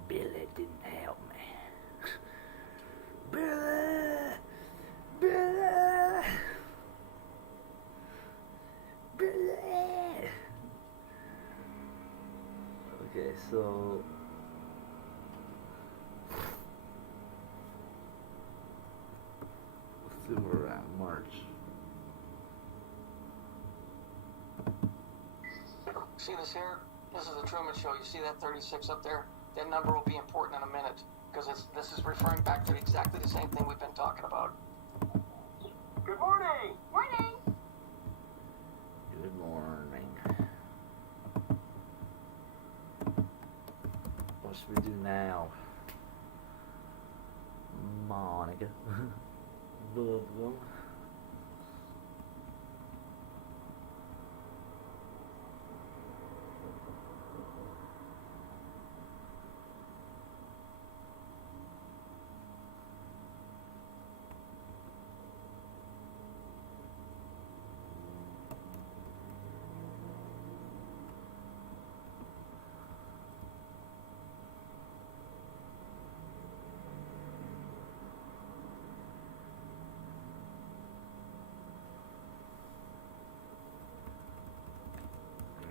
Billy didn't help me. Billy. Okay, so let's see where we're at. March. See this here? This is the Truman Show. You see that 36 up there? That number will be important in a minute, because this is referring back to exactly the same thing we've been talking about. Good morning! Morning. Good morning. What should we do now? Monica. Bubble.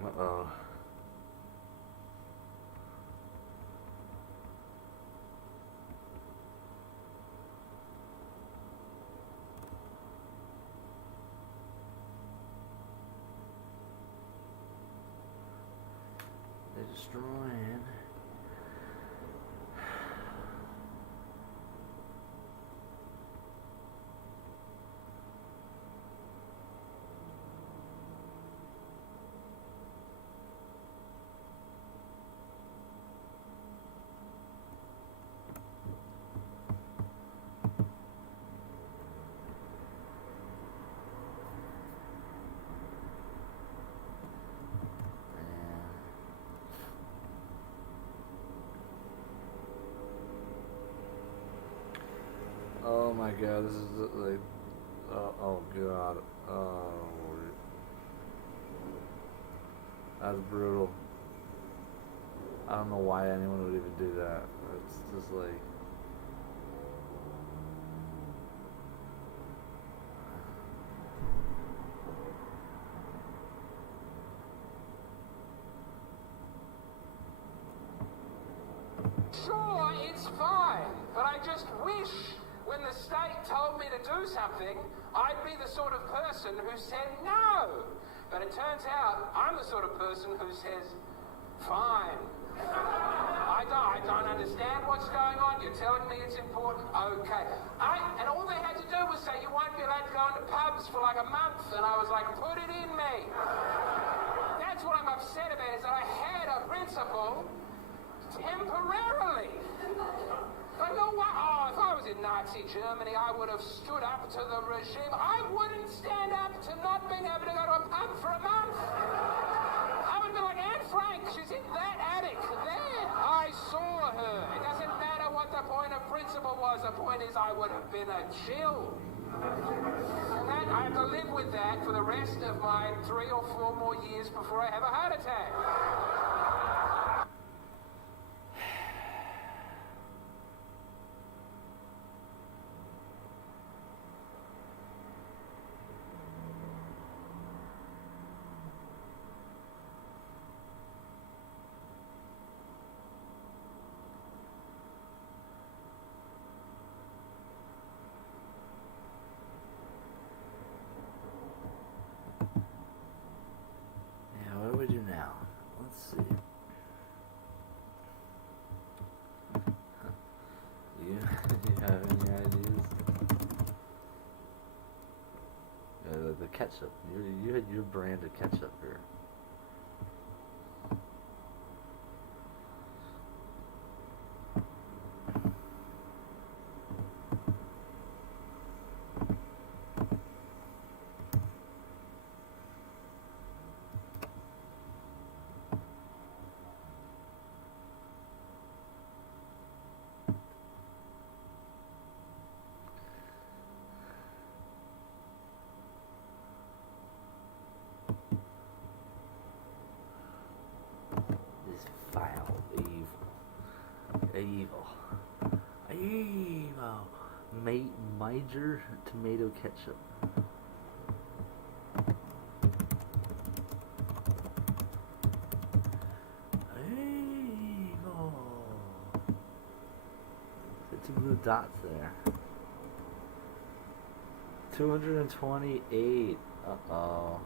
Uh-oh. They're destroying. Oh my god, this is like, oh god, oh, that's brutal. I don't know why anyone would even do that. It's just like, Sure, it's fine, but I just wish when the state told me to do something, I'd be the sort of person who said no. But it turns out I'm the sort of person who says, fine. I don't understand what's going on. You're telling me it's important. Okay. And all they had to do was say, you won't be allowed to go into pubs for like a month. And I was like, put it in me. That's what I'm upset about, is that I had a principle temporarily. But you know what? Oh, if I was in Nazi Germany, I would have stood up to the regime. I wouldn't stand up to not being able to go to a pub for a month. I would be like, Anne Frank, she's in that attic there. I saw her. It doesn't matter what the point of principle was. The point is I would have been a chill. And that, I have to live with that for the rest of my 3 or 4 more years before I have a heart attack. what do we do now? Let's see. You have any ideas? The ketchup. You had your brand of ketchup here. Evil. Major tomato ketchup. Evil. Two blue dots there. 228. Uh-oh.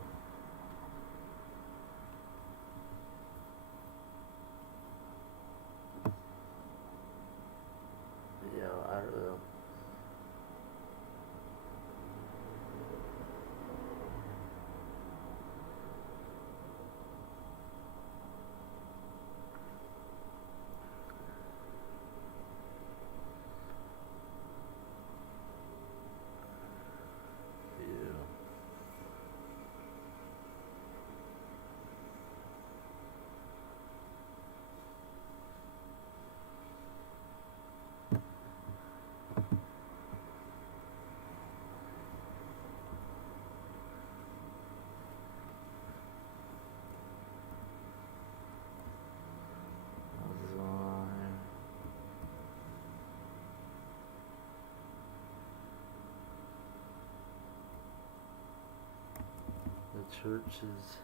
churches.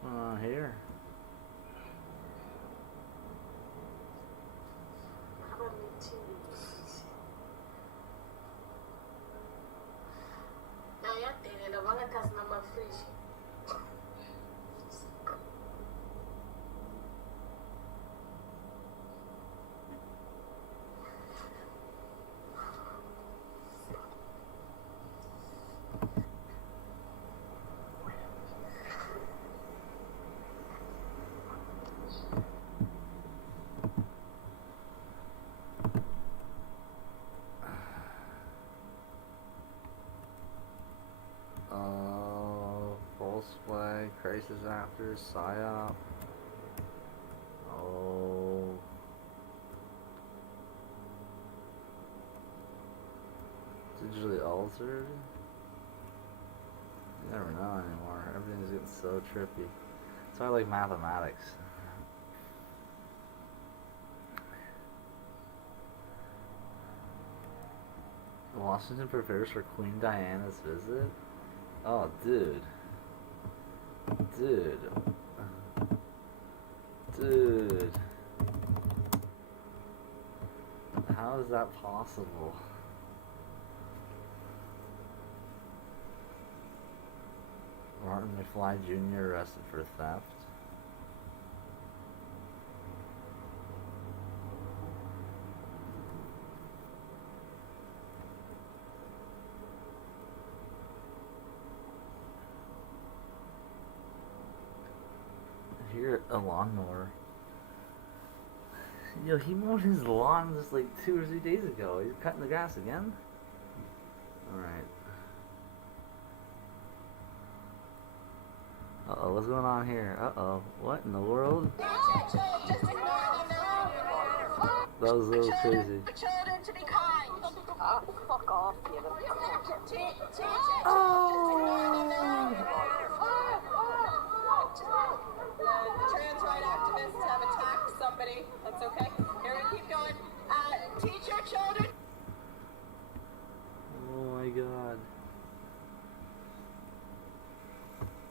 What's going on here? False flag, crisis after, psyop. Oh. Digitally altered? You never know anymore. Everything's getting so trippy. It's why I like mathematics. Washington prepares for Queen Diana's visit? Oh, dude. Dude. Dude. How is that possible? Martin McFly Jr. arrested for theft. Here, a lawnmower. Yo, he mowed his lawn just like 2 or 3 days ago. He's cutting the grass again? Alright. Uh-oh, what's going on here? Uh-oh, what in the world? That was a little crazy. Children to be kind. Oh, fuck off, you. Trans right activists have attacked somebody. That's okay. Here we keep going. Teach your children. Oh my god.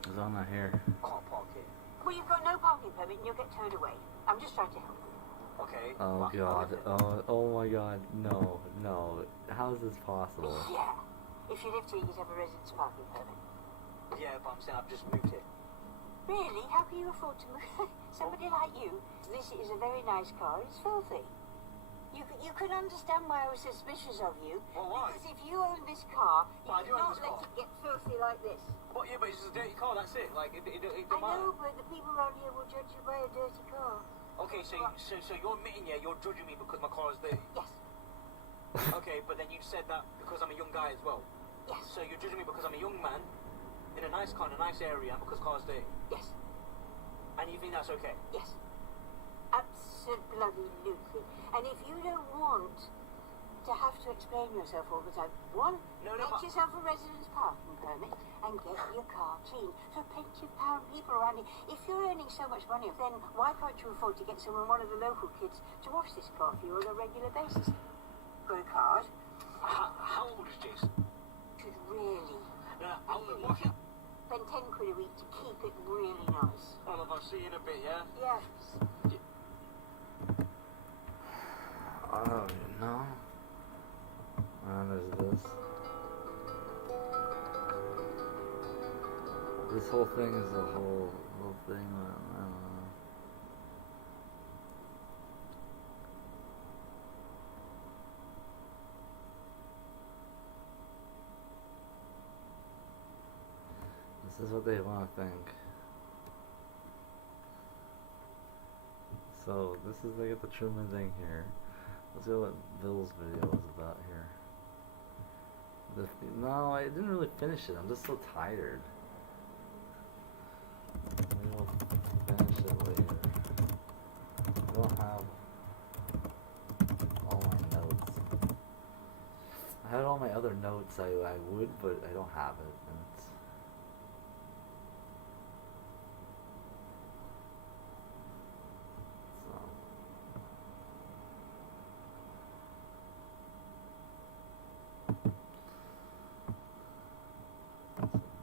It's on my hair. Can't park here. Well, you've got no parking permit and you'll get towed away. I'm just trying to help you. Okay. Oh god. Oh my god. No. No. How is this possible? Yeah. If you lived here, you'd have a residence parking permit. Yeah, but I'm saying I've just moved here. Really? How can you afford to move? Somebody like you? This is a very nice car. It's filthy. You can understand why I was suspicious of you. Well, why? Because if you own this car, you Well, I do own cannot this let car. it get filthy like this. But yeah, but it's just a dirty car, that's it. Like, it I don't matter. know, but the people around here will judge you by a dirty car. Okay, so you're admitting, yeah, you're judging me because my car is dirty? Yes. Okay, but then you said that because I'm a young guy as well. Yes. So you're judging me because I'm a young man in a nice car, in a nice area, and because car's dirty? Yes. And you think that's okay? Yes. Absolutely. And if you don't want to have to explain yourself all the time, get yourself a residence parking permit and get your car clean. There are plenty of pound people around here. If you're earning so much money, then why can't you afford to get one of the local kids to wash this car for you on a regular basis? Got a card? How old is Jason? Should really spend 10 quid a week to keep it really nice. Well, if I see you in a bit, yeah? Yeah. I don't even know. And there's this. This whole thing is a whole thing. I don't know. This is what they want to think. So this is they get the Truman thing here. Let's see what Bill's video was about here. No, I didn't really finish it. I'm just so tired. Maybe we'll finish it later. don't have all my notes. I had all my other notes. I would, but I don't have it. And it's,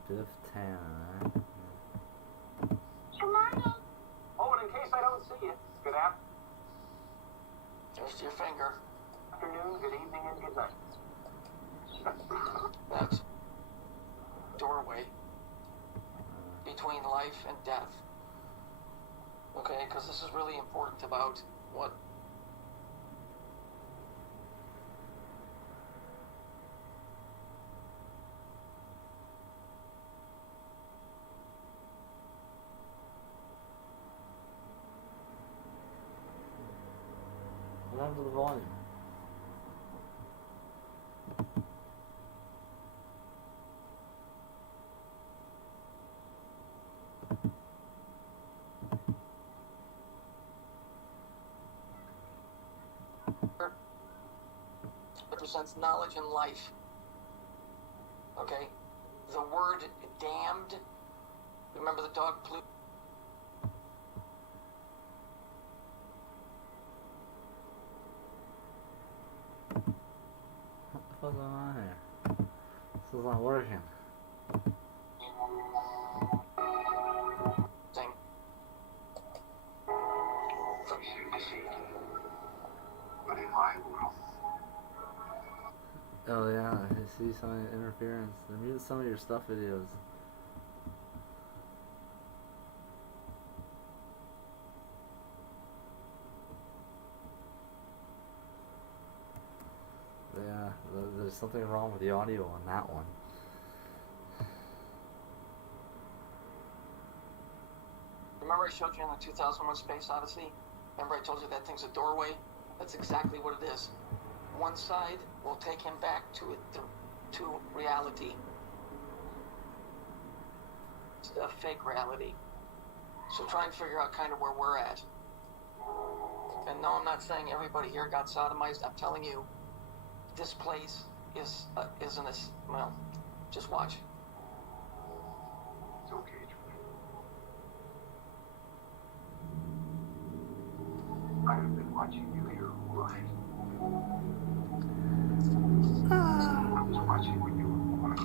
Biff Tan. Oh, and in case I don't see you, good afternoon. There's your finger. Afternoon, good evening, and good night. That's doorway between life and death. Okay, because this is really important about what. What happened to the volume? Represents knowledge and life. Okay? The word damned, remember the dog Pluto? What's going on here? This is not working. Thing. But in my world. Oh yeah, I see some interference. They're muting some of your stuff videos. Yeah, there's something wrong with the audio on that one. Remember I showed you in the 2001 Space Odyssey? Remember I told you that thing's a doorway? That's exactly what it is. One side will take him back to reality. It's a fake reality. So try and figure out kind of where we're at. And no, I'm not saying everybody here got sodomized. I'm telling you, this place isn't as, well, just watch. It's okay, Julie. I have been watching you here all right. I was watching when you were born.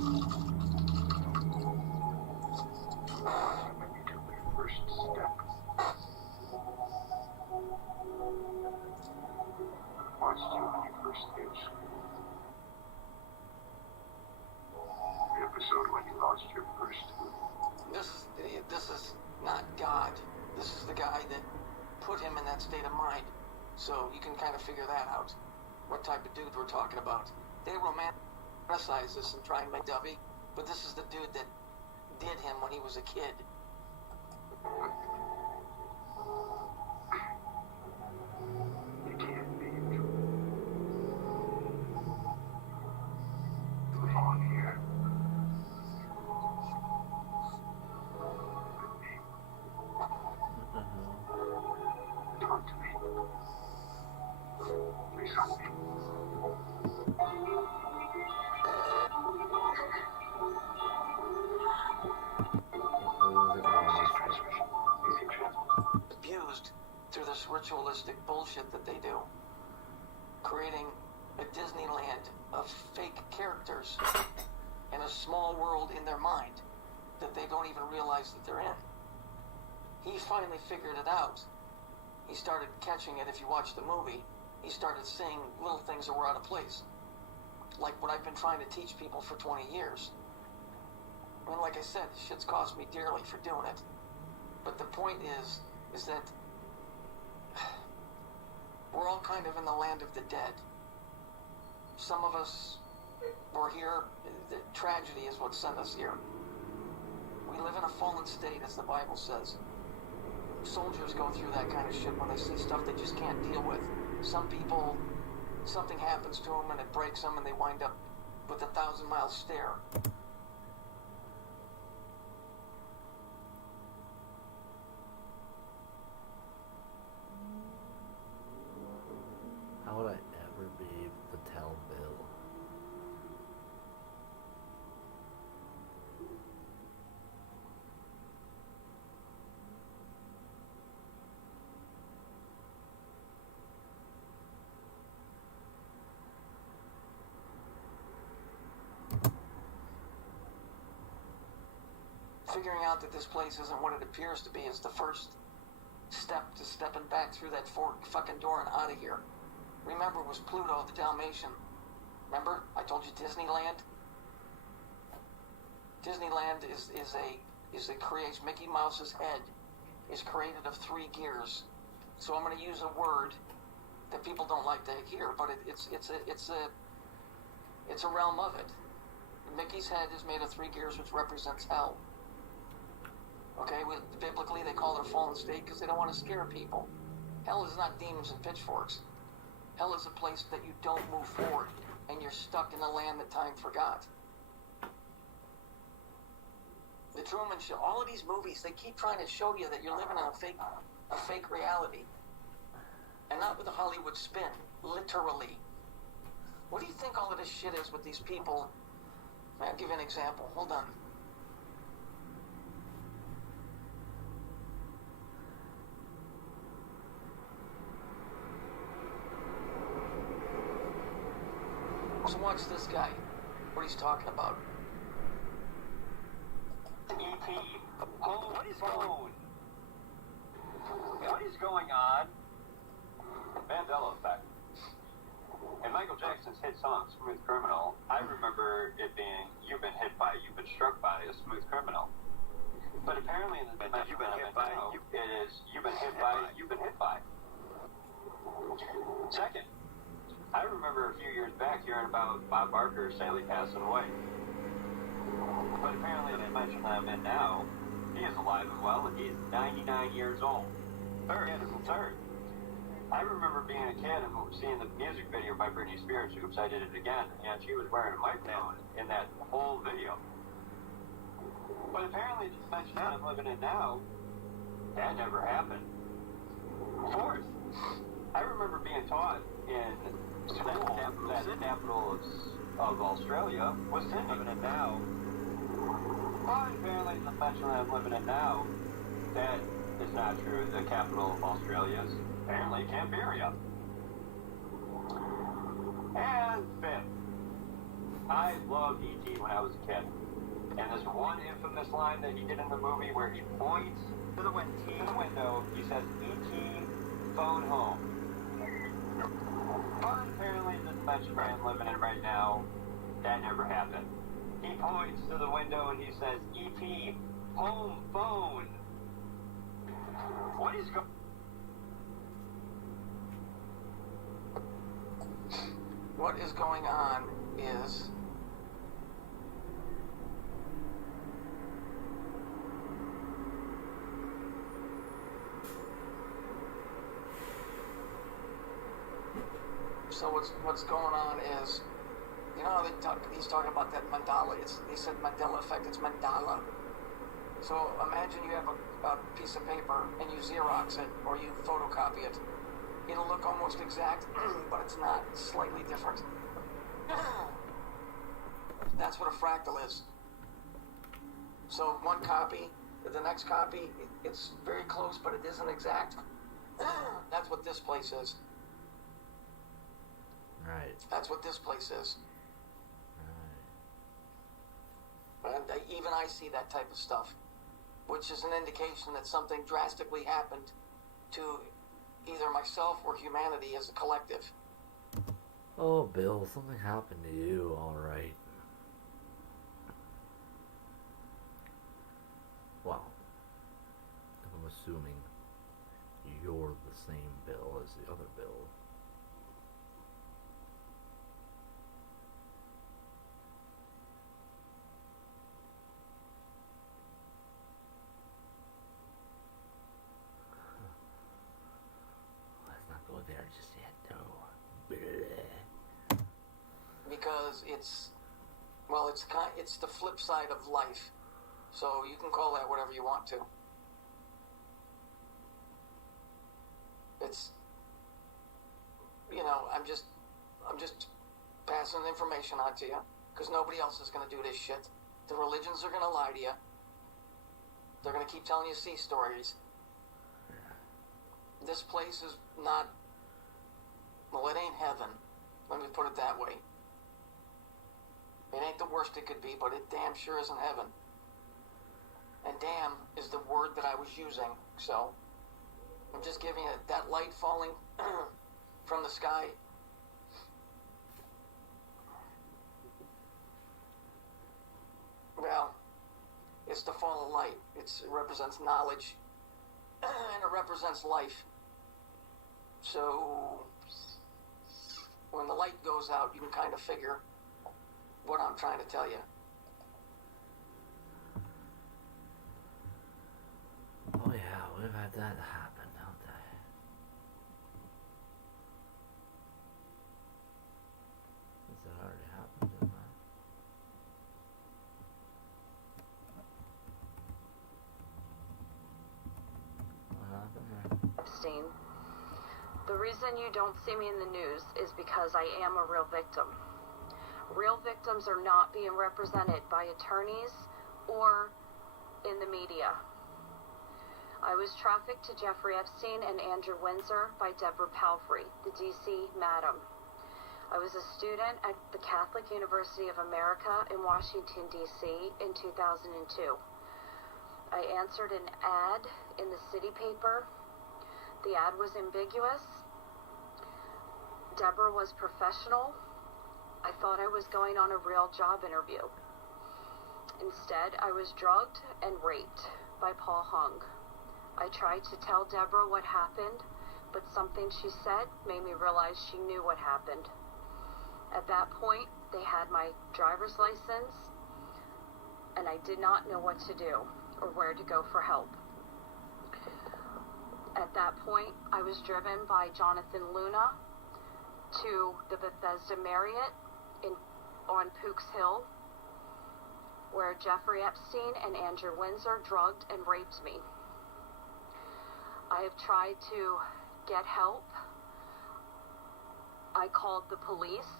When you took your first step. Watched you when you first hit school. The episode when you lost your first. This is not God. This is the guy that put him in that state of mind. So you can kind of figure that out. What type of dude we're talking about. They romanticize this and try and make Dovey, but this is the dude that did him when he was a kid. You can't leave. You belong here. Talk to me. Please help me. Abused through this ritualistic bullshit that they do, creating a Disneyland of fake characters in a small world in their mind that they don't even realize that they're in. He finally figured it out. He started catching it. If you watch the movie, he started seeing little things that were out of place, like what I've been trying to teach people for 20 years. I mean, like I said, shit's cost me dearly for doing it. But the point is that we're all kind of in the land of the dead. Some of us were here, the tragedy is what sent us here. We live in a fallen state, as the Bible says. Soldiers go through that kind of shit when they see stuff they just can't deal with. Some people, something happens to them and it breaks them and they wind up with a 1,000-mile stare. figuring out that this place isn't what it appears to be is the first step to stepping back through that fucking door and out of here. Remember, it was Pluto the Dalmatian. Remember? I told you Disneyland? Disneyland is a creation. Mickey Mouse's head is created of 3 gears. So I'm going to use a word that people don't like to hear, but it's a realm of it. Mickey's head is made of 3 gears, which represents hell. Okay, biblically they call it a fallen state because they don't want to scare people. Hell is not demons and pitchforks. Hell is a place that you don't move forward, and you're stuck in a land that time forgot. The Truman Show, all of these movies, they keep trying to show you that you're living in a fake reality. And not with a Hollywood spin, literally. What do you think all of this shit is with these people? I'll give you an example. Hold on. So watch this guy, what he's talking about. E.T. What is going? What is going on? Mandela effect. In Michael Jackson's hit song, Smooth Criminal, I remember it being, you've been hit by, you've been struck by a smooth criminal. But apparently in the you've been hit by, it is, you've been hit by, you've been hit by. Second, I remember a few years back hearing about Bob Barker sadly passing away. But apparently the dimension that I'm in now, he is alive and well, and he is 99 years old. Third, I remember being a kid and seeing the music video by Britney Spears, Oops, I Did It Again, and she was wearing a microphone in that whole video. But apparently the dimension that I'm living in now, that never happened. Fourth, I remember being taught in school that the capital of Australia was Sydney. Living in now, but apparently the dimension that I'm living in now, that is not true. The capital of Australia is apparently Canberra. And fifth, I loved E.T. when I was a kid. And there's one infamous line that he did in the movie where he points to the window, he says, E.T., phone home. But apparently the dimension I'm living in right now, that never happened. He points to the window and he says, E.T., home phone. What is going on? What is going on is what's going on is, you know, he's talking about that mandala. He said Mandela effect. It's mandala. So imagine you have a piece of paper and you Xerox it or you photocopy it. It'll look almost exact, but it's not. It's slightly different. That's what a fractal is. So one copy, the next copy, it's very close, but it isn't exact. That's what this place is. Right. That's what this place is. Right. And even I see that type of stuff, which is an indication that something drastically happened to either myself or humanity as a collective. Oh, Bill, something happened to you, alright. Well, I'm assuming you're the same Bill as the other Bill. There just yet, no. Because it's the flip side of life. So you can call that whatever you want to. It's, you know, I'm just passing information on to you because nobody else is going to do this shit. The religions are going to lie to you. They're going to keep telling you sea stories. This place is not. Well, it ain't heaven. Let me put it that way. It ain't the worst it could be, but it damn sure isn't heaven. And damn is the word that I was using. So I'm just giving you that light falling from the sky. Well, it's the fall of light. It represents knowledge, and it represents life. So when the light goes out, you can kind of figure what I'm trying to tell you. Oh yeah, we've had that happen, don't they? Has that already happened, didn't it? What happened there? Epstein. The reason you don't see me in the news is because I am a real victim. Real victims are not being represented by attorneys or in the media. I was trafficked to Jeffrey Epstein and Andrew Windsor by Deborah Palfrey, the D.C. Madam. I was a student at the Catholic University of America in Washington, D.C. in 2002. I answered an ad in the city paper. The ad was ambiguous. Deborah was professional. I thought I was going on a real job interview. Instead, I was drugged and raped by Paul Hung. I tried to tell Deborah what happened, but something she said made me realize she knew what happened. At that point, they had my driver's license, and I did not know what to do or where to go for help. At that point, I was driven by Jonathan Luna to the Bethesda Marriott on Pook's Hill, where Jeffrey Epstein and Andrew Windsor drugged and raped me. I have tried to get help. I called the police.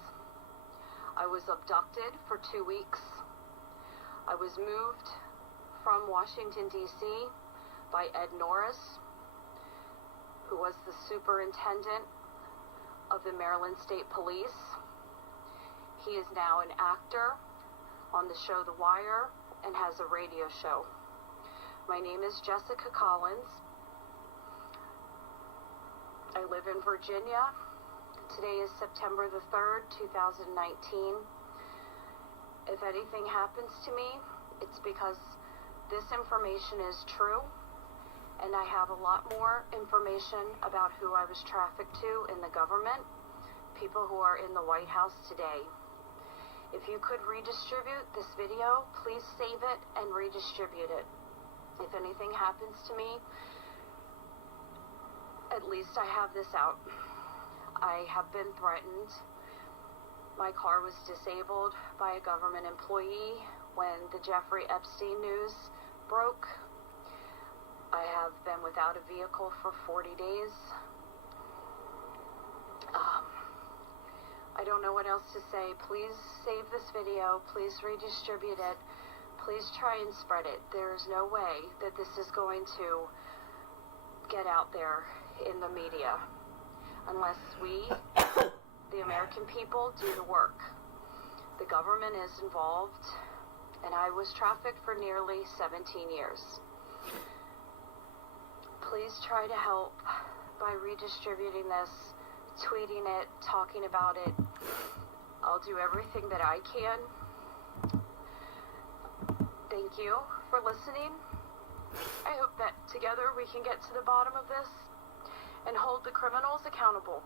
I was abducted for 2 weeks. I was moved from Washington, D.C. by Ed Norris, who was the superintendent of the Maryland State Police. He is now an actor on the show The Wire and has a radio show. My name is Jessica Collins. I live in Virginia. Today is September the 3rd, 2019. If anything happens to me, it's because this information is true, and I have a lot more information about who I was trafficked to in the government, people who are in the White House today. If you could redistribute this video, please save it and redistribute it. If anything happens to me, at least I have this out. I have been threatened. My car was disabled by a government employee when the Jeffrey Epstein news broke. I have been without a vehicle for 40 days. I don't know what else to say. Please save this video. Please redistribute it. Please try and spread it. There's no way that this is going to get out there in the media unless we, the American people, do the work. The government is involved, and I was trafficked for nearly 17 years. Please try to help by redistributing this, tweeting it, talking about it. I'll do everything that I can. Thank you for listening. I hope that together we can get to the bottom of this and hold the criminals accountable.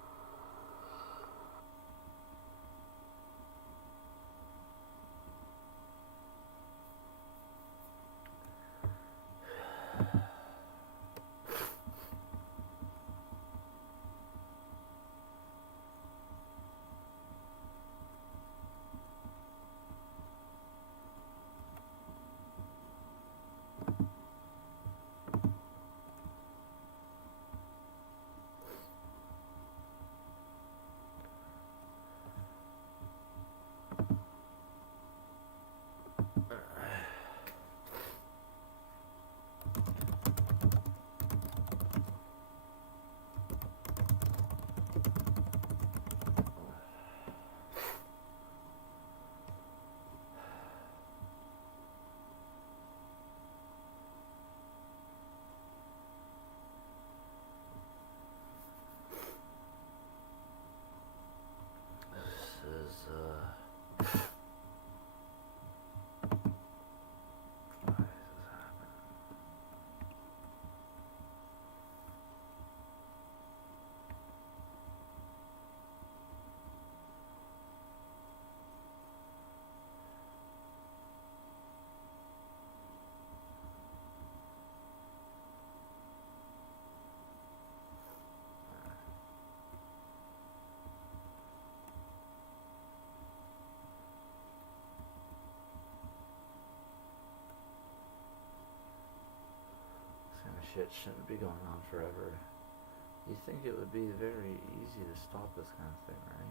shit shouldn't be going on forever. You think it would be very easy to stop this kind of thing, right?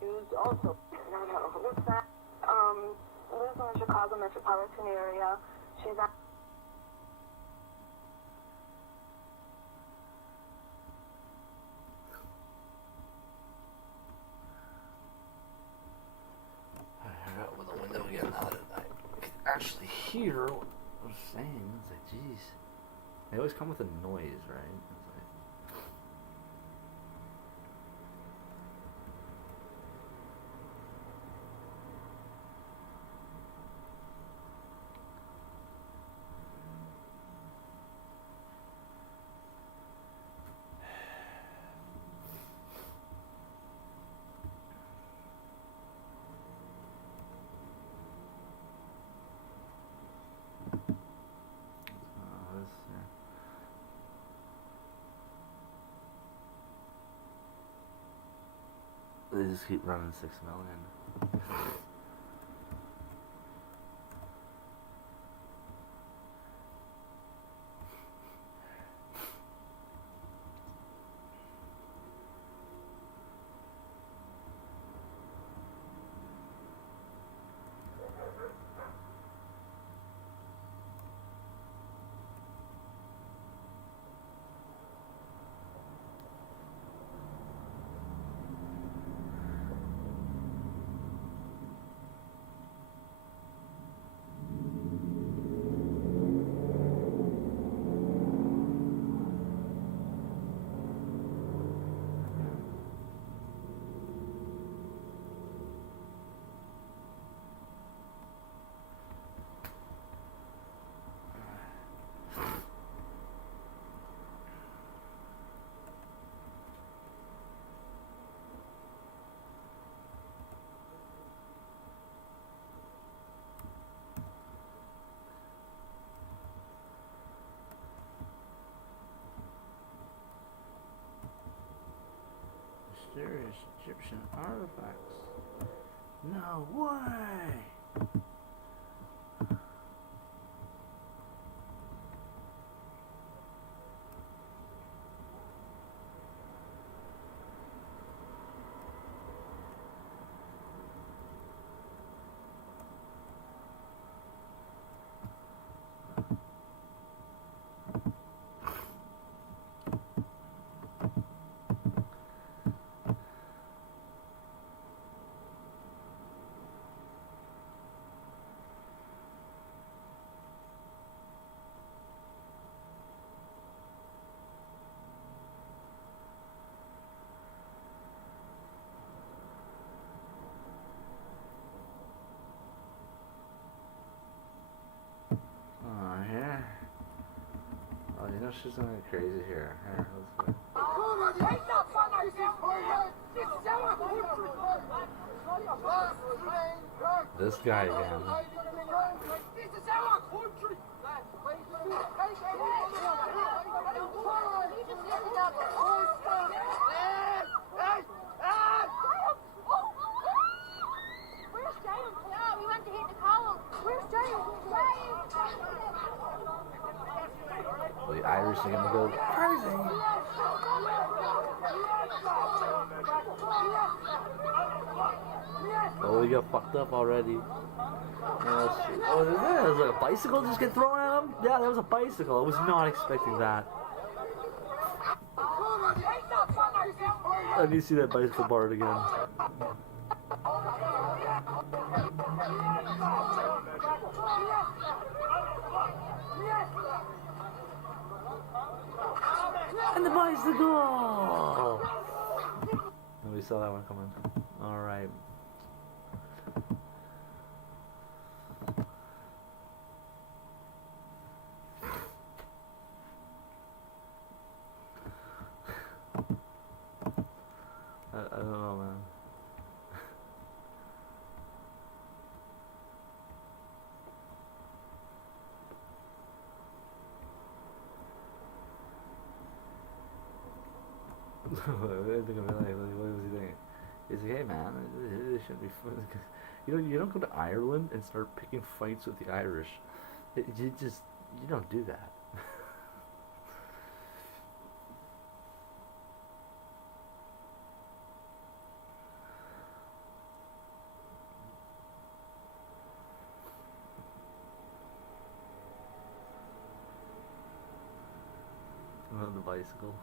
Used also. With that, lives in the Chicago metropolitan area. She's at With the window again now that I can actually hear what I'm saying. It's like, jeez. They always come with a noise, right? It's like, they just keep running 6 million. Mysterious Egyptian artifacts. No way! Oh, yeah. Oh, you know she's gonna get crazy here. Here, let's go. This guy again. Where's James? Yeah, we went to hit the column. Where's James? Well, the Irish are gonna go crazy. Oh, we got fucked up already. Oh, shit. Oh, was it a bicycle just get thrown at him? Yeah, that was a bicycle. I was not expecting that. I need to see that bicycle bar again. And the bicycle! We saw that one coming. Alright. I don't know, man. They're gonna be like, what was he thinking? He's like, hey man, it shouldn't be fun. You don't go to Ireland and start picking fights with the Irish. You don't do that. On the bicycle.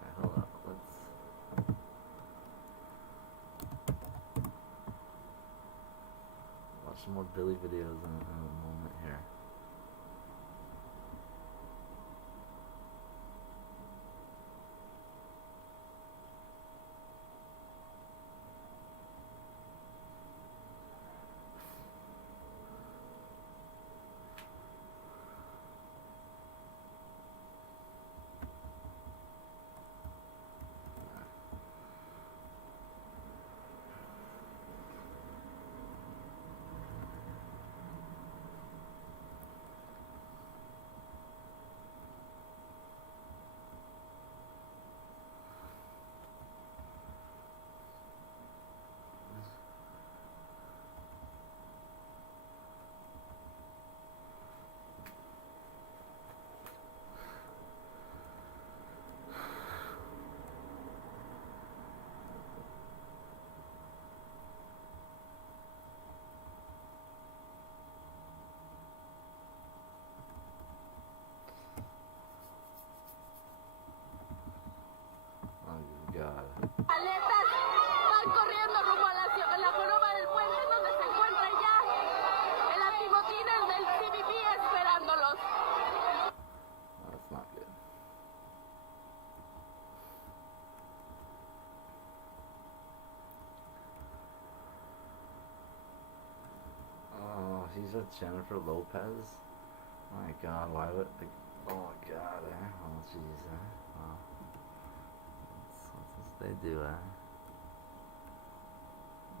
Alright, hold up. Let's watch some more Billy videos in a moment here. God. Aletas van corriendo rumbo a la coloma del puente donde se encuentra ya el antimotines del CBP esperándolos. That's not good. Oh, she's a Jennifer Lopez. My God, why would the? Oh God, oh jeez, oh. They do,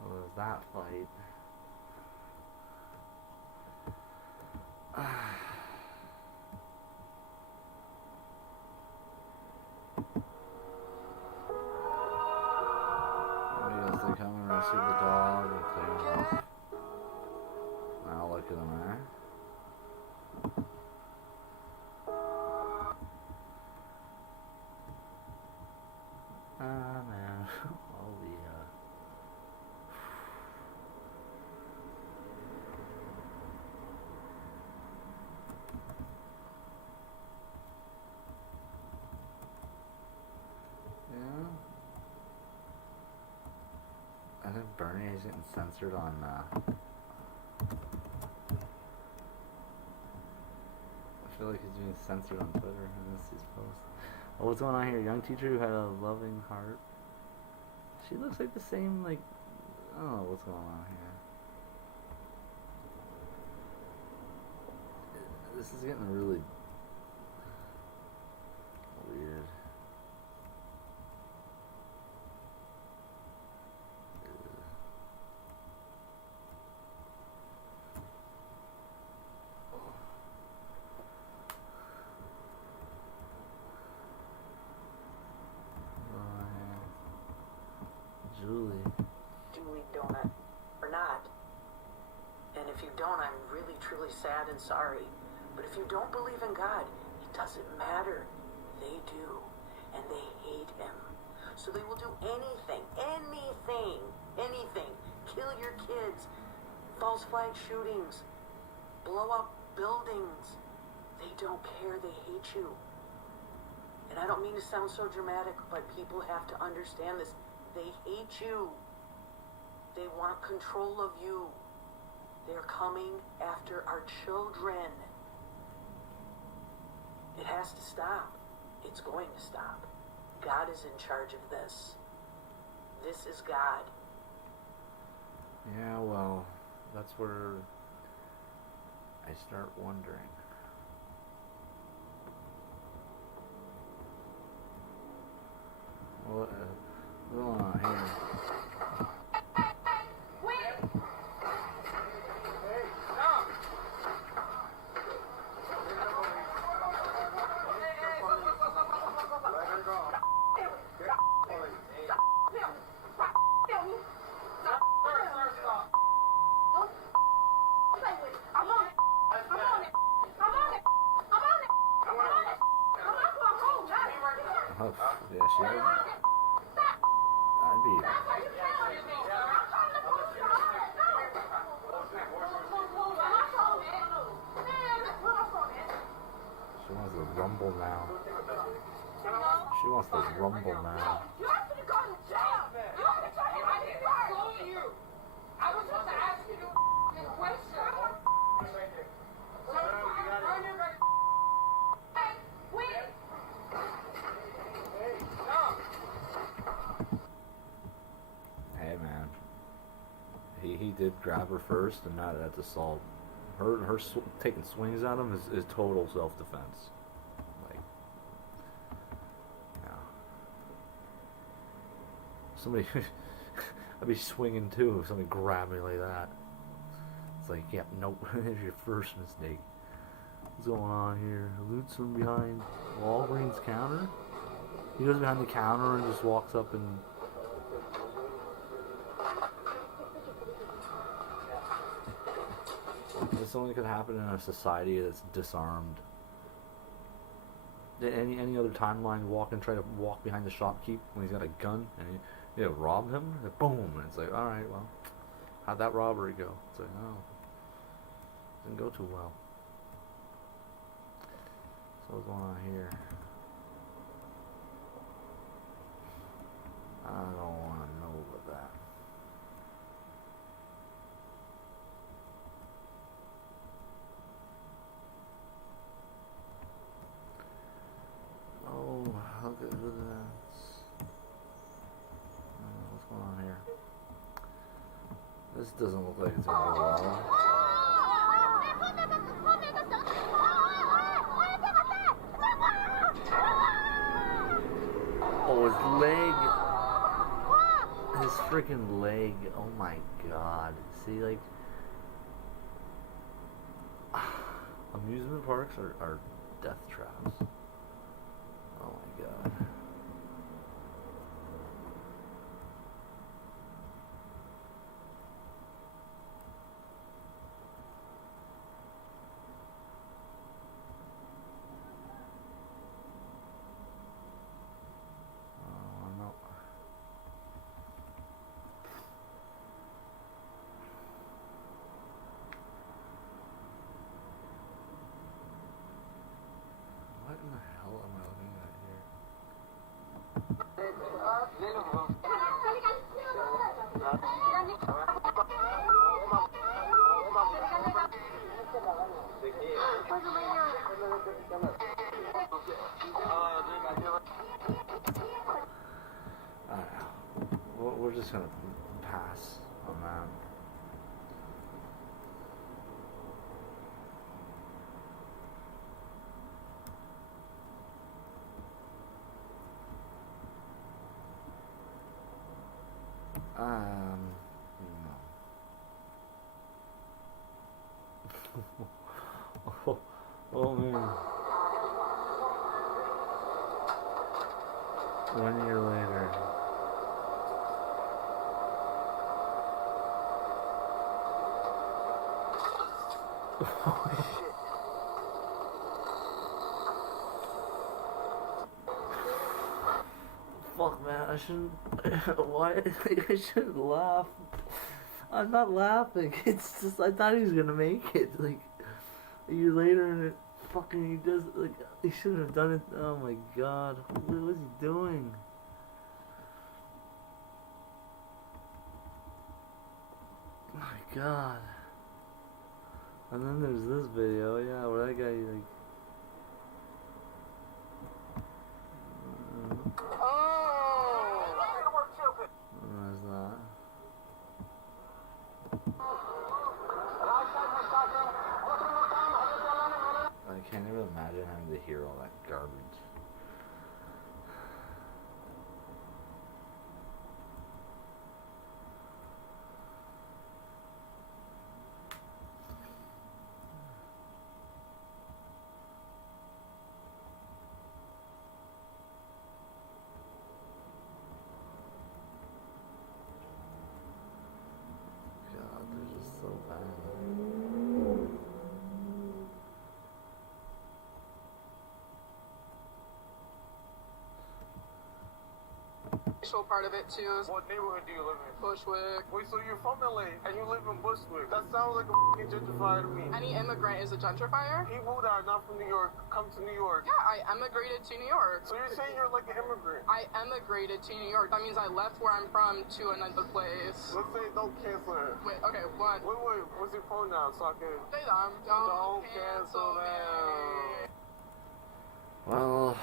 What was that fight? I guess they come and rescue the dog and clean him off. Now look at him there. Man, all the yeah. I think Bernie is getting censored on I feel like he's being censored on Twitter in his posts. Oh, what's going on here? Young teacher who had a loving heart. She looks like the same, like, I don't know what's going on here. This is getting really weird. Julie donut or not. And if you don't, I'm really truly sad and sorry. But if you don't believe in God, it doesn't matter. They do. And they hate him. So they will do anything, kill your kids, false flag shootings, blow up buildings. They don't care, they hate you. And I don't mean to sound so dramatic, but people have to understand this. They hate you. They want control of you. They're coming after our children. It has to stop. It's going to stop. God is in charge of this. This is God. Yeah, well, that's where I start wondering. What? What's going on here? yeah. I'd be. She wants to rumble now. She wants to rumble now. You asked me to go to jail. You want me to tell you I didn't work. I was supposed to ask you to question. Hey man, he did grab her first, and now that's assault. Her taking swings at him is total self-defense. Like, yeah. Somebody, I'd be swinging too if somebody grabbed me like that. It's like, yeah, nope, here's your first mistake. What's going on here? Eludes from behind Walgreens counter? He goes behind the counter and just walks up and... This only could happen in a society that's disarmed. Any other timeline, try to walk behind the shopkeep when he's got a gun and you rob him? Boom! And it's like, alright, well, how'd that robbery go? It's like, oh, didn't go too well. So what's going on here? I don't want to know about that. Oh, look at that. What's going on here? This doesn't look like it's going to go well. Oh, his leg. His freaking leg. Oh my god. See, like... amusement parks are death traps. Oh my god. Oh no. What in the hell am I looking at here? I don't know. We're just gonna pass on that. No. Oh man. 1 year later. Fuck man, I shouldn't. Why? I shouldn't laugh. I'm not laughing. It's just I thought he was gonna make it. Like a year later, and it fucking he does like he shouldn't have done it. Oh my god, what was he doing? Oh my god. And then there's this video, yeah, where that guy like. There's that. I can't even imagine having to hear all that garbage. racial part of it too. What neighborhood do you live in? Bushwick. Wait, so you're from LA and you live in Bushwick? That sounds like a fucking gentrifier to me. Any immigrant is a gentrifier? People that are not from New York come to New York. Yeah, I emigrated to New York. So you're saying you're like an immigrant? I emigrated to New York. That means I left where I'm from to another place. Let's say don't cancel her. Wait, okay, what? Wait, what's your pronoun so I can... Say them. Don't cancel them. Well,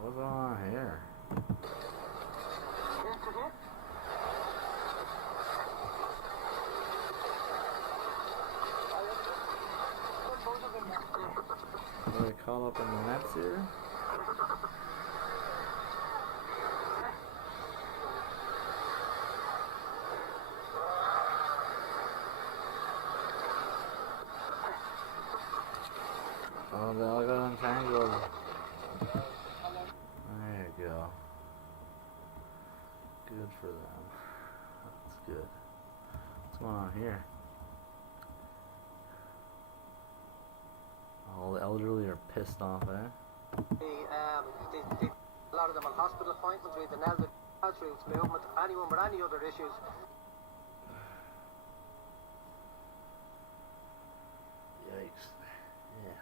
what's going on here? Are they caught up in the nets here? Oh, they all got entangled. There you go. Good for them. That's good. What's going on here? All the elderly are pissed off, eh? A lot of them on hospital appointments with an elderly through movement, anyone with any other issues. Yikes. Yeah.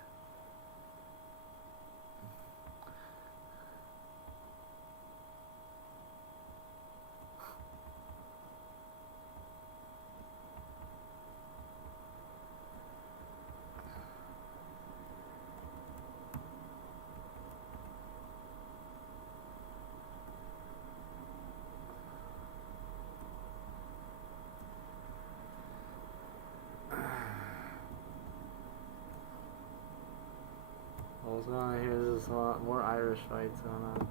What's going on here? There's a lot more Irish fights going on.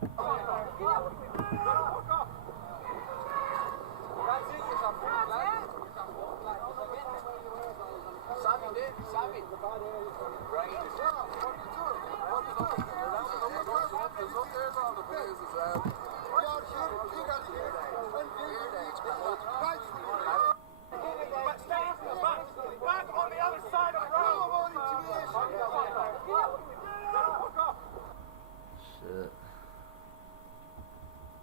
Back on the other side of the road. Shit.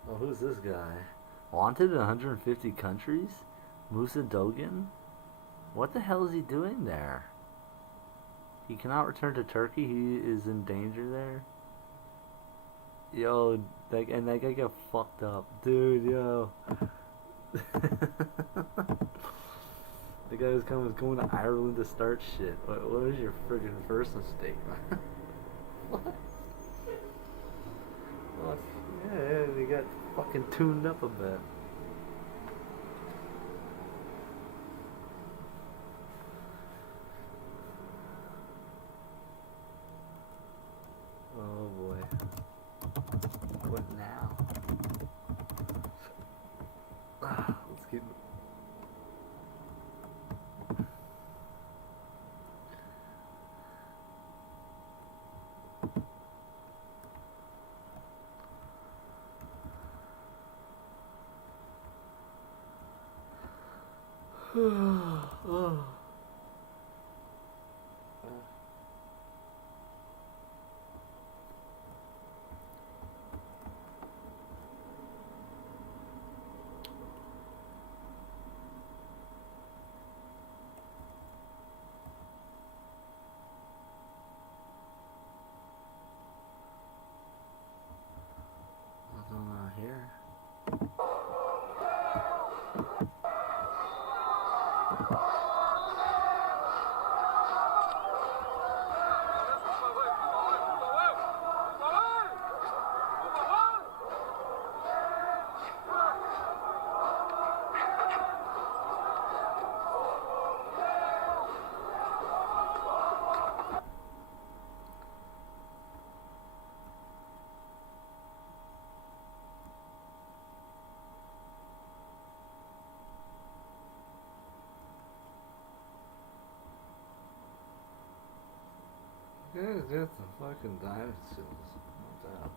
Oh, who's this guy? Wanted in 150 countries? Musa Dogan? What the hell is he doing there? He cannot return to Turkey. He is in danger there. Yo, that guy got fucked up. Dude, yo. The guy was going to Ireland to start shit. What was your friggin' first mistake? What? Well, yeah, he got fucking tuned up a bit. Oh boy. What now? Let's keep... Oh. What's going on here? Yeah, get the fucking dinosaurs. No doubt.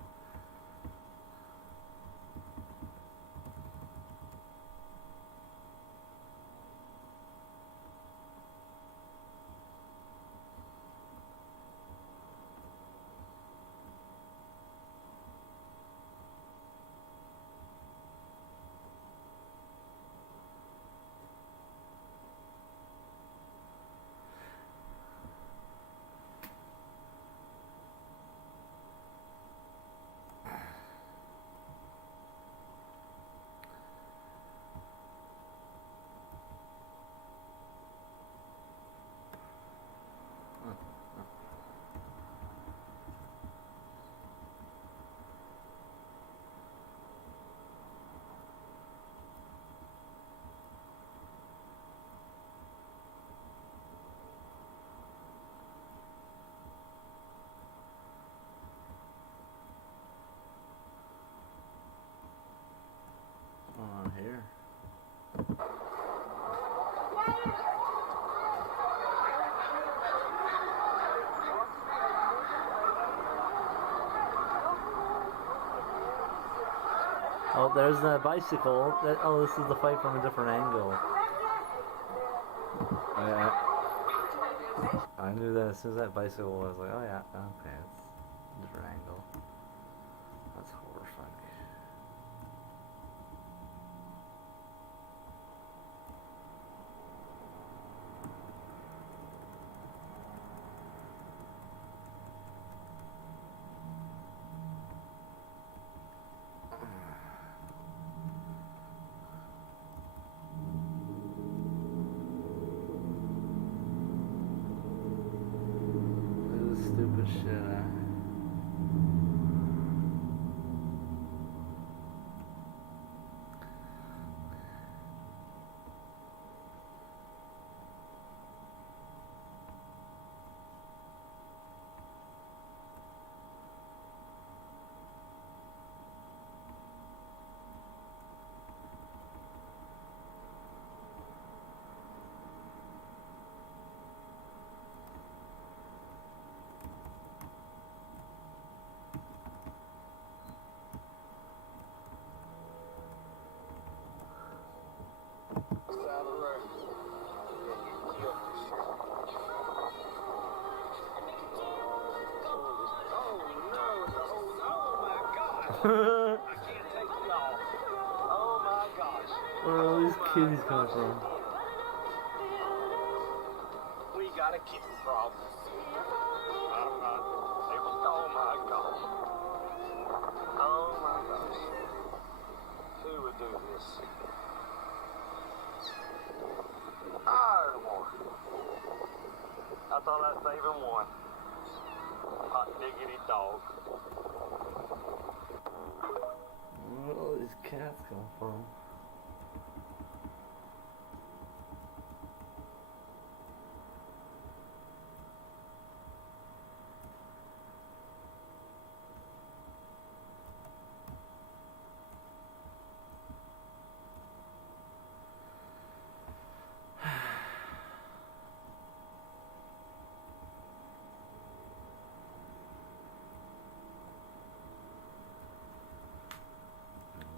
Oh, there's that bicycle. Oh, this is the fight from a different angle. I knew that as soon as that bicycle was like, oh yeah, okay, it's a different angle. That's horrifying. Stupid shit, I can't take it all. Oh my gosh. Where are all these kitties coming from? We got a kitten problem. I'm not able to. Oh my gosh. Oh my gosh. Who would do this? I don't know. I thought I'd save him one. Hot diggity dog. Where all these cats come from?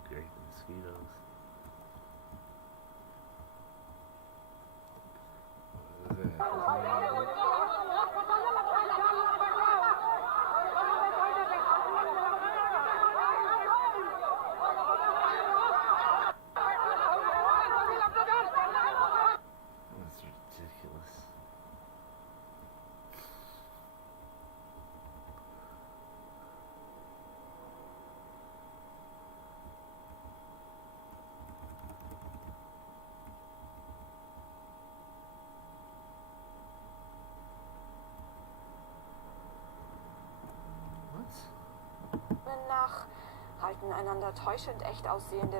Great mosquitoes. What is that? That's ridiculous. Nach halten einander täuschend echt aussehende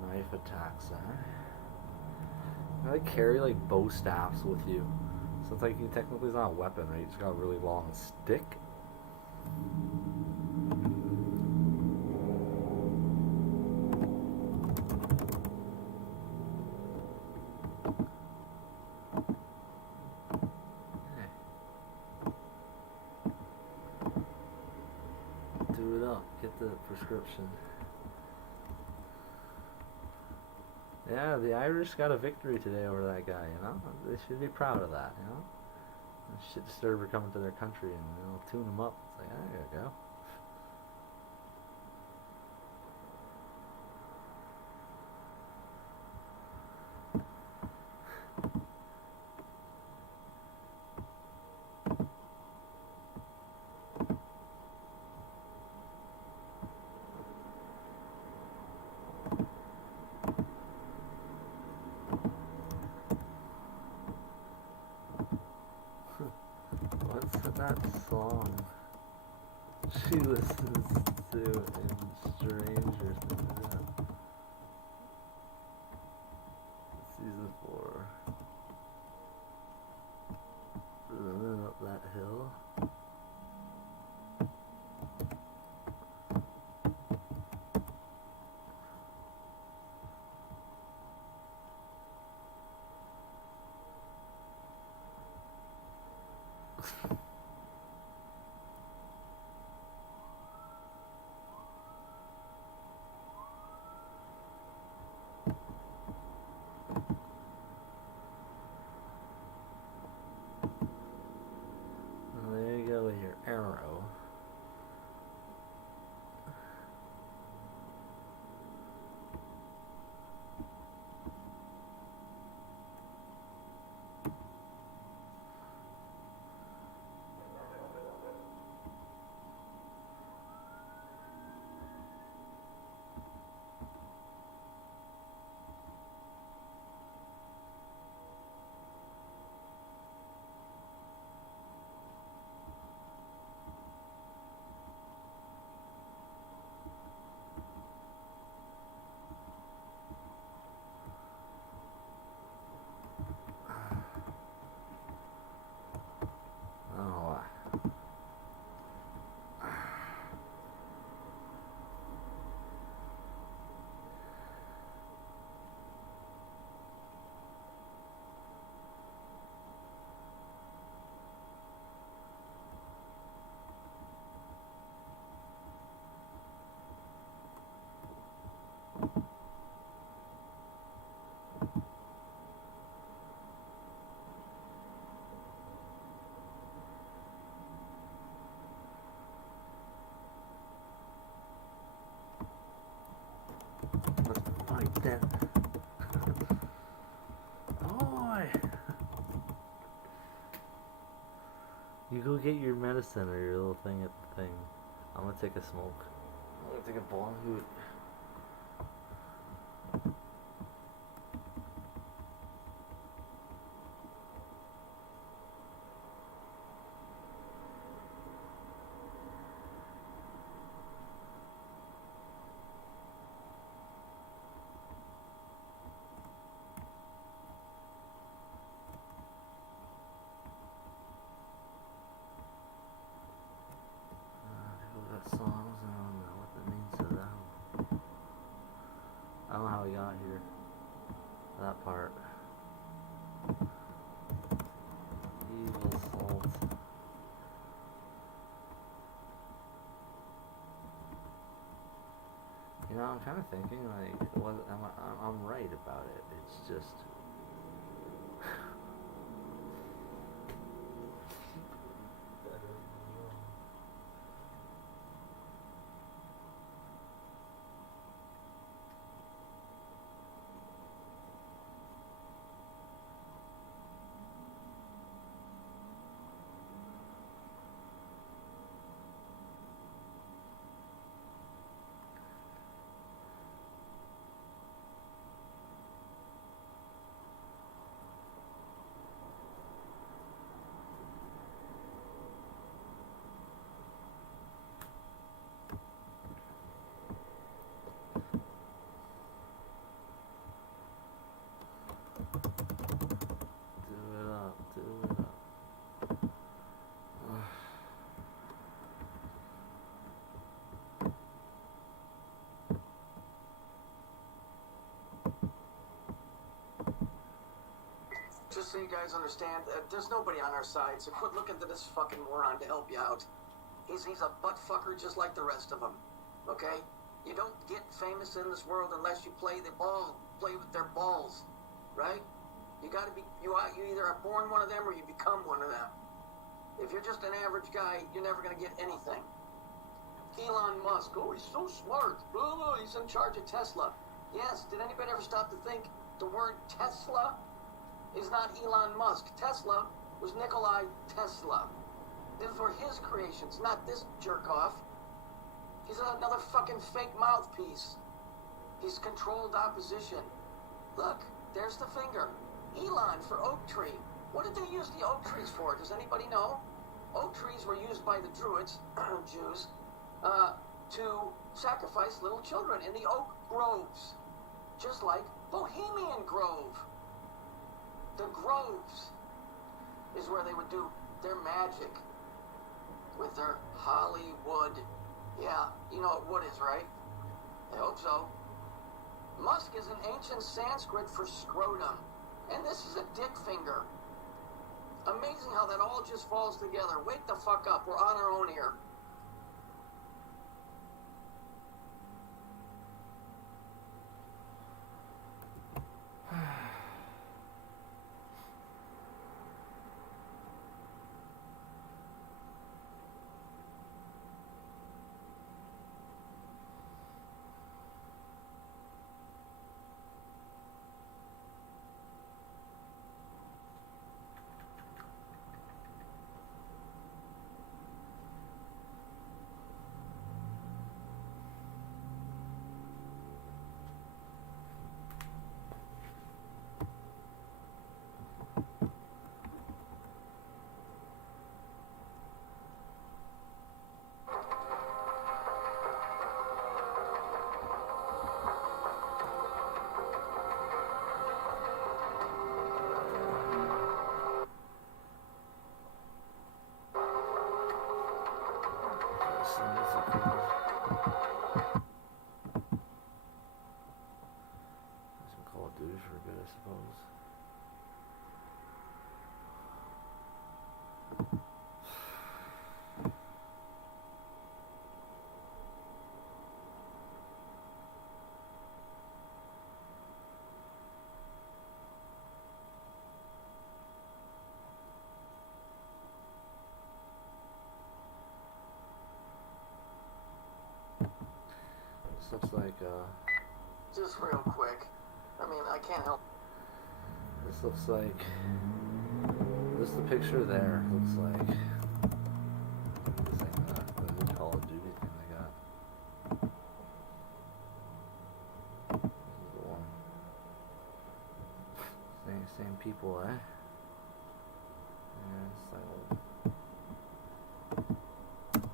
Knife attacks, huh? They carry like bow staffs with you. So it's like technically it's not a weapon, right? You just got a really long stick. Do it up. Get the prescription. Yeah, the Irish got a victory today over that guy, you know? They should be proud of that, you know? A shit disturber coming to their country and, you know, tune them up. It's like, there you go. What's that song she listens to in Stranger Things? Season 4. Running up that hill. Well, there you go with your arrow. Oh, like that. Oh, you go get your medicine or your little thing at the thing. I'm gonna take a smoke. I'm gonna take a bong hoot. Songs, I don't know what that means to them. I don't know how we got here. That part. Evil salt. You know, I'm kind of thinking like, I'm right about it. It's just. Just so you guys understand, there's nobody on our side, so quit looking to this fucking moron to help you out. He's a butt fucker just like the rest of them, okay? You don't get famous in this world unless you play the ball, play with their balls, right? You gotta be, you either are born one of them or you become one of them. If you're just an average guy, you're never gonna get anything. Elon Musk, oh, he's so smart. Oh, he's in charge of Tesla. Yes, did anybody ever stop to think the word Tesla is not Elon Musk? Tesla was Nikolai Tesla. These were his creations, not this jerk-off. He's another fucking fake mouthpiece. He's controlled opposition. Look, there's the finger. Elon for oak tree. What did they use the oak trees for? Does anybody know? Oak trees were used by the Druids, Jews, to sacrifice little children in the oak groves. Just like Bohemian Grove. The groves is where they would do their magic with their Hollywood. Yeah, you know what wood is, right? I hope so. Musk is an ancient Sanskrit for scrotum, and this is a dick finger. Amazing how that all just falls together. Wake the fuck up. We're on our own here. Some Call of Duty for a bit, I suppose. This looks like, Just real quick. I mean, I can't help. this looks like, this is the picture there, looks like, this ain't the Call of Duty thing they got. This is the one. Same people, eh? Yeah, it's like old.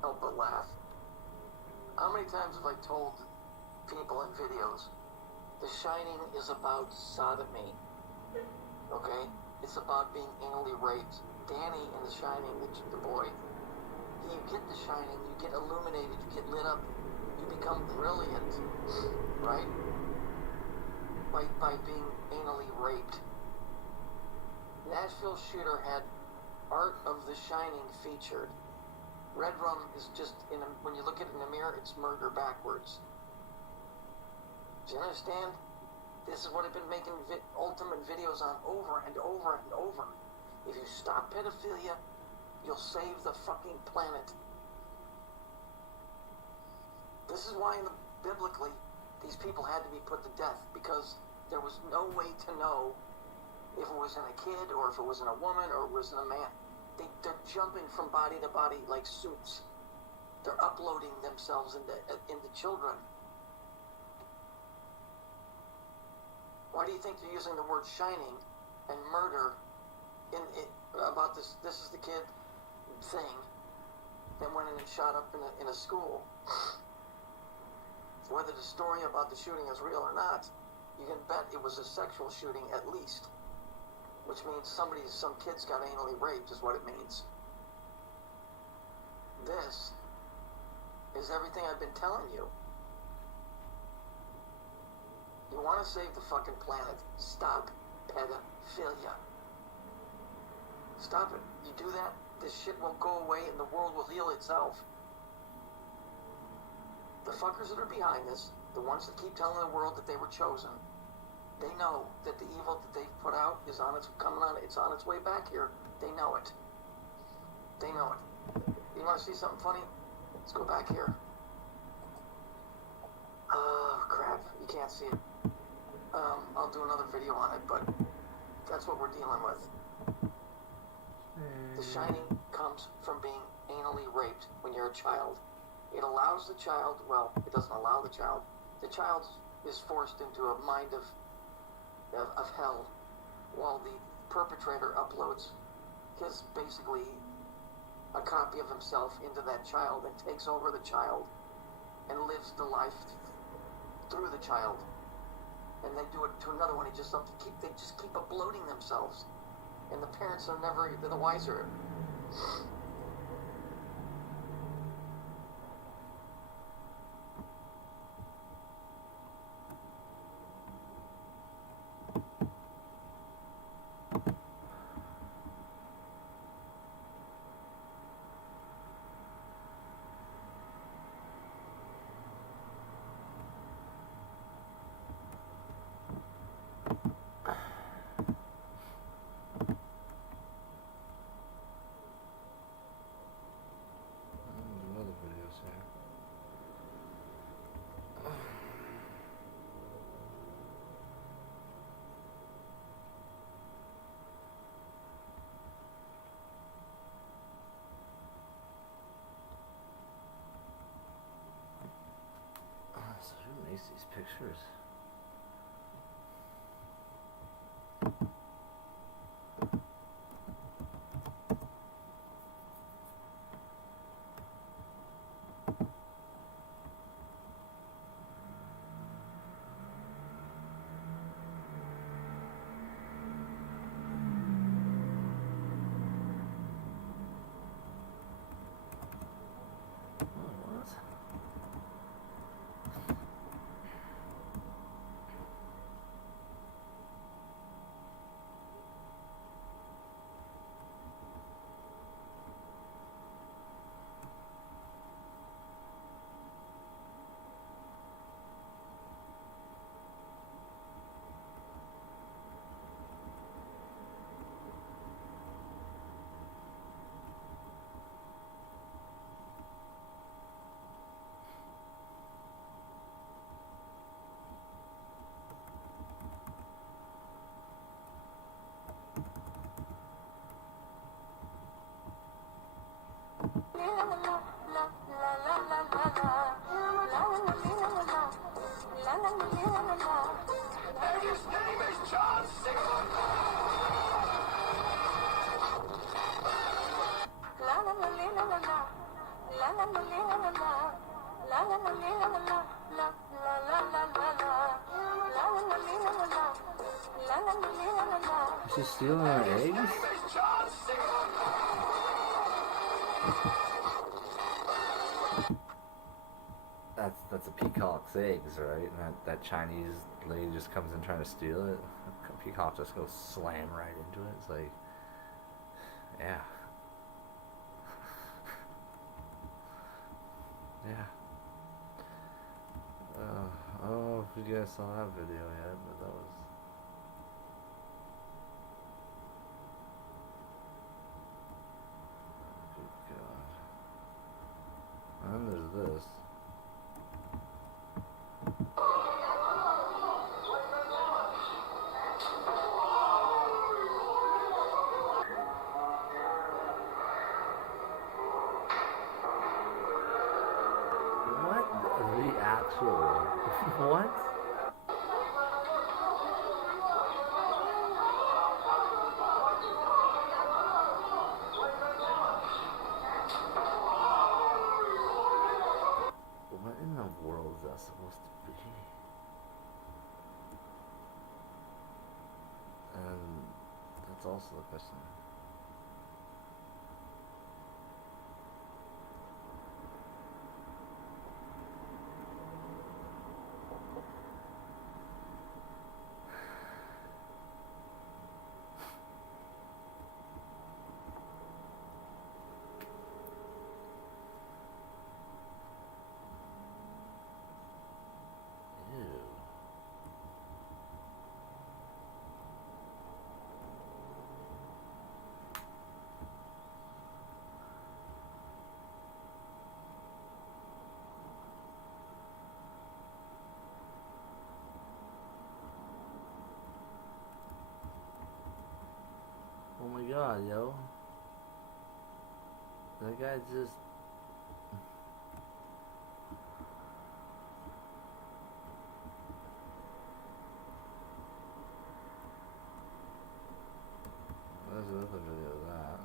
Help but laugh. How many times have I told people in videos, The Shining is about sodomy, okay? It's about being anally raped. Danny in The Shining, the boy, you get The Shining, you get illuminated, you get lit up, you become brilliant, right? By being anally raped. Nashville Shooter had Art of The Shining featured. Red Rum is just, when you look at it in the mirror, it's murder backwards. Do you understand? This is what I've been making ultimate videos on over and over and over. If you stop pedophilia, you'll save the fucking planet. This is why biblically, these people had to be put to death, because there was no way to know if it was in a kid or if it was in a woman or it was in a man. They're jumping from body to body like suits. They're uploading themselves into children. Why do you think they're using the word shining and murder about this? This is the kid thing that went in and shot up in a school. Whether the story about the shooting is real or not, you can bet it was a sexual shooting at least. Which means some kids got anally raped is what it means. This is everything I've been telling you. You want to save the fucking planet, stop pedophilia. Stop it. You do that, this shit will go away and the world will heal itself. The fuckers that are behind this, the ones that keep telling the world that they were chosen, they know that the evil that they've put out is it's on its way back here. They know it. They know it. You want to see something funny? Let's go back here. Oh, crap. You can't see it. I'll do another video on it, but that's what we're dealing with. The Shining comes from being anally raped when you're a child. It allows the child, well, it doesn't allow the child. The child is forced into a mind of hell, while the perpetrator uploads basically a copy of himself into that child and takes over the child and lives the life through the child. And they do it to another one. They just keep uploading themselves, and the parents are never the wiser. pictures. Is she stealing our eggs? That's a peacock's eggs, right? And that Chinese lady just comes in trying to steal it. The peacock just goes slam right into it. It's like, yeah. Yeah. I don't know if you guys saw that video yet, but that was... Good God. And then there's this. What? What in the world is that supposed to be? And that's also the question. Oh my God, yo. That guy just... There's another video of that.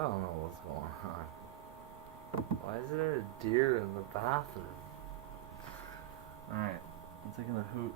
I don't know what's going on. Why is there a deer in the bathroom? Alright, I'm taking the hoot.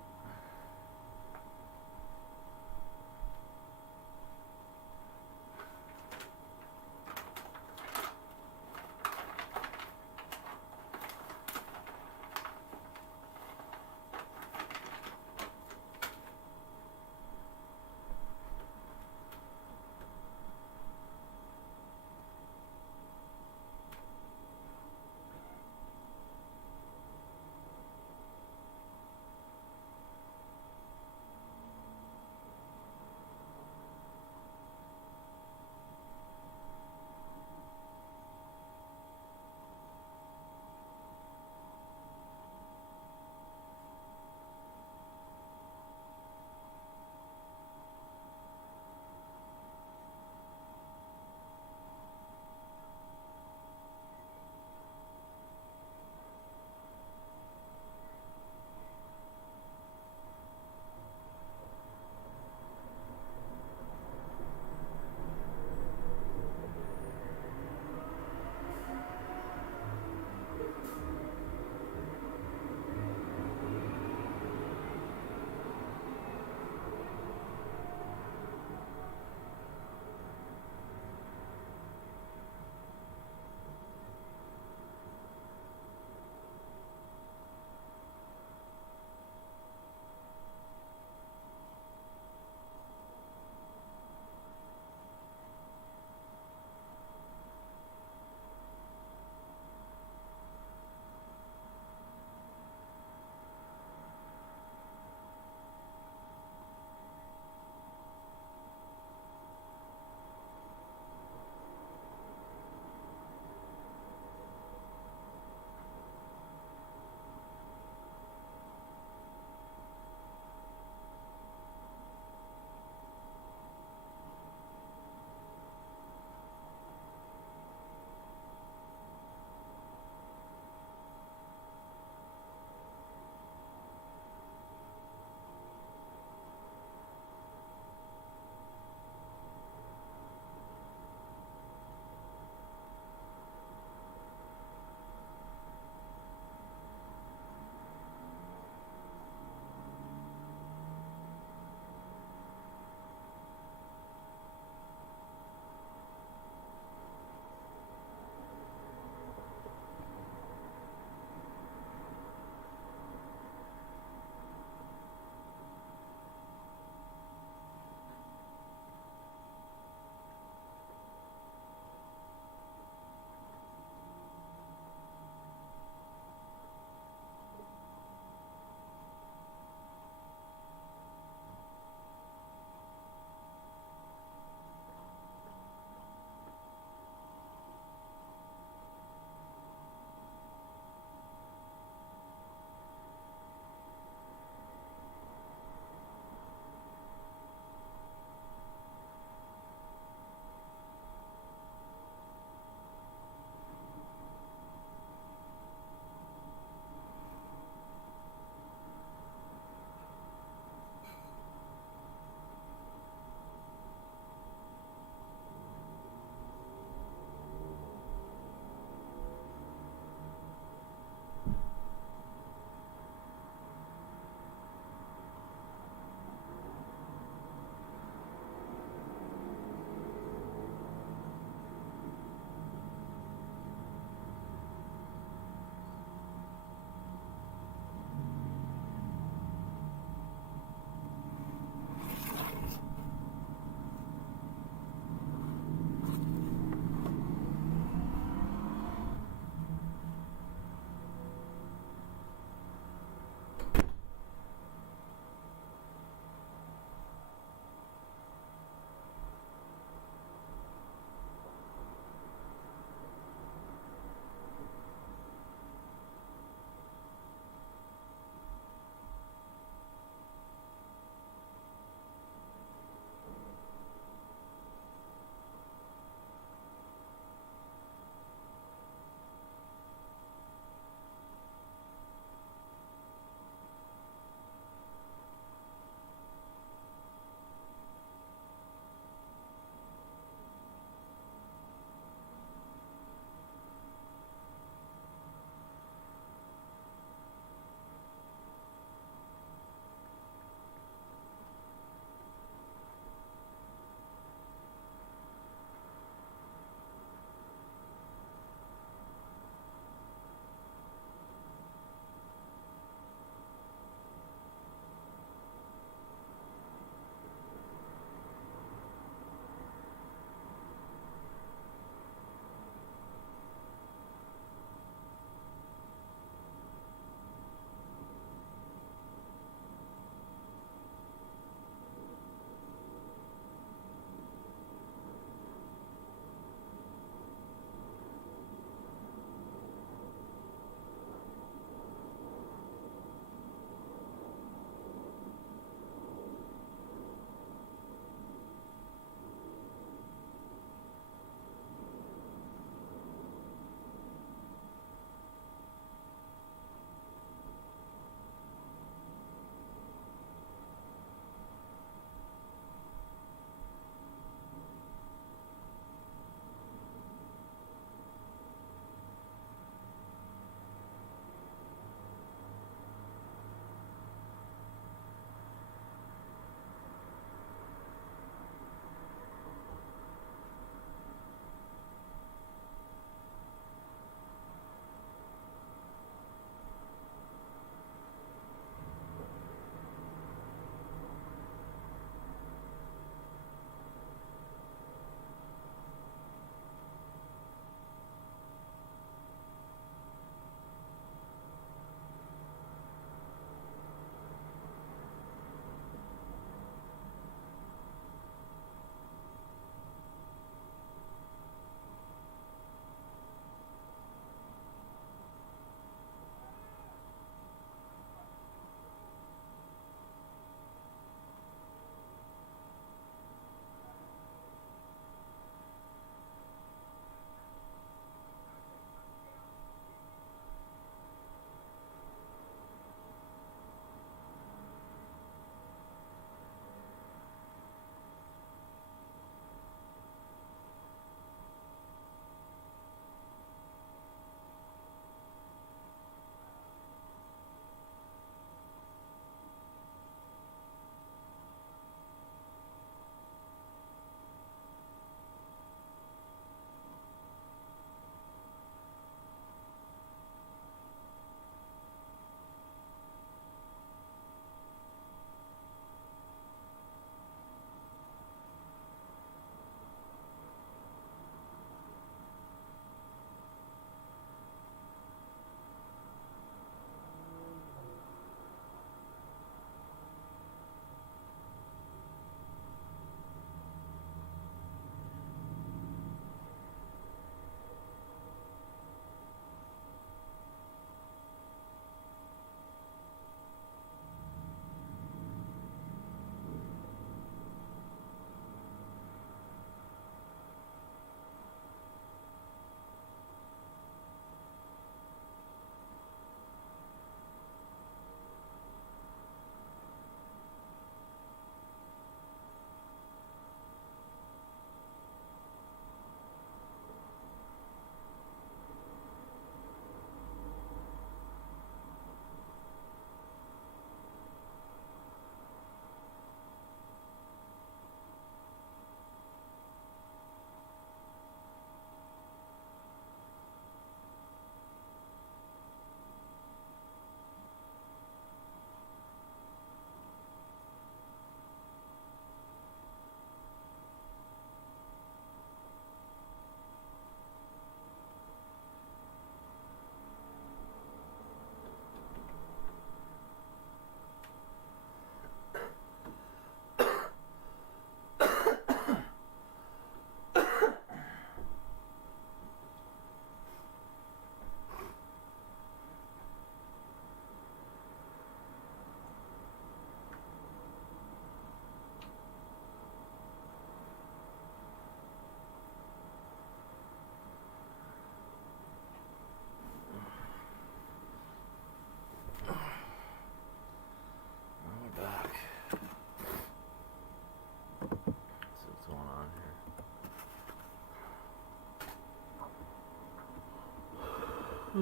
The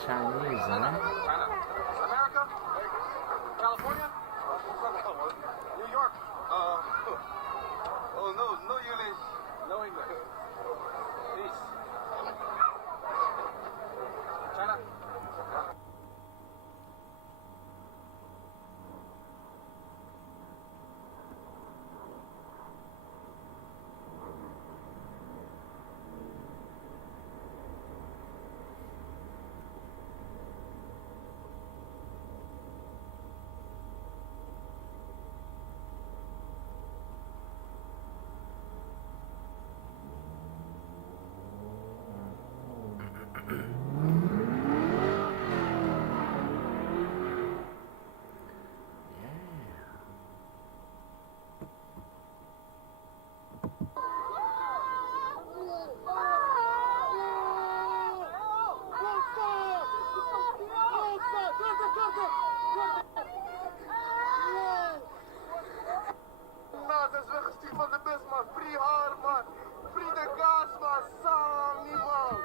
Chinese, huh? China. America? California? New York? Oh, no English. No English. Peace. China? Naast is weggestuurd van de bus, man. Free haar, man. Free de gas, man. Sami, man.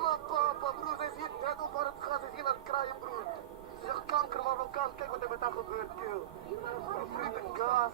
Maar papa, broer, hij is hier dead op aan het gas. Hij is hier aan het kraaien, broer. Ze zegt kanker, maar wel kan. Kijk wat er met haar gebeurt, kill. Free de gas.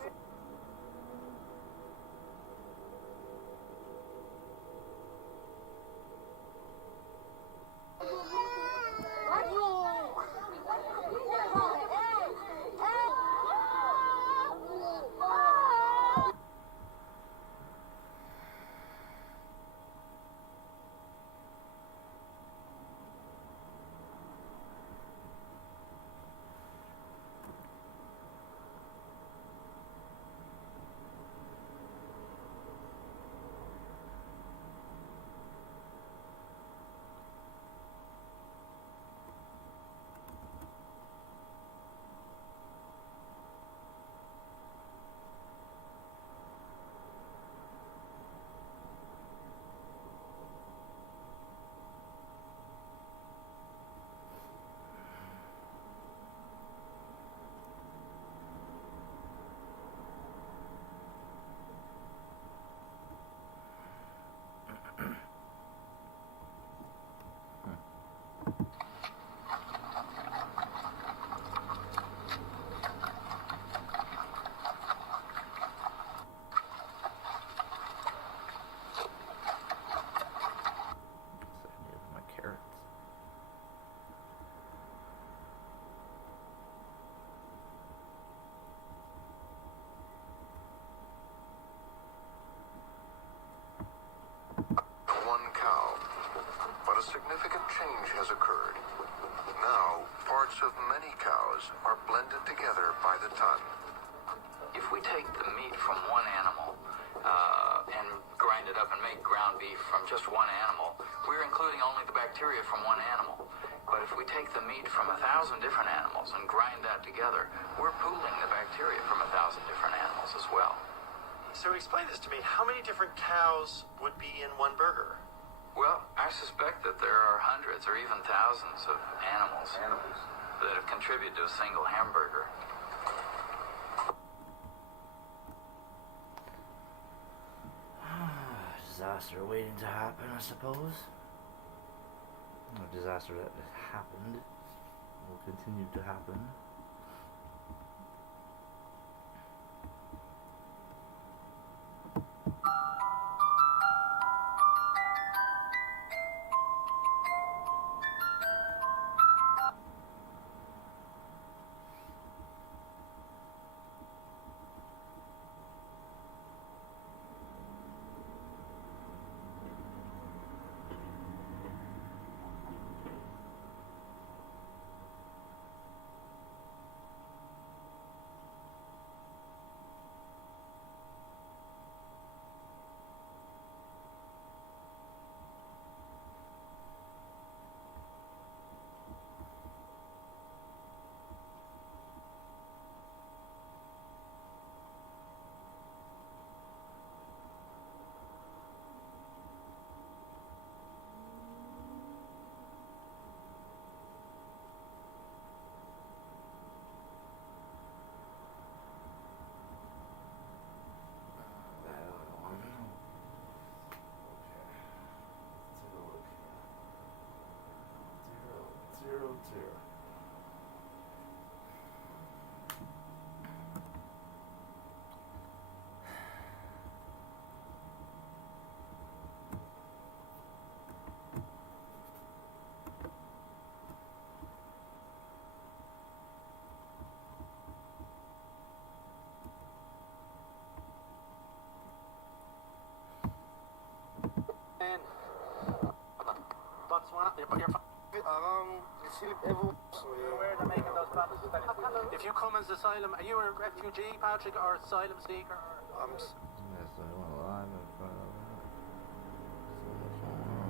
A significant change has occurred. Now, parts of many cows are blended together by the ton. If we take the meat from one animal and grind it up and make ground beef from just one animal, we're including only the bacteria from one animal. But if we take the meat from 1,000 different animals and grind that together, we're pooling the bacteria from 1,000 different animals as well. So explain this to me. How many different cows would be in one burger? Well, I suspect that there are hundreds or even thousands of animals that have contributed to a single hamburger. Disaster waiting to happen, I suppose. A disaster that has happened will continue to happen. Botswana. Where they're making those bottles. If you come as asylum, are you a refugee, Patrick, or asylum seeker? Yes, I went live in front of it. So what's going on?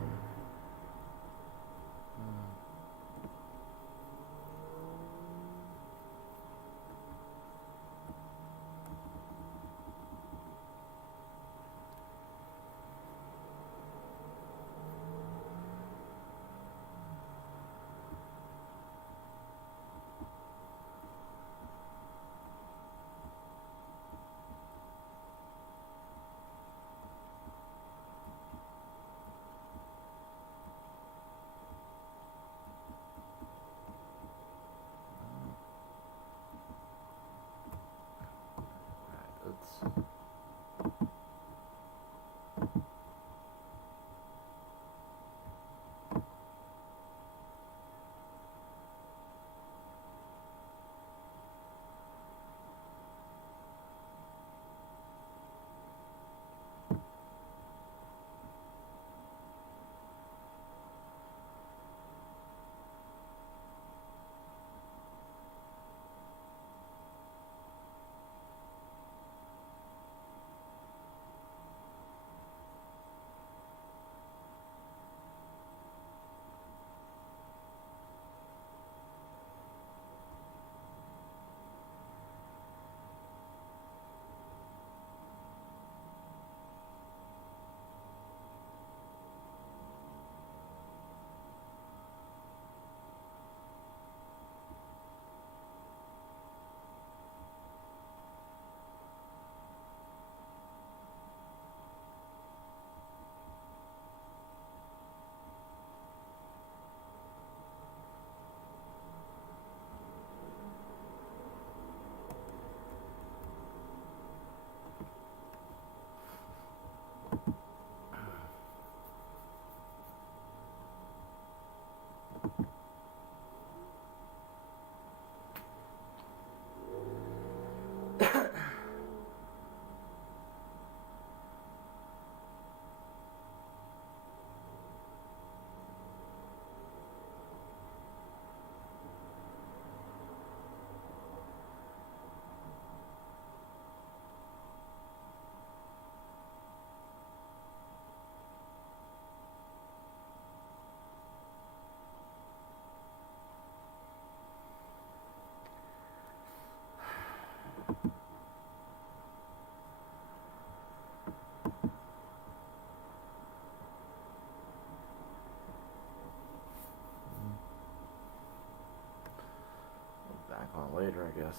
Back on later, I guess.